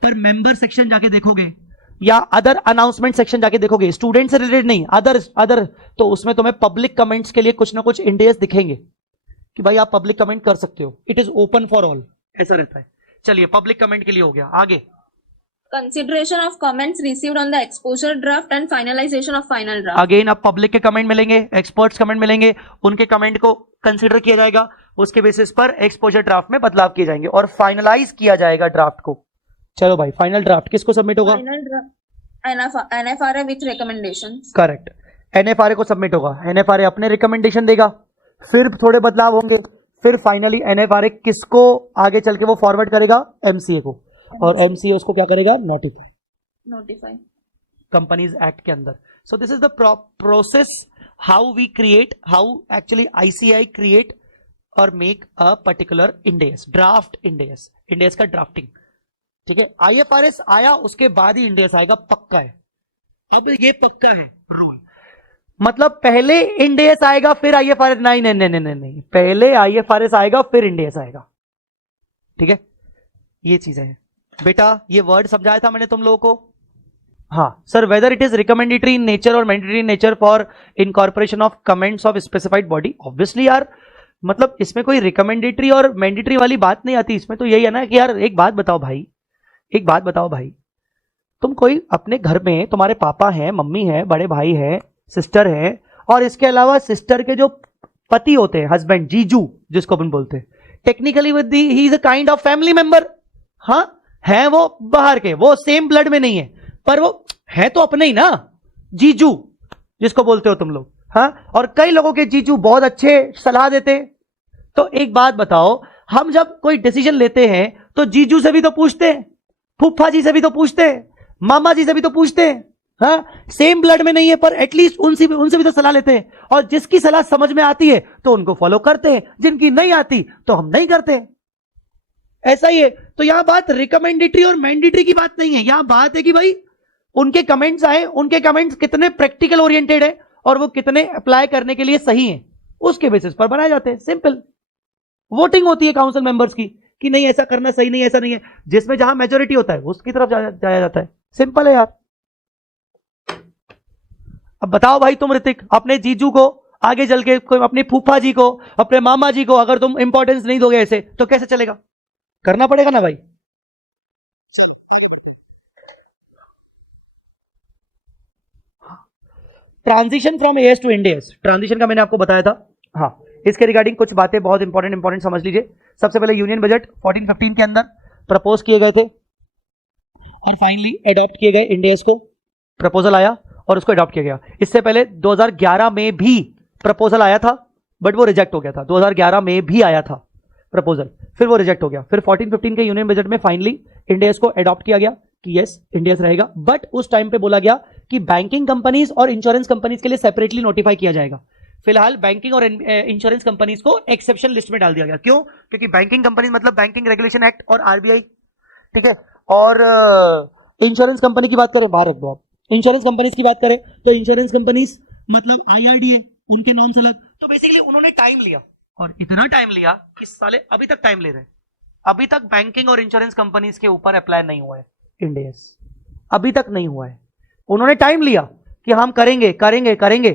पर मेंबर सेक्शन जाके देखोगे या अदर अनाउंसमेंट सेक्शन जाके देखोगे, स्टूडेंट से रिलेटेड नहीं, अदर, तो उसमें तुम्हें पब्लिक कमेंट्स के लिए कुछ ना कुछ इंडेक्स दिखेंगे कि भाई आप पब्लिक कमेंट कर सकते हो. It is open for all, ऐसा रहता है. चलिए पब्लिक कमेंट के लिए हो गया. आगे Consideration of comments received on the exposure draft and finalization of final draft. Again अब पब्लिक के कमेंट मिलेंगे, एक्सपर्ट्स कमेंट मिलेंगे, उनके कमेंट को कंसिडर किया जाएगा, उसके बेसिस पर एक्सपोजर ड्राफ्ट में बदलाव किए जाएंगे और फाइनलाइज किया जाएगा ड्राफ्ट को. चलो भाई, फाइनल ड्राफ्ट किसको सबमिट होगा? Final draft NFRA with recommendations. Correct, NFRA को सबमिट होगा. NFRA अपने रिकमेंडेशन देगा, फिर थोड़े बदलाव होंगे, फिर फाइनली NFRA किसको आगे चल के वो फॉरवर्ड करेगा? MCA को, और MCA उसको क्या करेगा? Notify. कंपनीज एक्ट के अंदर. So this is the process how we create, how actually ICI create और make a particular Ind AS, draft Ind AS का ड्राफ्टिंग. ठीक है, IFRS आया उसके बाद ही इंडेस आएगा, पक्का है. अब ये पक्का है रूल, मतलब पहले इंडेस आएगा फिर IFRS. नहीं, पहले IFRS आएगा फिर इंडेस आएगा. ठीक है, ये चीजें हैं बेटा. ये वर्ड समझाया था मैंने तुम लोगों को. हाँ sir, whether it is recommendatory in nature और mandatory in nature for incorporation of comments of specified body. Obviously यार, मतलब इसमें कोई रिकमेंडेटरी और मैंडेटरी वाली बात नहीं आती. इसमें तो यही है ना कि यार एक बात बताओ भाई, तुम कोई अपने घर में, तुम्हारे पापा हैं, मम्मी है, बड़े भाई है, सिस्टर है, और इसके अलावा सिस्टर के जो पति होते हैं, हस्बैंड, जीजू जिसको अपन बोलते हैं, technically with the he is a kind of family member. हाँ, है वो बाहर के, वो सेम ब्लड में नहीं है, पर वो है तो अपने ही ना, जीजू जिसको बोलते हो तुम लोग. हाँ, और कई लोगों के जीजू बहुत अच्छे सलाह देते हैं. तो एक बात बताओ, हम जब कोई डिसीजन लेते हैं तो जीजू से भी तो पूछते हैं, फूफा जी से भी तो पूछते हैं, मामा जी से भी तो पूछते हैं. हाँ, सेम ब्लड में नहीं है पर एटलीस्ट उनसे भी तो सलाह लेते हैं, और जिसकी सलाह समझ में आती है तो उनको फॉलो करते हैं, जिनकी नहीं आती तो हम नहीं करते. ऐसा ही है. तो यहां बात रिकमेंडेटरी और मैंडेटरी की बात नहीं है, यहां बात है कि भाई उनके कमेंट्स आए, उनके कमेंट्स कितने प्रैक्टिकल ओरिएंटेड है और वो कितने अप्लाई करने के लिए सही है, उसके बेसिस पर बनाए जाते हैं. सिंपल. वोटिंग होती है काउंसिल मेंबर्स की कि नहीं ऐसा करना सही नहीं, ऐसा नहीं है, जिसमें जहां मेजोरिटी होता है उसकी तरफ जाया जाता है. सिंपल है यार. अब बताओ भाई तुम ऋतिक, अपने जीजू को आगे चल के, कोई अपनी फूफा जी को, अपने मामा जी को अगर तुम इंपॉर्टेंस नहीं दोगे ऐसे, तो कैसे चलेगा? करना पड़ेगा ना भाई. चलो आगे बढ़ते हैं. Transition from AS to Ind AS, transition का मैंने आपको बताया था. हाँ, इसके रिगार्डिंग कुछ बातें बहुत इंपॉर्टेंट समझ लीजिए. सबसे पहले यूनियन बजट 14-15 के अंदर प्रपोज किए गए थे और फाइनली अडॉप्ट किए गए. इंडेस को प्रपोजल आया और उसको अडॉप्ट किया गया. इससे पहले 2011 में भी प्रपोजल आया था, बट वो रिजेक्ट हो गया था. 2011 में भी आया था प्रपोजल, फिर वो रिजेक्ट हो गया. फिर 14-15 के यूनियन बजट में फाइनली इंडेस को अडॉप्ट किया गया कि यस इंडेस रहेगा, बट उस टाइम पे बोला गया कि बैंकिंग कंपनीज और इंश्योरेंस कंपनीज के लिए सेपरेटली नोटिफाई किया जाएगा. फिलहाल बैंकिंग और इंश्योरेंस कंपनीज को एक्सेप्शन लिस्ट में डाल दिया गया. क्यों? क्योंकि बैंकिंग कंपनीज मतलब बैंकिंग रेगुलेशन एक्ट और RBI. ठीक है, और इंश्योरेंस कंपनी की बात करें, बाहर रख दो आप. इंश्योरेंस कंपनीज की बात करें तो इंश्योरेंस कंपनीज मतलब IRDA, उनके नॉर्म्स अलग. तो बेसिकली उन्होंने टाइम लिया, और इतना टाइम लिया कि साले अभी तक टाइम ले रहे हैं. अभी तक बैंकिंग और इंश्योरेंस कंपनीज के ऊपर अप्लाई नहीं हुआ है इंडेस, अभी तक नहीं हुआ है. उन्होंने टाइम लिया कि हम करेंगे,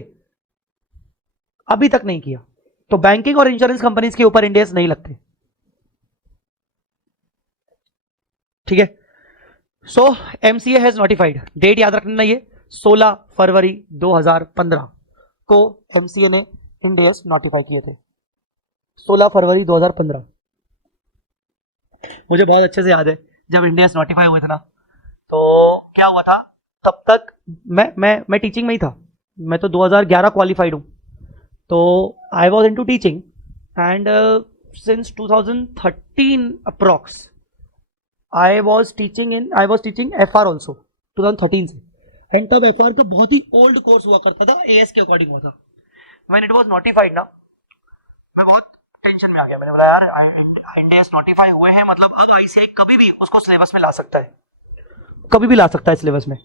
अभी तक नहीं किया. तो बैंकिंग और इंश्योरेंस कंपनीज के ऊपर इंडेस नहीं लगते. ठीक है. सो MCA हैज नोटिफाइड, डेट याद रखना, ये 16 फरवरी 2015 को MCA ने इंडेस नोटिफाई किए थे. 16 फरवरी 2015. मुझे बहुत अच्छे से याद है जब इंडेस नोटिफाई हुए थे ना, तो क्या हुआ था, तब तक मैं टीचिंग में ही था. मैं तो 2011 क्वालिफाइड हूं, तो I was into teaching and since 2013 approx I was teaching FR also 2013 से. एंड तब एफआर का बहुत ही ओल्ड कोर्स हुआ करता था, एएस के अकॉर्डिंग हुआ था. व्हेन इट वाज नोटिफाइड ना, मैं बहुत टेंशन में आ गया. मैंने बोला यार इंडियस नोटिफाई हुए हैं, मतलब अब आईसीआई कभी भी उसको सिलेबस में ला सकता है, कभी भी ला सकता है सिलेबस में.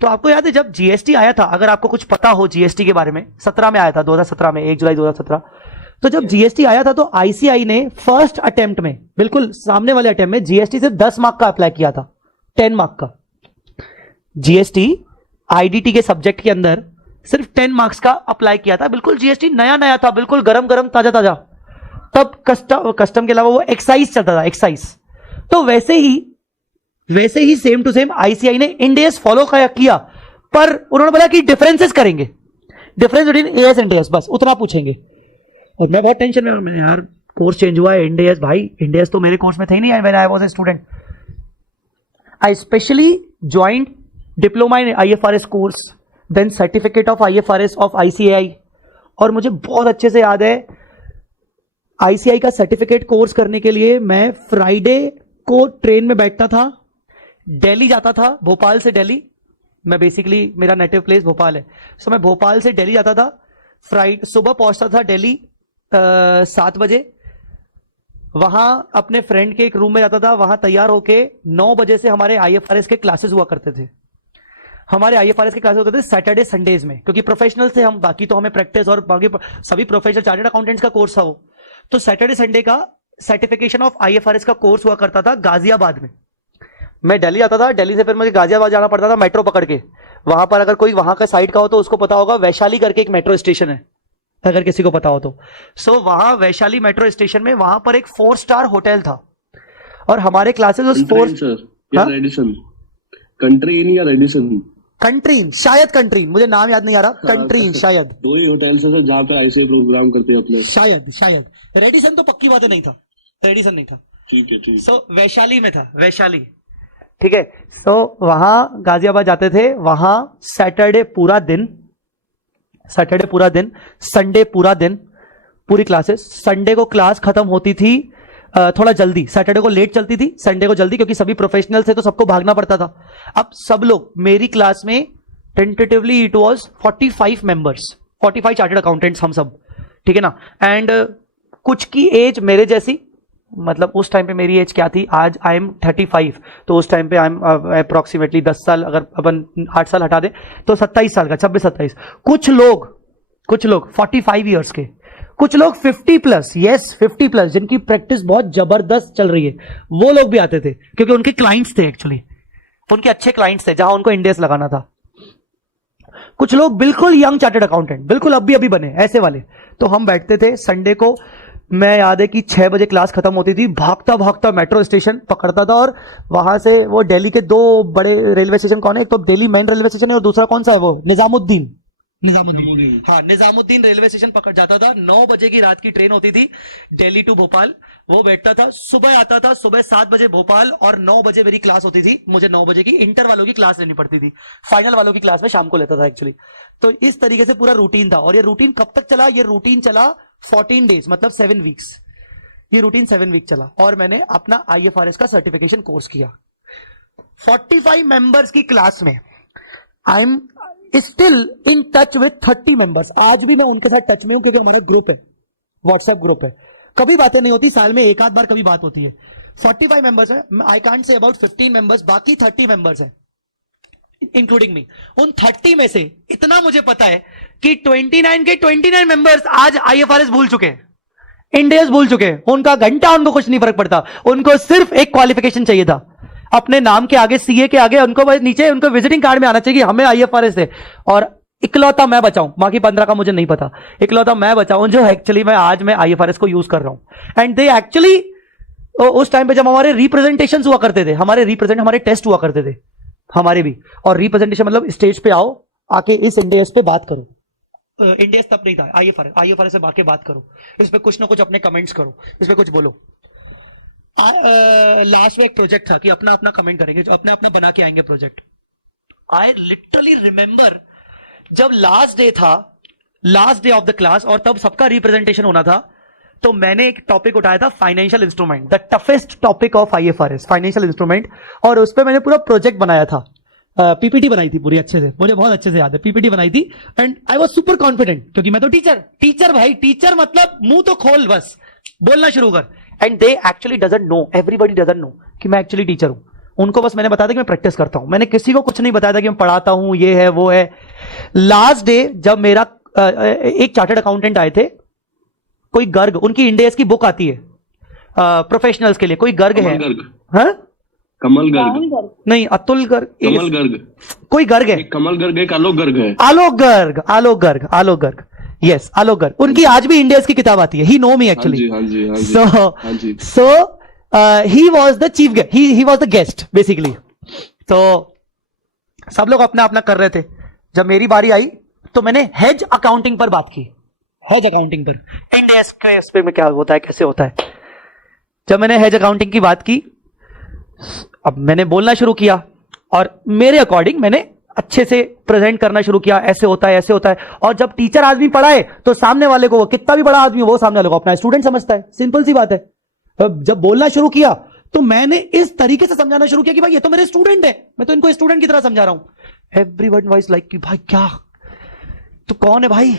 तो आपको याद है जब जीएसटी आया था, अगर आपको कुछ पता हो जीएसटी के बारे में, 17 में आया था, 2017 में, 1 जुलाई 2017. तो जब जीएसटी आया था तो आईसीआई ने फर्स्ट अटेम्प्ट में, बिल्कुल सामने वाले अटेम्प्ट में, जीएसटी से 10 मार्क का अप्लाई किया था, 10 मार्क का. जीएसटी आईडीटी के सब्जेक्ट के अंदर सिर्फ 10 मार्क्स का अप्लाई किया था. बिल्कुल जीएसटी नया नया था, बिल्कुल गरम गरम ताजा ताजा. तब कस्टम के अलावा वो एक्साइज चलता था, एक्साइज. तो वैसे ही सेम टू सेम आईसीआई ने इंडेस फॉलो किया, पर उन्होंने बोला कि डिफरेंसेस करेंगे, difference between as and as, बस उतना पूछेंगे. और मैं बहुत टेंशन में, मैंने यार कोर्स चेंज हुआ है, इंडेस भाई, इंडेस तो मेरे कोर्स में थे ही नहीं when I was a student. I specially joined diploma in IFRS course, then certificate of IFRS of ICAI. और मुझे बहुत अच्छे से याद है, आईसीआई का सर्टिफिकेट कोर्स करने के लिए मैं फ्राइडे को ट्रेन में बैठता था, दिल्ली जाता था, भोपाल से दिल्ली. मैं बेसिकली, मेरा नेटिव प्लेस भोपाल है, सो मैं भोपाल से दिल्ली जाता था. सुबह पहुंचता था दिल्ली 7 बजे, वहां अपने फ्रेंड के एक रूम में जाता था, वहां तैयार होके 9 बजे से हमारे आईएफआरएस के क्लासेस हुआ करते थे. हमारे आईएफआरएस के क्लासेस होते थे सैटरडे संडेज में, क्योंकि प्रोफेशनल थे हम, बाकी तो हमें प्रैक्टिस और बाकी सभी प्रोफेशनल चार्टर्ड अकाउंटेंट्स का कोर्स था वो. तो सैटरडे संडे का सर्टिफिकेशन ऑफ आईएफआरएस का कोर्स हुआ करता था गाजियाबाद में. मैं दिल्ली आता था, दिल्ली से फिर मुझे गाजियाबाद जाना पड़ता था मेट्रो पकड़ के. वहां पर अगर कोई वहां का साइड का हो तो उसको पता होगा, वैशाली करके एक मेट्रो स्टेशन है, अगर किसी को पता हो तो. सो वहां वैशाली मेट्रो स्टेशन में, वहां पर एक 4 स्टार होटल था, और हमारे क्लासेस उस 4 कंट्रीन, शायद कंट्रीन, मुझे नाम याद नहीं आ रहा. कंट्रीन शायद 2 ही होटल्स है जहां पे आईसीआई प्रोग्राम करते हैं अपने, शायद रेडिसन तो पक्की बात नहीं था, रेडिसन नहीं था. ठीक है. सो वैशाली में था, वैशाली, ठीक है. सो वहां गाजियाबाद जाते थे, वहां सैटरडे पूरा दिन, संडे पूरा दिन, पूरी क्लासेस. संडे को क्लास खत्म होती थी थोड़ा जल्दी, सैटरडे को लेट चलती थी, संडे को जल्दी, क्योंकि सभी प्रोफेशनल थे तो सबको भागना पड़ता था. अब सब लोग, मेरी क्लास में tentatively it was 45 members, 45 chartered accountants हम सब, ठीक है ना. एंड कुछ की एज मेरे जैसी, मतलब उस टाइम पे मेरी एज क्या थी, आज आई एम 35, तो उस टाइम पे आई एम अप्रोक्सीमेटली 10 साल, अगर अपन 8 साल हटा दें तो 27 साल का, 26-27. कुछ लोग 45 ईयर्स के, कुछ लोग 50 प्लस, यस 50 प्लस, जिनकी प्रैक्टिस बहुत जबरदस्त चल रही है, वो लोग भी आते थे, क्योंकि उनके क्लाइंट्स थे, एक्चुअली उनके अच्छे क्लाइंट्स थे जहां उनको इंडेस लगाना था. कुछ लोग बिल्कुल यंग चार्टर्ड अकाउंटेंट, बिल्कुल अभी बने, ऐसे वाले. तो हम बैठते थे संडे को, मैं याद है कि 6 बजे क्लास खत्म होती थी, भागता मेट्रो स्टेशन पकड़ता था, और वहां से वो दिल्ली के 2 बड़े रेलवे स्टेशन कौन है, एक तो दिल्ली मेन रेलवे स्टेशन है, और दूसरा कौन सा है वो, निजामुद्दीन, हाँ निजामुद्दीन रेलवे स्टेशन पकड़ जाता था. 9 बजे की रात की ट्रेन होती थी दिल्ली टू भोपाल, वो बैठता था, सुबह आता था, सुबह 7 बजे भोपाल, और 9 बजे मेरी क्लास होती थी. मुझे 9 बजे की इंटर वालों की क्लास लेनी पड़ती थी, फाइनल वालों की क्लास में शाम को लेता था एक्चुअली. तो इस तरीके से पूरा रूटीन था. और ये रूटीन कब तक चला, ये रूटीन चला 14 डेज, मतलब 7 वीक्स. ये रूटीन 7 वीक चला, और मैंने अपना आईएफआरएस का सर्टिफिकेशन कोर्स किया. 45 मेंबर्स की क्लास में I am still in touch with 30 members. आज भी मैं उनके साथ टच में हूं, क्योंकि हमारा ग्रुप है, व्हाट्सएप ग्रुप है. कभी बातें नहीं होती, साल में एक आध बार कभी बात होती है. 45 मेंबर्स में I can't say about 15 members, बाकी 30 मेंबर्स हैं इंक्लूडिंग मी. उन 30 में से इतना मुझे पता है कि 29 के 29 मेंबर्स आज आईएफआरएस भूल चुके, इंडेस भूल चुके. उनका घंटा उनको कुछ नहीं फर्क पड़ता, उनको सिर्फ एक क्वालिफिकेशन चाहिए था, अपने नाम के आगे, सीए के आगे, उनको बस नीचे उनको विजिटिंग कार्ड में आना चाहिए कि हमें आईएफआरएस है. और इकलौता मैं बचाऊं, बाकी 15 का मुझे नहीं पता, इकलौता मैं बचाऊं जो एक्चुअली मैं आईएफआरएस को यूज कर रहा हूं. एंड दे एक्चुअली, उस टाइम पे जब हमारे रिप्रेजेंटेशन हुआ करते थे, हमारे टेस्ट हुआ करते थे हमारे भी, और रिप्रेजेंटेशन मतलब स्टेज पे आओ, आके इस इंडेस पे बात करो. इंडेस तब नहीं था, आईएफआरएस से आके बात करो, इस पे कुछ ना कुछ अपने कमेंट्स करो, इस पे कुछ बोलो. लास्ट में एक प्रोजेक्ट था कि अपना कमेंट करेंगे, जो अपना बना के आएंगे प्रोजेक्ट. आई लिटरली रिमेंबर जब last day of the class, और तब सबका रिप्रेजेंटेशन होना था, तो मैंने एक टॉपिक उठाया था, financial instrument, the toughest topic of IFRS, financial instrument. और उस पर मैंने पूरा प्रोजेक्ट बनाया था. पीपीटी बनाई थी पूरी अच्छे से, मुझे बहुत अच्छे से याद है, पीपीटी बनाई थी and I was super confident क्योंकि मैं तो टीचर भाई, टीचर मतलब मुंह तो खोल, बस बोलना शुरू कर। And they actually doesn't know, everybody doesn't know कि मैं एक्चुअली टीचर हूं। उनको बस मैंने बताया था कि मैं प्रैक्टिस करता हूं, मैंने किसी को कुछ नहीं बताया था कि मैं पढ़ाता हूं, ये है वो है। लास्ट डे जब मेरा एक चार्टर्ड अकाउंटेंट आए थे, कोई गर्ग, उनकी इंडियस की बुक आती है प्रोफेशनल्स के लिए, कोई गर्ग है, हाँ कमल गर्ग नहीं, अतुल गर्ग, कमल गर्ग, कोई गर्ग है, एक कमल गर्ग, एक आलोक गर्ग है, आलोक गर्ग, यस आलोक गर्ग। उनकी आज भी इंडियस की किताब आती है, he know me actually. So he was the chief guest, he was the guest basically. तो सब लोग अपना अपना कर रहे थे। जब मेरी बारी आई तो मैंने हेज अकाउंटिंग पर बात की, हेज अकाउंटिंग पर, इंडियस के उस पे में क्या होता है, कैसे होता है। जब मैंने हेज अकाउंटिंग की बात की, अब मैंने बोलना शुरू किया और मेरे अकॉर्डिंग मैंने अच्छे से प्रेजेंट करना शुरू किया, ऐसे होता है, ऐसे होता है। और जब टीचर आदमी पढ़ाए तो सामने वाले को, वो कितना भी बड़ा आदमी हो, वो सामने वाले को अपना स्टूडेंट समझता है, सिंपल सी बात है। जब बोलना शुरू किया तो मैंने इस तरीके से समझाना शुरू किया कि भाई ये तो मेरे स्टूडेंट है, मैं तो इनको स्टूडेंट की तरह समझा रहा हूं। एवरीवन वाज लाइक कि भाई क्या, तू कौन है भाई,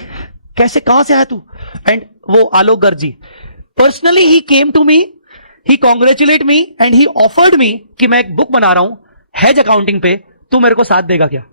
कैसे, कहां से आया तू। एंड वो Alok Garg ji personally he came to me, he congratulate me and he offered me कि मैं एक बुक बना रहा हूं हेज अकाउंटिंग पे, तू मेरे को साथ देगा क्या।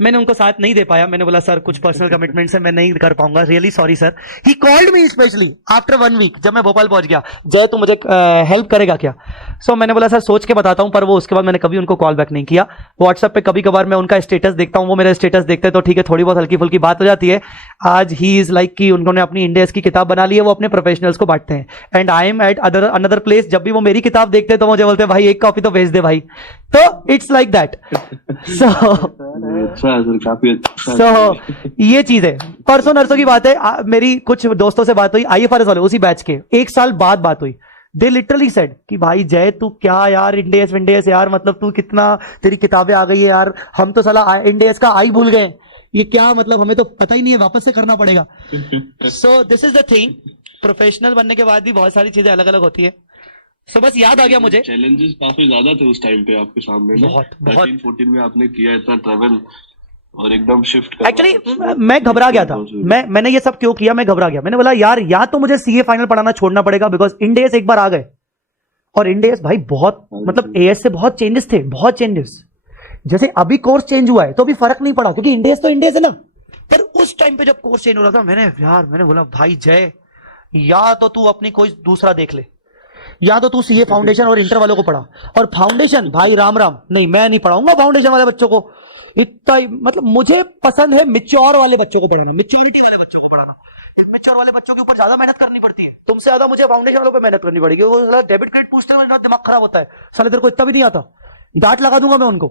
मैंने उनको साथ नहीं दे पाया, मैंने बोला सर कुछ पर्सनल कमिटमेंट्स है, मैं नहीं कर पाऊंगा, really sorry sir. He called me specially after 1 week, जब मैं भोपाल पहुंच गया, जय तू मुझे हेल्प करेगा क्या। सो मैंने बोला सर सोच के बताता हूं, पर वो उसके बाद मैंने कभी उनको कॉल बैक नहीं किया। व्हाट्सएप पे कभी कभार मैं उनका स्टेटस देखता हूं, वो मेरा स्टेटस देखते हैं तो ठीक है, थोड़ी बहुत हल्की फुल्की बात हो जाती है। आज ही इज लाइक कि उन्होंने अपनी इंडियस की किताब बना ली है, वो अपने प्रोफेशनल्स को बांटते हैं। And I am at another place, जब भी वो मेरी किताब देखते हैं तो मुझे बोलते हैं भाई एक कॉपी तो भेज दे भाई, तो इट्स लाइक दैट। सो ये चीज है। परसों नरसों की बात है, मेरी कुछ दोस्तों से बात हुई, IFRS वाले उसी बैच के, 1 साल बाद बात हुई। दे लिटरली सेड कि भाई जय तू क्या यार, इंडियस यार, मतलब तू कितना, तेरी किताबें आ गई है यार, हम तो साला इंडियस का आई भूल गए, ये क्या मतलब, हमें तो पता ही नहीं है, वापस से करना पड़ेगा। सो this is the thing, professional बनने के बाद भी बहुत सारी चीजें अलग अलग होती है। सो बस याद आ गया मुझे, चैलेंजेस काफी ज्यादा थे उस टाइम पे आपके सामने, बहुत 13-14 में आपने किया इतना ट्रेवल और एकदम शिफ्ट करना। एक्चुअली मैं घबरा गया था, मैंने ये सब क्यों किया, मैं घबरा गया। मैंने बोला यार या तो मुझे CA फाइनल पढ़ाना छोड़ना पड़ेगा, बिकॉज इंडियस एक बार आ गए, और इंडियस भाई बहुत, मतलब AS से बहुत चेंजेस थे, बहुत चेंजेस। जैसे अभी कोर्स चेंज हुआ है तो अभी फर्क नहीं पड़ा, क्योंकि इंडियस तो इंडियस है ना। पर उस टाइम पे जब कोर्स चेंज हो रहा था, मैंने बोला भाई जय, या तो तू अपनी कोई दूसरा देख ले, या तो तू CA फाउंडेशन और इंटर वालों को पढ़ा। और फाउंडेशन भाई राम नहीं, मैं नहीं पढ़ाऊंगा फाउंडेशन वाले बच्चों को इतना, मतलब मुझे पसंद है मिच्योर वाले बच्चों को पढ़ाना, मिच्योरिटी वाले बच्चों को पढ़ाना। इमेच्योर वाले बच्चों के ऊपर ज्यादा मेहनत करनी पड़ती है, तुमसे ज्यादा मुझे फाउंडेशन वालों पे मेहनत करनी पड़ेगी। वो साला डेबिट क्रेडिट पूछते हैं, दिमाग खराब होता है, साले तेरे को इतना भी नहीं आता, डांट लगा दूंगा मैं उनको।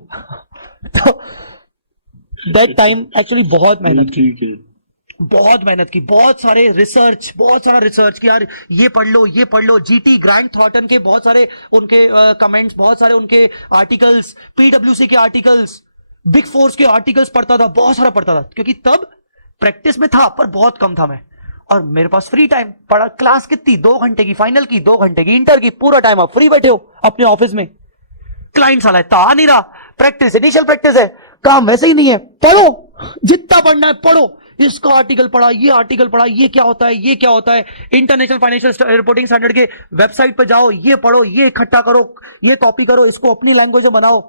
तो दैट टाइम एक्चुअली बहुत मेहनत की, बहुत मेहनत की, बहुत सारा रिसर्च कि यार ये पढ़ लो। GT ग्रैंड थॉर्टन के बहुत सारे उनके कमेंट्स, बहुत सारे उनके आर्टिकल्स, PwC के आर्टिकल्स, बिग फोर्स के आर्टिकल्स पढ़ता था, बहुत सारा पढ़ता था, क्योंकि तब प्रैक्टिस में था पर बहुत कम था मैं, और मेरे पास फ्री टाइम पढ़ा। क्लास कितनी, 2 घंटे की फाइनल की, 2 घंटे की इंटर की, पूरा टाइम आप फ्री बैठे हो अपने ऑफिस में। क्लाइंट साला इतना आ नहीं रहा, प्रैक्टिस इनिशियल प्रैक्टिस है, काम वैसे ही नहीं है, पढ़ो जितना पढ़ना है पढ़ो, इसका आर्टिकल पढ़ा, ये आर्टिकल पढ़ा, ये क्या होता है, इंटरनेशनल फाइनेंशियल रिपोर्टिंग स्टैंडर्ड के वेबसाइट पे जाओ, ये पढ़ो, ये इकट्ठा करो, ये कॉपी करो, इसको अपनी लैंग्वेज में बनाओ।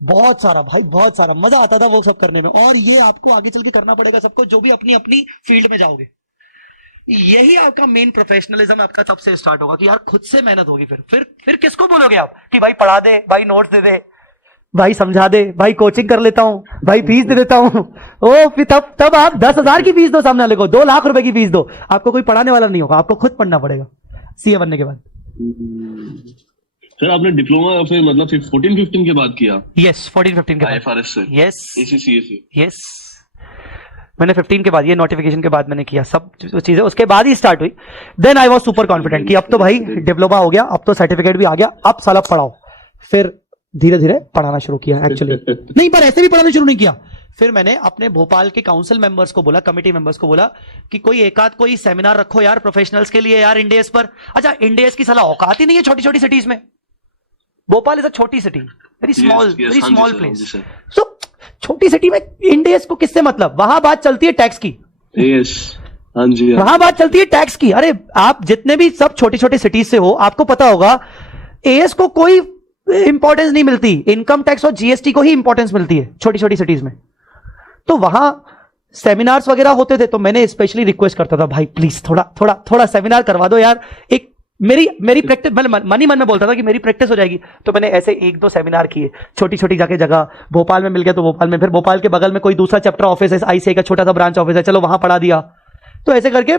बहुत सारा भाई, बहुत सारा मजा आता था वो सब करने में। और ये आपको आगे चल के करना पड़ेगा सबको, जो भी अपनी अपनी फील्ड में जाओगे। यही आपका मेन प्रोफेशनलिज्म आपका तब से स्टार्ट होगा कि यार खुद से मेहनत होगी। फिर किसको बोलोगे आप कि भाई पढ़ा दे, भाई नोट्स दे दे, भाई समझा दे, भाई कोचिंग कर लेता हूं, भाई फीस दे देता हूं। ओ फिर तब आप 10,000 की फीस दो सामने वाले को, 2 लाख रुपए की फीस दो, आपको कोई पढ़ाने वाला नहीं होगा, आपको खुद पढ़ना पड़ेगा CA बनने के बाद। सर आपने डिप्लोमा फिर मतलब 14-15 के बाद किया? यस, 14-15 के बाद IFRS से? यस, ACCA से? यस, मैंने 15 के बाद, ये नोटिफिकेशन के बाद मैंने किया, सब चीजें उसके बाद ही स्टार्ट हुई। Then I was super confident कि अब तो भाई डिप्लोमा हो गया, अब तो सर्टिफिकेट भी आ गया, अब साला पढ़ाओ। फिर धीरे धीरे पढ़ाना शुरू किया एक्चुअली नहीं, पर ऐसे भी पढ़ाना शुरू नहीं किया। फिर मैंने अपने भोपाल के काउंसिल मेंबर्स को बोला, कमेटी मेंबर्स को बोला कि कोई सेमिनार रखो यार प्रोफेशनल्स के लिए यार इंडियस पर। अच्छा, इंडियस की साला औकात ही नहीं है छोटी छोटी सिटीज में। भोपाल इज अ छोटी सिटी, वेरी स्मॉल प्लेस. सो छोटी सिटी में इंडेस को किससे मतलब? वहां बात चलती है टैक्स की. यस, हाँ जी. वहां बात चलती है टैक्स की. अरे आप जितने भी सब छोटी छोटी सिटीज से हो, आपको पता होगा एएस को कोई इंपॉर्टेंस नहीं मिलती. इनकम टैक्स और जीएसटी को ही इंपॉर्टेंस मिलती है छोटी छोटी सिटीज में. तो वहां सेमिनार्स वगैरह होते थे, तो मैंने स्पेशली रिक्वेस्ट करता था, भाई प्लीज थोड़ा सेमिनार करवा दो यार. एक मेरी प्रैक्टिस, मन ही मन में बोलता था कि मेरी प्रैक्टिस हो जाएगी. तो मैंने ऐसे 1-2 सेमिनार किए छोटी छोटी जाके जगह. भोपाल में मिल गया तो भोपाल में, फिर भोपाल के बगल में कोई दूसरा चैप्टर ऑफिस है, आईसीआई का छोटा सा ब्रांच ऑफिस है, चलो वहां पढ़ा दिया. तो ऐसे करके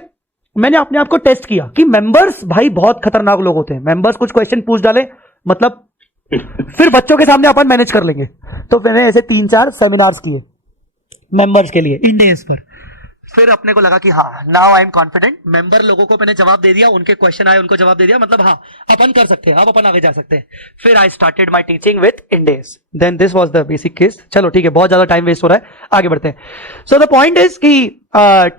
मैंने अपने आप को टेस्ट किया कि मेंबर्स भाई बहुत खतरनाक लोग होते हैं. मेंबर्स कुछ क्वेश्चन पूछ डाले, मतलब फिर बच्चों के सामने अपन मैनेज कर लेंगे. तो मैंने ऐसे 3-4 सेमिनार्स किए मेंबर्स के लिए इंडेस पर. फिर अपने को लगा कि हाँ, now I am confident. Member लोगों को मैंने जवाब दे दिया, उनके क्वेश्चन आए उनको जवाब दे दिया, मतलब हाँ अपन कर सकते हैं, अब अपन आगे जा सकते हैं. फिर I started my teaching with Ind AS. Then this was the basic case. चलो ठीक है, बहुत ज्यादा टाइम वेस्ट हो रहा है, आगे बढ़ते हैं. सो द पॉइंट इज कि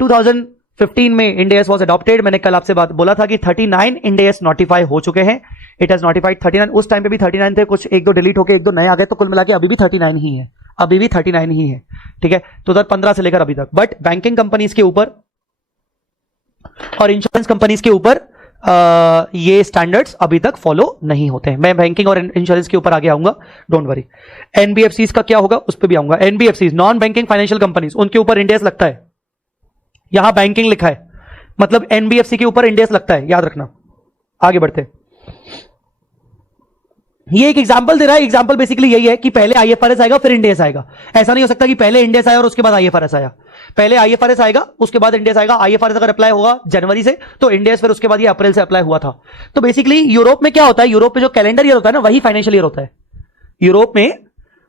2015 में इंडेस वाज अडॉप्टेड. मैंने कल आपसे बात बोला था कि 39 इंडेस नोटिफाई हो चुके हैं. It has notified 39. उस टाइम पे भी 39 थे, कुछ 1-2 डिलीट होके 1-2 नए आ गए, तो कुल मिला के अभी भी 39 ही है. अभी भी 39 ही है, ठीक है. 2015 से लेकर अभी तक. बट बैंकिंग कंपनीज के ऊपर और इंश्योरेंस कंपनीज के ऊपर ये स्टैंडर्ड्स अभी तक फॉलो नहीं होते हैं. मैं बैंकिंग और इंश्योरेंस के ऊपर आगे आऊंगा, डोंट वरी. एनबीएफसीज का क्या होगा उस पर भी आऊंगा. NBFCs, non banking financial companies, उनके ऊपर इंडेस लगता है. यहां बैंकिंग लिखा है, मतलब एनबीएफसी के ऊपर इंडेस लगता है, याद रखना. आगे बढ़ते. ये एक एग्जांपल दे रहा है. एग्जांपल बेसिकली यही है कि पहले आईएफआरएस आएगा फिर इंडेस आएगा. ऐसा नहीं हो सकता कि पहले इंडेस आया और उसके बाद आईएफआरएस आया. पहले आईएफआरएस आएगा उसके बाद इंडेस आएगा. आईएफआरएस अगर अप्लाई होगा जनवरी से तो इंडेस फिर उसके बाद ये अप्रैल से अप्लाई हुआ था. तो बेसिकली यूरोप में क्या होता है, यूरोप में जो कैलेंडर ईयर होता है ना, वही फाइनेंशियल ईयर होता है. यूरोप में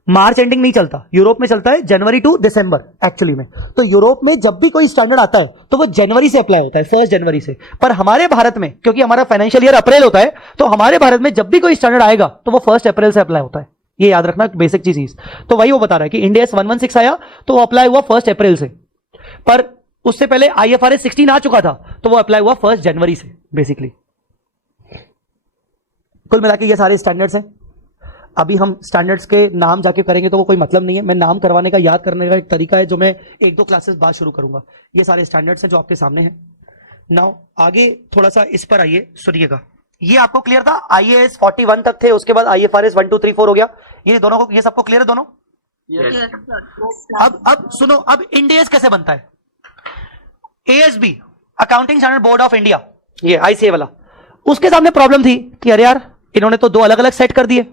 मार्च एंडिंग नहीं चलता, यूरोप में चलता है जनवरी टू दिसंबर एक्चुअली में. तो यूरोप में जब भी कोई स्टैंडर्ड आता है तो वो जनवरी से अप्लाई होता है, 1 जनवरी से. पर हमारे भारत में, क्योंकि हमारा फाइनेंशियल ईयर अप्रैल होता है, तो हमारे भारत में जब भी कोई स्टैंडर्ड आएगा तो वो 1 अप्रैल से अप्लाई होता है. ये याद रखना बेसिक चीज. तो वही वो बता रहा है कि इंडेस 116 आया तो वो अप्लाई हुआ 1 अप्रैल से. पर उससे पहले आईएफआरएस 16 आ चुका था तो वो अप्लाई हुआ 1 जनवरी से बेसिकली. कुल मिला के ये सारे स्टैंडर्ड्स हैं. अभी हम स्टैंडर्ड्स के नाम जाके करेंगे तो वो कोई मतलब नहीं है. मैं नाम करवाने का, याद करने का एक तरीका है जो मैं 1-2 क्लासेस बाद शुरू करूंगा. ये सारे स्टैंडर्ड्स हैं जो आपके सामने हैं. नाउ आगे थोड़ा सा इस पर आइए, सुनिएगा. ये आपको क्लियर था? आईएएस 41 तक थे, उसके बाद आईएफआरएस 1, 2, 3, 4 हो गया. ये दोनों को, ये सबको क्लियर है दोनों? अब सुनो, अब इंडेस कैसे बनता है. ASB, accounting standard board of India, ये आईसीए वाला, उसके सामने प्रॉब्लम थी कि अरे यार इन्होंने तो 2 अलग अलग सेट कर दिए.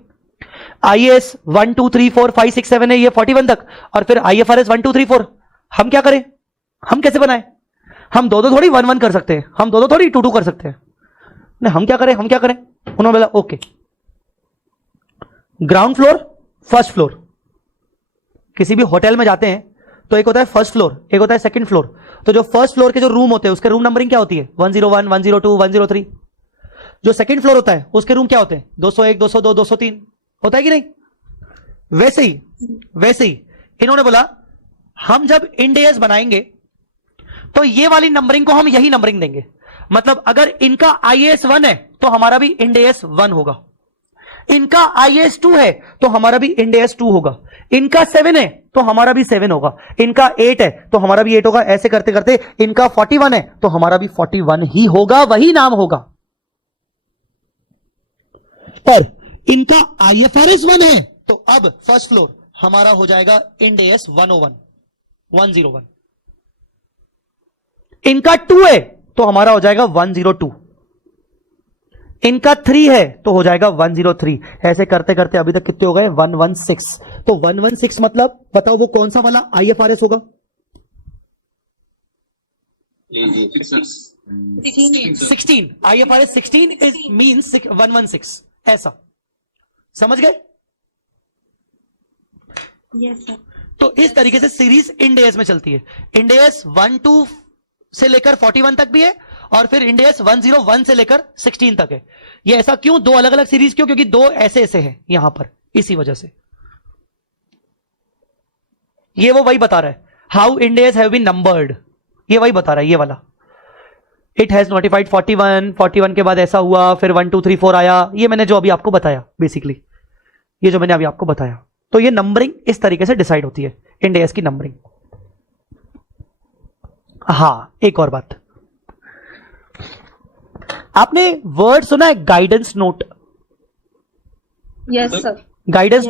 आईएएस 1, 2, 3, 4, 5, 6, 7 है ये 41 तक, और फिर आईएफआरएस 1, 2, 3, 4. हम क्या करें, हम कैसे बनाए? हम 2-2 थोड़ी 1-1 कर सकते हैं, हम 2-2 थोड़ी 2-2 कर सकते हैं. नहीं, हम क्या करें, हम क्या करें. उन्होंने बोला okay, ground floor, first floor. किसी भी होटल में जाते हैं तो एक होता है फर्स्ट फ्लोर, एक होता है सेकंड फ्लोर. तो जो फर्स्ट फ्लोर के जो रूम होते हैं उसके रूम नंबरिंग क्या होती है? 101, 102, 103. जो सेकंड फ्लोर होता है उसके रूम क्या होते हैं? 201, 202, 203. होता है कि नहीं? वैसे ही इन्होंने बोला हम जब इंडेस बनाएंगे तो ये वाली नंबरिंग को हम यही नंबरिंग देंगे. मतलब अगर इनका आईएएस 1 है तो हमारा भी इंडेस 1 होगा, इनका आईएएस 2 है तो हमारा भी इंडेस 2 होगा, इनका 7 है तो हमारा भी 7 होगा, इनका 8 है तो हमारा भी 8 होगा. ऐसे करते करते इनका 41 है तो हमारा भी 41 ही होगा, वही नाम होगा. पर इनका आईएफआरएस 1 है तो अब फर्स्ट फ्लोर हमारा हो जाएगा इंडेस 101, 101. इनका 2 है तो हमारा हो जाएगा 102. इनका 3 है तो हो जाएगा 103. ऐसे करते करते अभी तक कितने हो गए? 116. तो 116 मतलब बताओ वो कौन सा वाला आईएफआरएस होगा? 16. IFRS 16 is means 116. ऐसा समझ गए? Yes sir. तो इस तरीके से सीरीज इंडेस में चलती है. इंडेस 1-2 से लेकर 41 तक भी है और फिर इंडेस 101 से लेकर 16 तक है. ये ऐसा क्यों? 2 अलग अलग सीरीज क्यों? क्योंकि 2 ऐसे ऐसे हैं यहां पर, इसी वजह से. ये वो वही बता रहा है, हाउ इंडेस हैव बीन नंबर्ड. ये वही बता रहा है, ये वाला. इट हैज नोटिफाइड 41 के बाद ऐसा हुआ, फिर 1, 2, 3, 4 आया. ये मैंने जो अभी आपको बताया बेसिकली. ये जो मैंने अभी आपको बताया। तो ये नंबरिंग इस तरीके से डिसाइड होती है, इंड एएस की नंबरिंग। हां, एक और बात, आपने वर्ड सुना है guidance note? Yes, sir. Guidance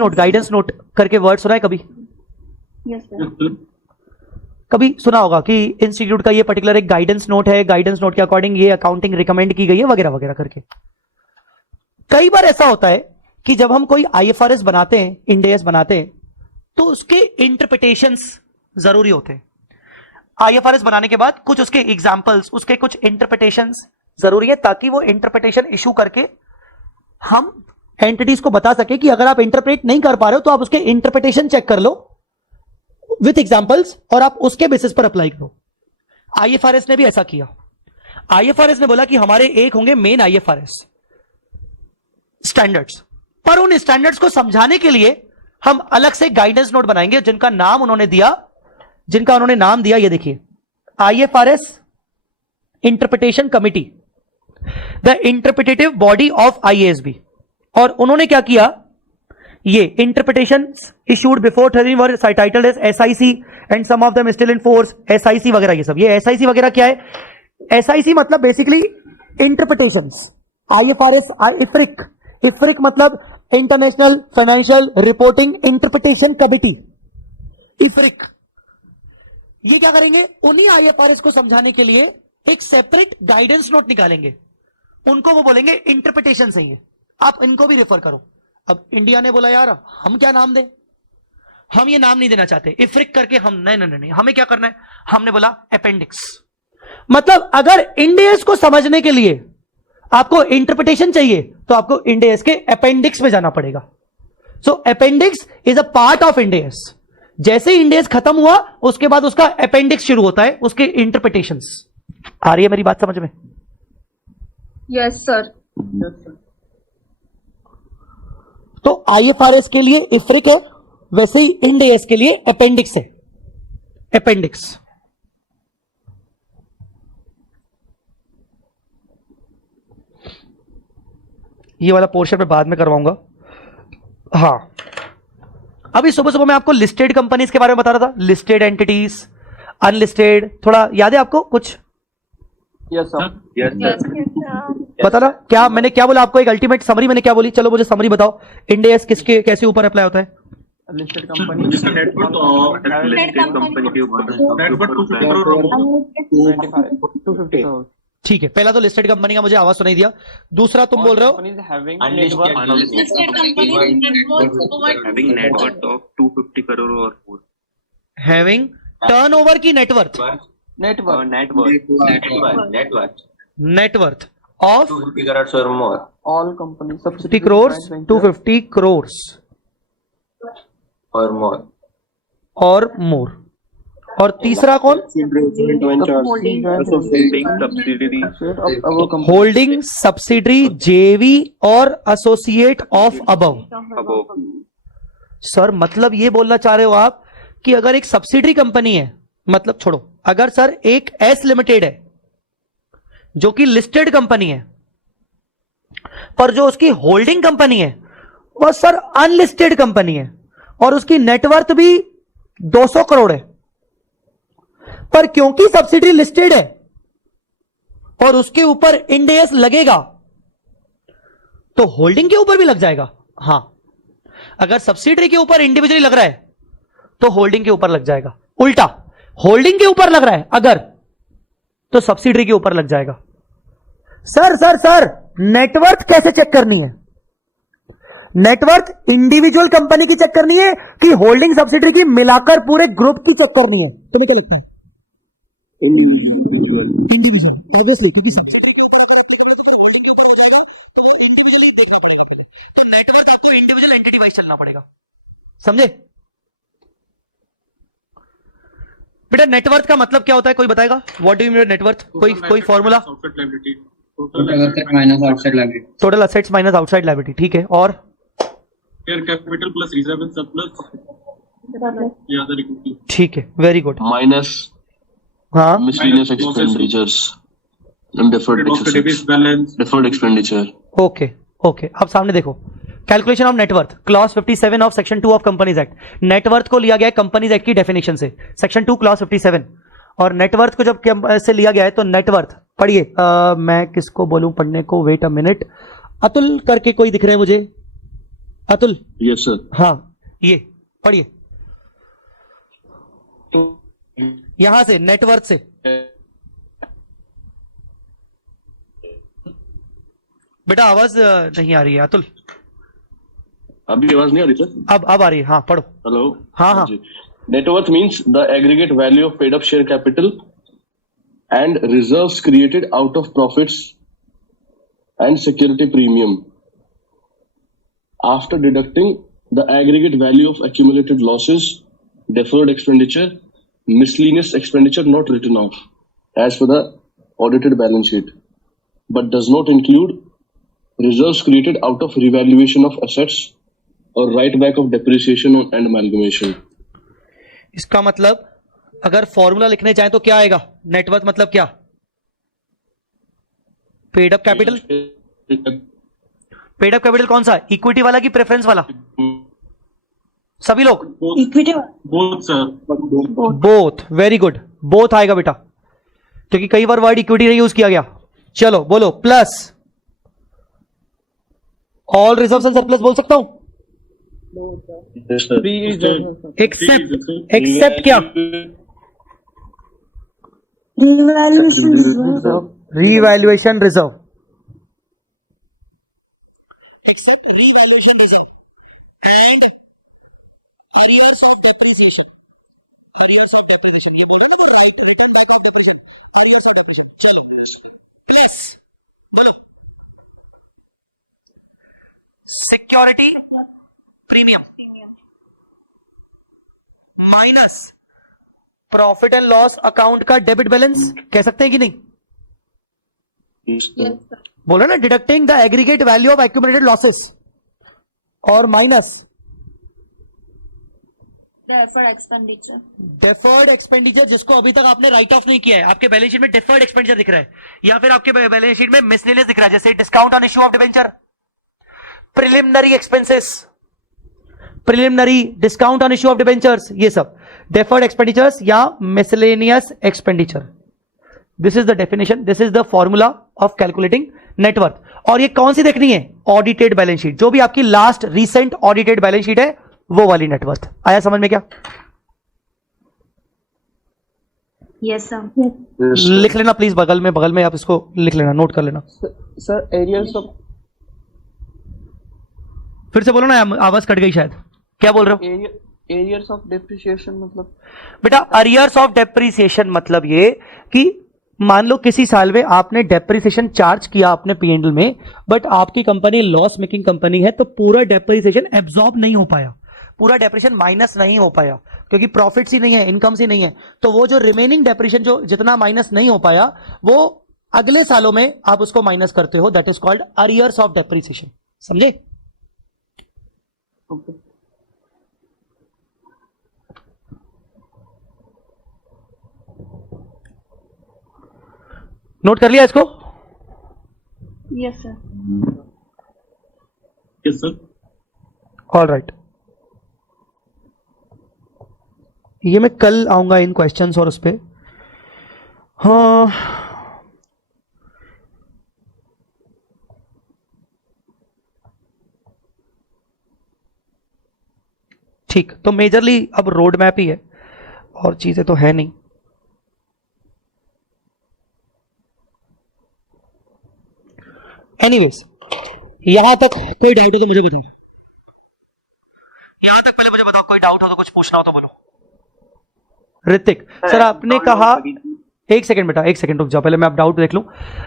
note करके वर्ड सुना है कभी? Yes sir. कभी सुना होगा कि इंस्टीट्यूट का ये पर्टिकुलर एक गाइडेंस नोट है, गाइडेंस नोट के अकॉर्डिंग ये अकाउंटिंग रिकमेंड की गई है, वगैरह वगैरह करके। कई बार ऐसा होता है कि जब हम कोई आईएफआरएस बनाते हैं, इंड एएस बनाते हैं, तो उसके इंटरप्रिटेशंस जरूरी होते हैं। आईएफआरएस बनाने के बाद कुछ उसके एग्जांपल्स, उसके कुछ इंटरप्रिटेशंस जरूरी है, ताकि वो इंटरप्रिटेशन इशू करके हम एंटिटीज को बता सके कि अगर आप इंटरप्रेट नहीं कर पा रहे हो तो आप उसके इंटरप्रिटेशन चेक कर लो विथ एग्जांपल्स और आप उसके बेसिस पर अप्लाई करो। आईएफआरएस ने भी ऐसा किया। आईएफआरएस ने बोला कि हमारे एक होंगे मेन आईएफआरएस स्टैंडर्ड्स, पर उन स्टैंडर्ड्स को समझाने के लिए हम अलग से गाइडेंस नोट बनाएंगे, जिनका नाम उन्होंने नाम दिया, ये देखिए, IFRS interpretation committee, the interpretative body of IASB. और उन्होंने क्या किया, ये interpretations issued before 13 were titled as SIC and some of them still in force, SIC वगैरह, ये सब। ये एसआईसी वगैरह क्या है? एसआईसी मतलब बेसिकली इंटरप्रिटेशंस। आईएफआरएस, इफ्रिक मतलब international financial reporting interpretation committee, IFRIC. ये क्या करेंगे, उन्हीं आईएफआरएस को समझाने के लिए एक सेपरेट गाइडेंस नोट निकालेंगे, उनको वो बोलेंगे इंटरप्रिटेशन सही है, आप इनको भी रेफर करो। अब इंडिया ने बोला यार हम क्या नाम दें, हम ये नाम नहीं देना चाहते, इफ्रिक करके हम नहीं, हमें क्या करना है, हमने बोला अपेंडिक्स। मतलब अगर इंड एएस को समझने के लिए आपको इंटरप्रिटेशन चाहिए तो आपको इंड एएस के अपेंडिक्स में जाना पड़ेगा। So appendix is a part of Ind AS. जैसे इंड एएस खत्म हुआ उसके बाद उसका अपेंडिक्स शुरू होता है, उसके इंटरप्रिटेशंस। आ रही है मेरी बात समझ में? Yes, sir. तो आईएफआरएस के लिए इफ्रिक है, वैसे ही इंड एएस के लिए अपेंडिक्स है, अपेंडिक्स। ये वाला पोर्शन मैं बाद में करवाऊंगा। हां, अभी सुबह सुबह मैं आपको लिस्टेड कंपनीज के बारे में बता रहा था, लिस्टेड एंटिटीज, अनलिस्टेड, थोड़ा याद है आपको कुछ? Yes sir. पता ना क्या मैंने क्या बोला आपको, एक अल्टीमेट समरी मैंने क्या बोली? चलो मुझे समरी बताओ, इंड एएस किसके कैसे ऊपर अप्लाई होता है? लिस्टेड कंपनी, जिसका नेटवर्थ और लिस्टेड कंपनी के ऊपर नेटवर्थ 250 करोड़ 250 करोड़। ठीक है, पहला तो लिस्टेड कंपनी का मुझे आवाज सुनाई दिया। दूसरा तुम बोल रहे हो having net worth of 250 crore or more. Having turnover की net worth net worth of 250 crores or more. All company 50 crores, 250 crores Or more. और मोर। और तीसरा कौन? होल्डिंग सब्सिडरी जेवी और एसोसिएट ऑफ अबव। सर मतलब ये बोलना चाह रहे हो आप कि अगर एक सब्सिडरी कंपनी है, मतलब छोड़ो, अगर सर एक एस लिमिटेड है जो कि लिस्टेड कंपनी है, पर जो उसकी होल्डिंग कंपनी है वह सर अनलिस्टेड कंपनी है और उसकी नेटवर्थ भी 200 करोड़ है, पर क्योंकि सब्सिडरी लिस्टेड है और उसके ऊपर इंड एएस लगेगा तो होल्डिंग के ऊपर भी लग जाएगा। हां, अगर सब्सिडरी के ऊपर इंडिविजुअली लग रहा है तो होल्डिंग के ऊपर लग जाएगा, उल्टा होल्डिंग के ऊपर लग रहा है अगर, तो सब्सिडरी के ऊपर लग जाएगा। सर नेटवर्थ कैसे चेक करनी है? नेटवर्थ इंडिविजुअल कंपनी की चेक करनी है कि होल्डिंग सब्सिडरी की मिलाकर पूरे ग्रुप की चेक करनी है? तुम्हें क्या लगता है? इंडिविजुअल ऑब्वियसली, क्योंकि सब्सिडरी के ऊपर अगर एप्लीकेबल है तो फिर होल्डिंग के ऊपर हो जाएगा, तो वो इंडिविजुअली देखना पड़ेगा पहले। तो नेटवर्थ आपको इंडिविजुअल एंटिटी वाइज चलना पड़ेगा, समझे बेटा? नेटवर्थ का मतलब क्या होता है, कोई बताएगा? What do you mean net worth? कोई formula? Total assets minus outside liability. ठीक है, और share capital plus reserve and surplus या अदर इक्विटी। ठीक है, वेरी गुड। माइनस हाँ, miscellaneous expenditures and deferred balance expenditure. Okay. अब सामने देखो, calculation of net worth, clause 57 of section 2 of companies act. Net worth को लिया गया है कंपनीज एक्ट की डेफिनेशन से, सेक्शन 2 क्लॉज 57, और नेटवर्थ को जब से लिया गया है तो नेटवर्थ पढ़िए, मैं किसको बोलूं पढ़ने को, वेट अ मिनट, अतुल करके कोई दिख रहा है मुझे, अतुल? Yes sir. हाँ, ये पढ़िए तो यहां से, नेटवर्थ से। बेटा आवाज नहीं आ रही है अतुल। अभी आवाज नहीं आ रही सर? अब आ रही है, हाँ पढ़ो। हेलो। हाँ हाँ। Net worth means the aggregate value of paid up share capital and reserves created out of profits and security premium after deducting the aggregate value of accumulated losses, deferred expenditure, miscellaneous expenditure not written off as per the audited balance sheet, but does not include reserves created out of revaluation of assets or write back of depreciation and amalgamation. इसका मतलब अगर formula लिखने चाहें तो क्या आएगा? Net worth मतलब क्या? Paid up capital. Paid up capital कौन सा है, इक्विटी वाला कि प्रेफरेंस वाला? सभी लोग equity both sir, both, very good, both आएगा बेटा, क्योंकि कई बार वर्ड इक्विटी नहीं यूज किया गया। चलो बोलो, plus all reserves and surplus बोल सकता हूं? एक्सेप्ट, एक्सेप्ट क्या? Revaluation reserve, except revaluation reserve and arrears of depreciation. Arrears of depreciation ये बोल रहे हैं ना वो, right, return back of depreciation, arrears of depreciation. चलो प्लस बोलो, security premium minus profit and loss account का डेबिट बैलेंस, कह सकते हैं कि नहीं? Yes, sir. बोलो ना, deducting the aggregate value of accumulated losses और minus Deferred expenditure. Deferred expenditure, जिसको अभी तक आपने राइट ऑफ नहीं किया है। आपके बैलेंस शीट में डेफर्ड एक्सपेंडिचर दिख रहा है, या फिर आपके बैलेंस शीट में मिसलेनियस दिख रहा है, जैसे discount on issue of debenture, preliminary expenses, preliminary discount on issue of debentures, ये सब डेफर्ड एक्सपेंडिचर्स या miscellaneous expenditure. This is the definition, this is the formula of calculating net worth. और ये कौन सी देखनी है? ऑडिटेड बैलेंस शीट, जो भी आपकी last recent audited balance sheet है वो वाली नेटवर्थ। आया समझ में क्या? Yes sir. लिख लेना प्लीज, बगल में आप इसको लिख लेना, नोट कर लेना। सर एरियर्स ऑफ, फिर से बोलो ना, आवाज कट गई शायद, क्या बोल रहे हो? एरियर्स ऑफ डेप्रिसिएशन मतलब? बेटा अरियर्स ऑफ डेप्रिसिएशन मतलब ये कि मान लो किसी साल में आपने डेप्रिसिएशन चार्ज किया अपने पीएनएल में, बट आपकी कंपनी लॉस मेकिंग कंपनी है, तो पूरा डेप्रिसिएशन एब्जॉर्ब नहीं हो पाया, पूरा डेप्रिसिएशन माइनस नहीं हो पाया, क्योंकि प्रॉफिट्स ही नहीं है, इनकम्स ही नहीं है। तो वो जो रिमेनिंग डेप्रिसिएशन जो जितना माइनस नहीं हो पाया, वो अगले सालों में आप उसको माइनस करते हो, that is called arrears of depreciation. समझे? ओके। नोट कर लिया इसको? Yes sir. Yes sir. All right, ये मैं कल आऊंगा इन क्वेश्चंस और उस पे। हाँ ठीक, तो मेजरली अब रोड मैप ही है और चीजें तो है नहीं। एनीवेज, यहां तक कोई डाउट हो तो मुझे बताओ, यहां तक पहले मुझे बताओ, कोई डाउट हो तो, कुछ पूछना हो तो बोलो। ऋतिक सर, आपने कहा, एक सेकंड बेटा, एक सेकंड रुक जाओ, पहले मैं आप डाउट देख लूं।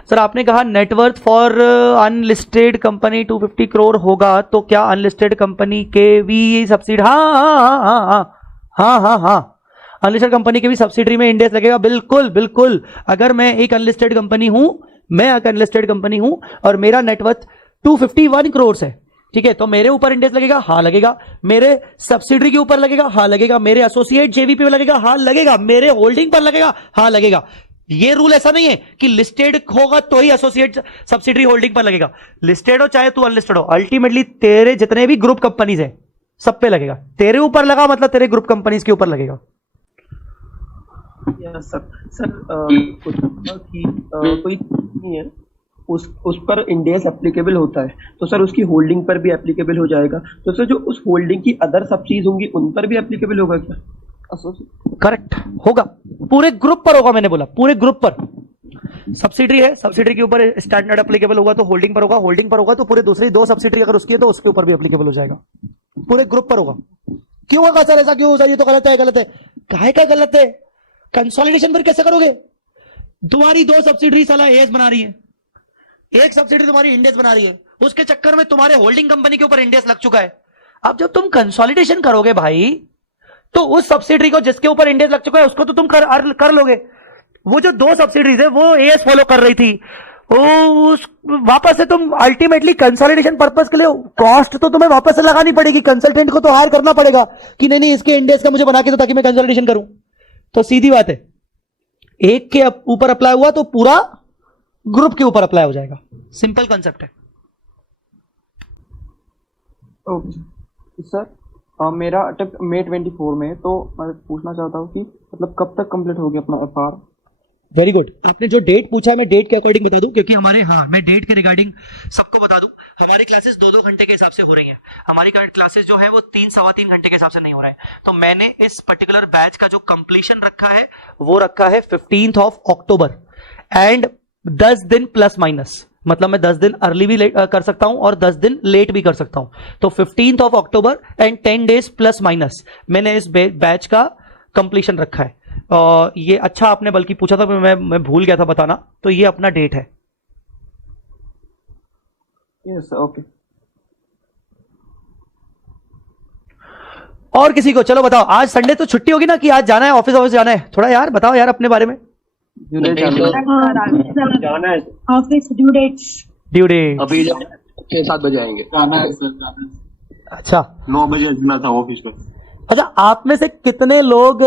सर आपने कहा net worth for unlisted company 250 crore होगा, तो क्या अनलिस्टेड कंपनी के भी सब्सिडी? हाँ, अनलिस्टेड कंपनी के भी सब्सिडरी में इंडेक्स लगेगा, बिल्कुल बिल्कुल। अगर मैं एक अनलिस्टेड कंपनी हूं, और मेरा नेटवर्थ 251 करोड़ है, ठीक है, तो मेरे ऊपर इंडेक्स लगेगा? हाँ लगेगा। मेरे सब्सिडरी के ऊपर लगेगा? हाँ लगेगा। मेरे एसोसिएट जेवीपी पे लगेगा? हाँ लगेगा। मेरे होल्डिंग पर लगेगा? हाँ लगेगा। ये रूल ऐसा नहीं है कि लिस्टेड होगा तो ही एसोसिएट सब्सिडरी होल्डिंग पर लगेगा। लिस्टेड हो चाहे तू अनलिस्टेड हो, अल्टीमेटली तेरे जितने भी ग्रुप कंपनीज है सब पे लगेगा। तेरे ऊपर लगा मतलब तेरे ग्रुप कंपनीज के ऊपर लगेगा। Yes sir. सर कोई कंपनी है उस पर इंडेस एप्लीकेबल होता है, तो सर उसकी होल्डिंग पर भी एप्लीकेबल हो जाएगा। तो सर जो उस होल्डिंग की अदर सब्सिडीज होंगी उन पर भी एप्लीकेबल होगा क्या? करेक्ट होगा, पूरे ग्रुप पर होगा। मैंने बोला पूरे ग्रुप पर। सब्सिडरी है, सब्सिडरी के ऊपर स्टैंडर्ड एप्लीकेबल होगा तो होल्डिंग पर होगा, होल्डिंग पर होगा तो पूरे दूसरी 2 सब्सिडरी अगर उसकी है तो उसके ऊपर भी एप्लीकेबल हो जाएगा। पूरे ग्रुप पर होगा। क्यों होगा सर ऐसा? क्यों सर? ये तो गलत है। गलत है काहे का गलत है? कंसोलिडेशन पर कैसे करोगे? तुम्हारी 2 सब्सिडरी साला एएस बना रही है, एक सब्सिडरी तुम्हारी इंडेस बना रही है, उसके चक्कर में तुम्हारे होल्डिंग कंपनी के ऊपर इंडेस लग चुका है। अब जब तुम कंसोलिडेशन करोगे भाई तो उस सब्सिडरी को जिसके ऊपर इंडेस लग चुका है उसको तो तुम कर लोगे। वो जो 2 सब्सिडरीज है वो एएस फॉलो कर रही थी, वापस से तुम अल्टीमेटली कंसोलिडेशन पर्पस के लिए कॉस्ट तो तुम्हें वापस से लगानी पड़ेगी। कंसल्टेंट को तो हायर करना पड़ेगा कि नहीं इसके इंडेस का मुझे बना के दो ताकि मैं कंसोलिडेशन करूं। तो सीधी बात है, एक के ऊपर अप्लाई हुआ तो पूरा ग्रुप के ऊपर अप्लाई हो जाएगा। सिंपल कॉन्सेप्ट है। ओके सर, मेरा अटेम्प्ट May 24 में, तो मैं पूछना चाहता हूँ कि मतलब कब तक कंप्लीट होगी अपना एफआर? Very good. आपने जो डेट पूछा है मैं डेट के अकॉर्डिंग बता दूं, क्योंकि मैं डेट के रिगार्डिंग सबको बता दूं। हमारी क्लासेस 2-2 घंटे के हिसाब से हो रही हैं। हमारी करंट क्लासेस जो है वो 3-3.25 घंटे के हिसाब से नहीं हो रहे हैं। तो मैंने इस पर्टिकुलर बैच का जो कंप्लीशन रखा है वो रखा है 15 अक्टूबर एंड 10 दिन प्लस माइनस, मतलब मैं 10 दिन अर्ली भी कर सकता हूं और 10 दिन लेट भी कर सकता हूं। तो 15 October and 10 days plus minus मैंने इस बैच का कंप्लीशन रखा है। और ये अच्छा आपने बल्कि पूछा था, मैं भूल गया था बताना। तो ये अपना डेट है। Yes okay. और किसी को? चलो बताओ, आज संडे तो छुट्टी होगी ना कि आज जाना है ऑफिस जाना है? थोड़ा यार बताओ यार अपने बारे में। जाना है ऑफिस ड्यू डेट अभी 6-7 बजे आएंगे। जाना है सर, जाना है। अच्छा 9 बजे जाना था ऑफिस में। अच्छा, आप में से कितने लोग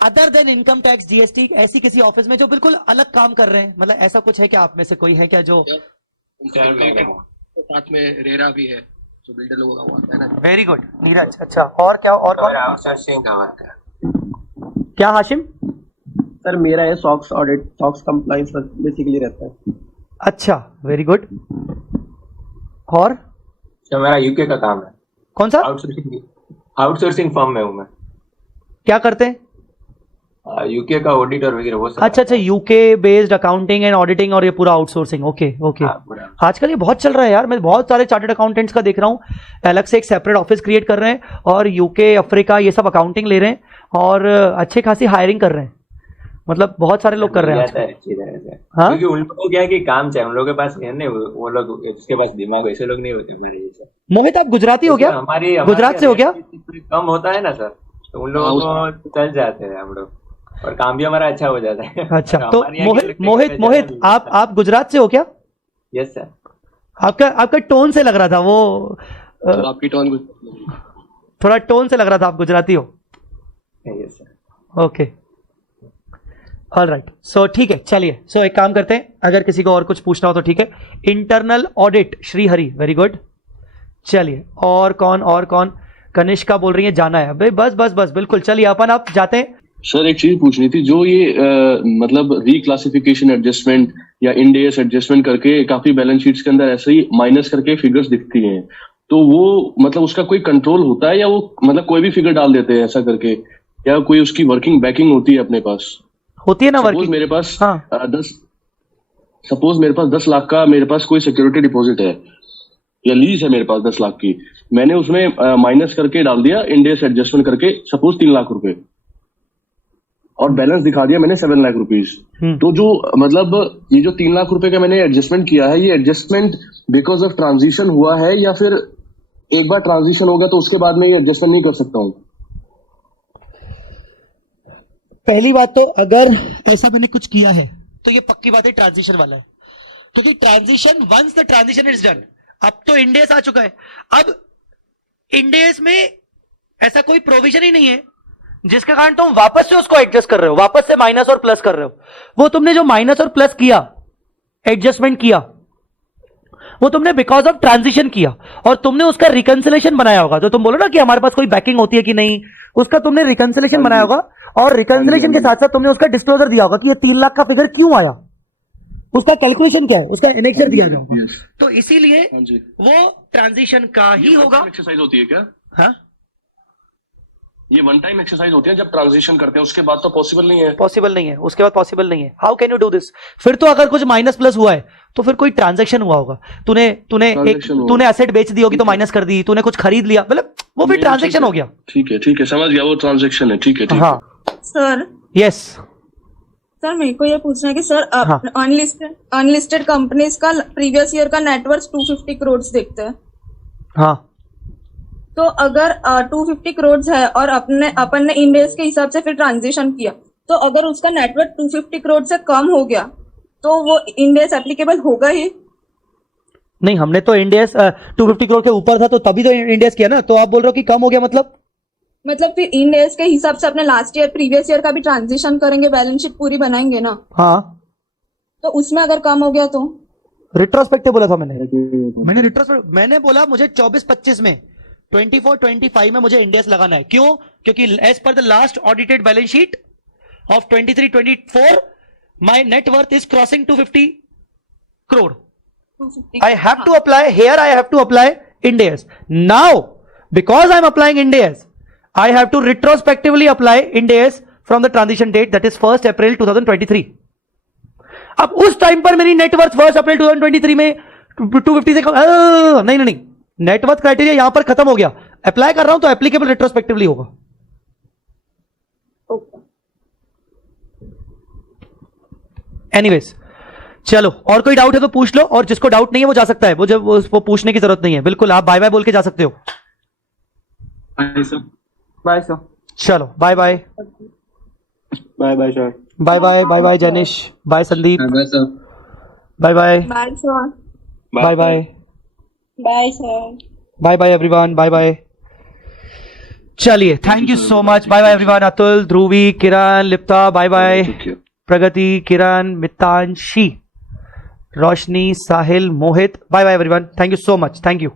other than income tax GST ऐसी किसी ऑफिस में जो बिल्कुल अलग काम कर रहे हैं? मतलब ऐसा कुछ है क्या आप में से कोई है क्या जो साथ में रेरा भी है जो बिल्डर लोगों का वो आता है ना। Very good Neeraj. अच्छा और क्या? और कौन? आउटसोर्सिंग का वर्क है। क्या हाशिम? सर मेरा है socks audit, socks compliance basically रहता है। अच्छा वेरी गुड। और सर मेरा यूके का काम है। कौन सा? आउटसोर्सिंग फर्म में हूँ मैं। क्या करते हैं? यूके का ऑडिटर वगैरह वो सब। अच्छा, UK based accounting and auditing और ये पूरा आउटसोर्सिंग। Okay okay. आजकल ये बहुत चल रहा है यार। मैं बहुत सारे चार्टर्ड अकाउंटेंट्स का देख रहा हूँ अलग से एक सेपरेट ऑफिस क्रिएट कर रहे हैं और यूके अफ्रीका ये सब अकाउंटिंग ले रहे हैं और अच्छे खासी हायरिंग कर रहे हैं। मतलब बहुत सारे लोग कर रहे हैं अच्छी तरह से। हाँ? क्योंकि उन लोगों को क्या है कि काम चाहिए, उन लोगों के पास है नहीं, वो लोग जिसके पास दिमाग ऐसे लोग नहीं होते हमारे जैसे। मोहित आप गुजराती हो क्या? हमारी गुजरात से हो क्या? कम होता है ना सर, तो उन लोगों को चल जाते हैं हम लोग और काम भी हमारा अच्छा हो जाता है। अच्छा तो मोहित आप गुजरात से हो क्या? Yes sir. आपका टोन से लग रहा था वो आपकी टोन थोड़ा टोन से लग रहा था आप गुजराती हो। Yes sir. Okay alright. So ठीक है, चलिए। सो एक काम करते हैं, अगर किसी को और कुछ पूछना हो तो ठीक है। Internal audit Shrihari, very good. चलिए और कौन? कनिष्का बोल रही है जाना है। अबे बस बिल्कुल, चलिए अपन आप जाते हैं। सर एक चीज पूछनी थी, जो ये मतलब रिक्लासिफिकेशन एडजस्टमेंट या इंडेस एडजस्टमेंट करके काफी बैलेंस शीट्स के अंदर ऐसे ही माइनस करके फिगर्स दिखती हैं, तो वो मतलब उसका कोई कंट्रोल होता है या वो मतलब कोई भी फिगर डाल देते हैं ऐसा करके, या कोई उसकी वर्किंग बैकिंग होती है अपने पास? होती है ना वर्किंग। मेरे पास हाँ। 10 लाख का मेरे पास कोई सिक्योरिटी डिपॉजिट है या लीज है मेरे पास 10 लाख की, मैंने उसमें माइनस करके डाल दिया इंडेस एडजस्टमेंट करके सपोज 3 लाख रुपए और बैलेंस दिखा दिया मैंने 7 लाख रुपीज। तो जो मतलब ये जो 3 लाख रुपए का मैंने एडजस्टमेंट किया है, ये एडजस्टमेंट बिकॉज ऑफ ट्रांजिशन हुआ है या फिर एक बार ट्रांजिशन हो गया तो उसके बाद में ये एडजस्टमेंट नहीं कर सकता हूं? पहली बात तो अगर ऐसा मैंने कुछ किया है तो ये पक्की बात है ट्रांजिशन वाला है, क्योंकि transition once the transition is done, अब तो इंडेस आ चुका है। अब इंडेस में ऐसा कोई प्रोविजन ही नहीं है जिसके कारण तुम वापस से उसको एडजस्ट कर रहे हो, वापस से माइनस और प्लस कर रहे हो। वो तुमने जो माइनस और प्लस किया, एडजस्टमेंट किया, वो तुमने बिकॉज ऑफ ट्रांजिशन किया, और तुमने उसका रिकंसिलेशन बनाया होगा। जो तुम बोलो ना कि हमारे पास कोई बैकिंग होती है कि नहीं, उसका तुमने रिकंसिलेशन बनाया होगा, और रिकंसिलेशन के साथ साथ तुमने उसका डिस्क्लोजर दिया होगा कि ये 3 लाख का फिगर क्यों आया, उसका कैलकुलेशन क्या है, उसका एनेक्चर दिया गया होगा। तो इसीलिए वो ट्रांजिशन का ही होगा। एक्सरसाइज होती है क्या? हाँ, ये वन टाइम एक्सरसाइज होती है जब ट्रांजिशन करते हैं, उसके बाद तो पॉसिबल नहीं है। पॉसिबल नहीं है, उसके बाद पॉसिबल नहीं है। How can you do this? फिर तो अगर कुछ माइनस प्लस हुआ है तो फिर कोई ट्रांजैक्शन हुआ होगा, तूने एसेट बेच दी होगी तो माइनस कर दी, तूने कुछ खरीद लिया, मतलब वो भी ट्रांजैक्शन हो गया। ठीक है समझ गया, वो ट्रांजैक्शन है। ठीक है। हाँ सर यस सर मेरे को ये पूछना है कि सर हाँ। अनलिस्टेड कंपनीज का प्रीवियस ईयर का नेटवर्थ 250 करोड़ देखते हैं। हाँ, तो अगर 250 करोड़ है और अपन ने इंडेस के हिसाब से फिर ट्रांजिशन किया, तो अगर उसका नेटवर्थ 250 करोड़ से कम हो गया तो वो इंडेस एप्लीकेबल होगा ही? नहीं, हमने तो इंडेस 250 करोड़ के ऊपर था तो तभी तो इंडेस किया ना। तो आप बोल रहे हो कि कम हो गया, मतलब फिर इंडेस के हिसाब से अपने लास्ट ईयर प्रीवियस ईयर का भी ट्रांजिशन करेंगे, बैलेंस शीट पूरी बनाएंगे ना। हाँ, तो उसमें अगर कम हो गया तो रिट्रोस्पेक्टिव बोला था मैंने रिट्रोस्पेक्टिव मैंने बोला मुझे 24-25 में 24-25 में मुझे इंडेस लगाना है। क्यों? क्योंकि as per the last audited balance sheet of 23-24 my net worth is crossing 250 crore. I have to apply here. I have to apply Ind AS. Now, because I am applying Ind AS, I have to retrospectively apply Ind AS from the transition date, that is 1st April 2023. अब उस time पर मेरी net worth 1st अप्रैल 2023 में 250 से नहीं, net worth criteria यहां पर खत्म हो गया। अप्लाई कर रहा हूं तो एप्लीकेबल रिट्रोस्पेक्टिवली होगा। एनीवेज, चलो, और कोई डाउट है तो पूछ लो, और जिसको डाउट नहीं है वो जा सकता है, वो जब वो पूछने की जरूरत नहीं है। बिल्कुल, आप बाय बाय बोल के जा सकते हो। Bye sir. Bye sir. चलो, bye bye bye sir. Bye bye Jainish, bye Sandeep, bye sir. Bye bye bye sir. Bye bye bye sir. Bye bye everyone, bye bye. चलिए, thank you so much. Bye bye everyone. Atul, Dhruvi, Kiran, Lipta, bye bye. Pragati, Kiran, Mitanshi, Roshni, Sahil, Mohit, bye bye everyone. Thank you so much. Thank you.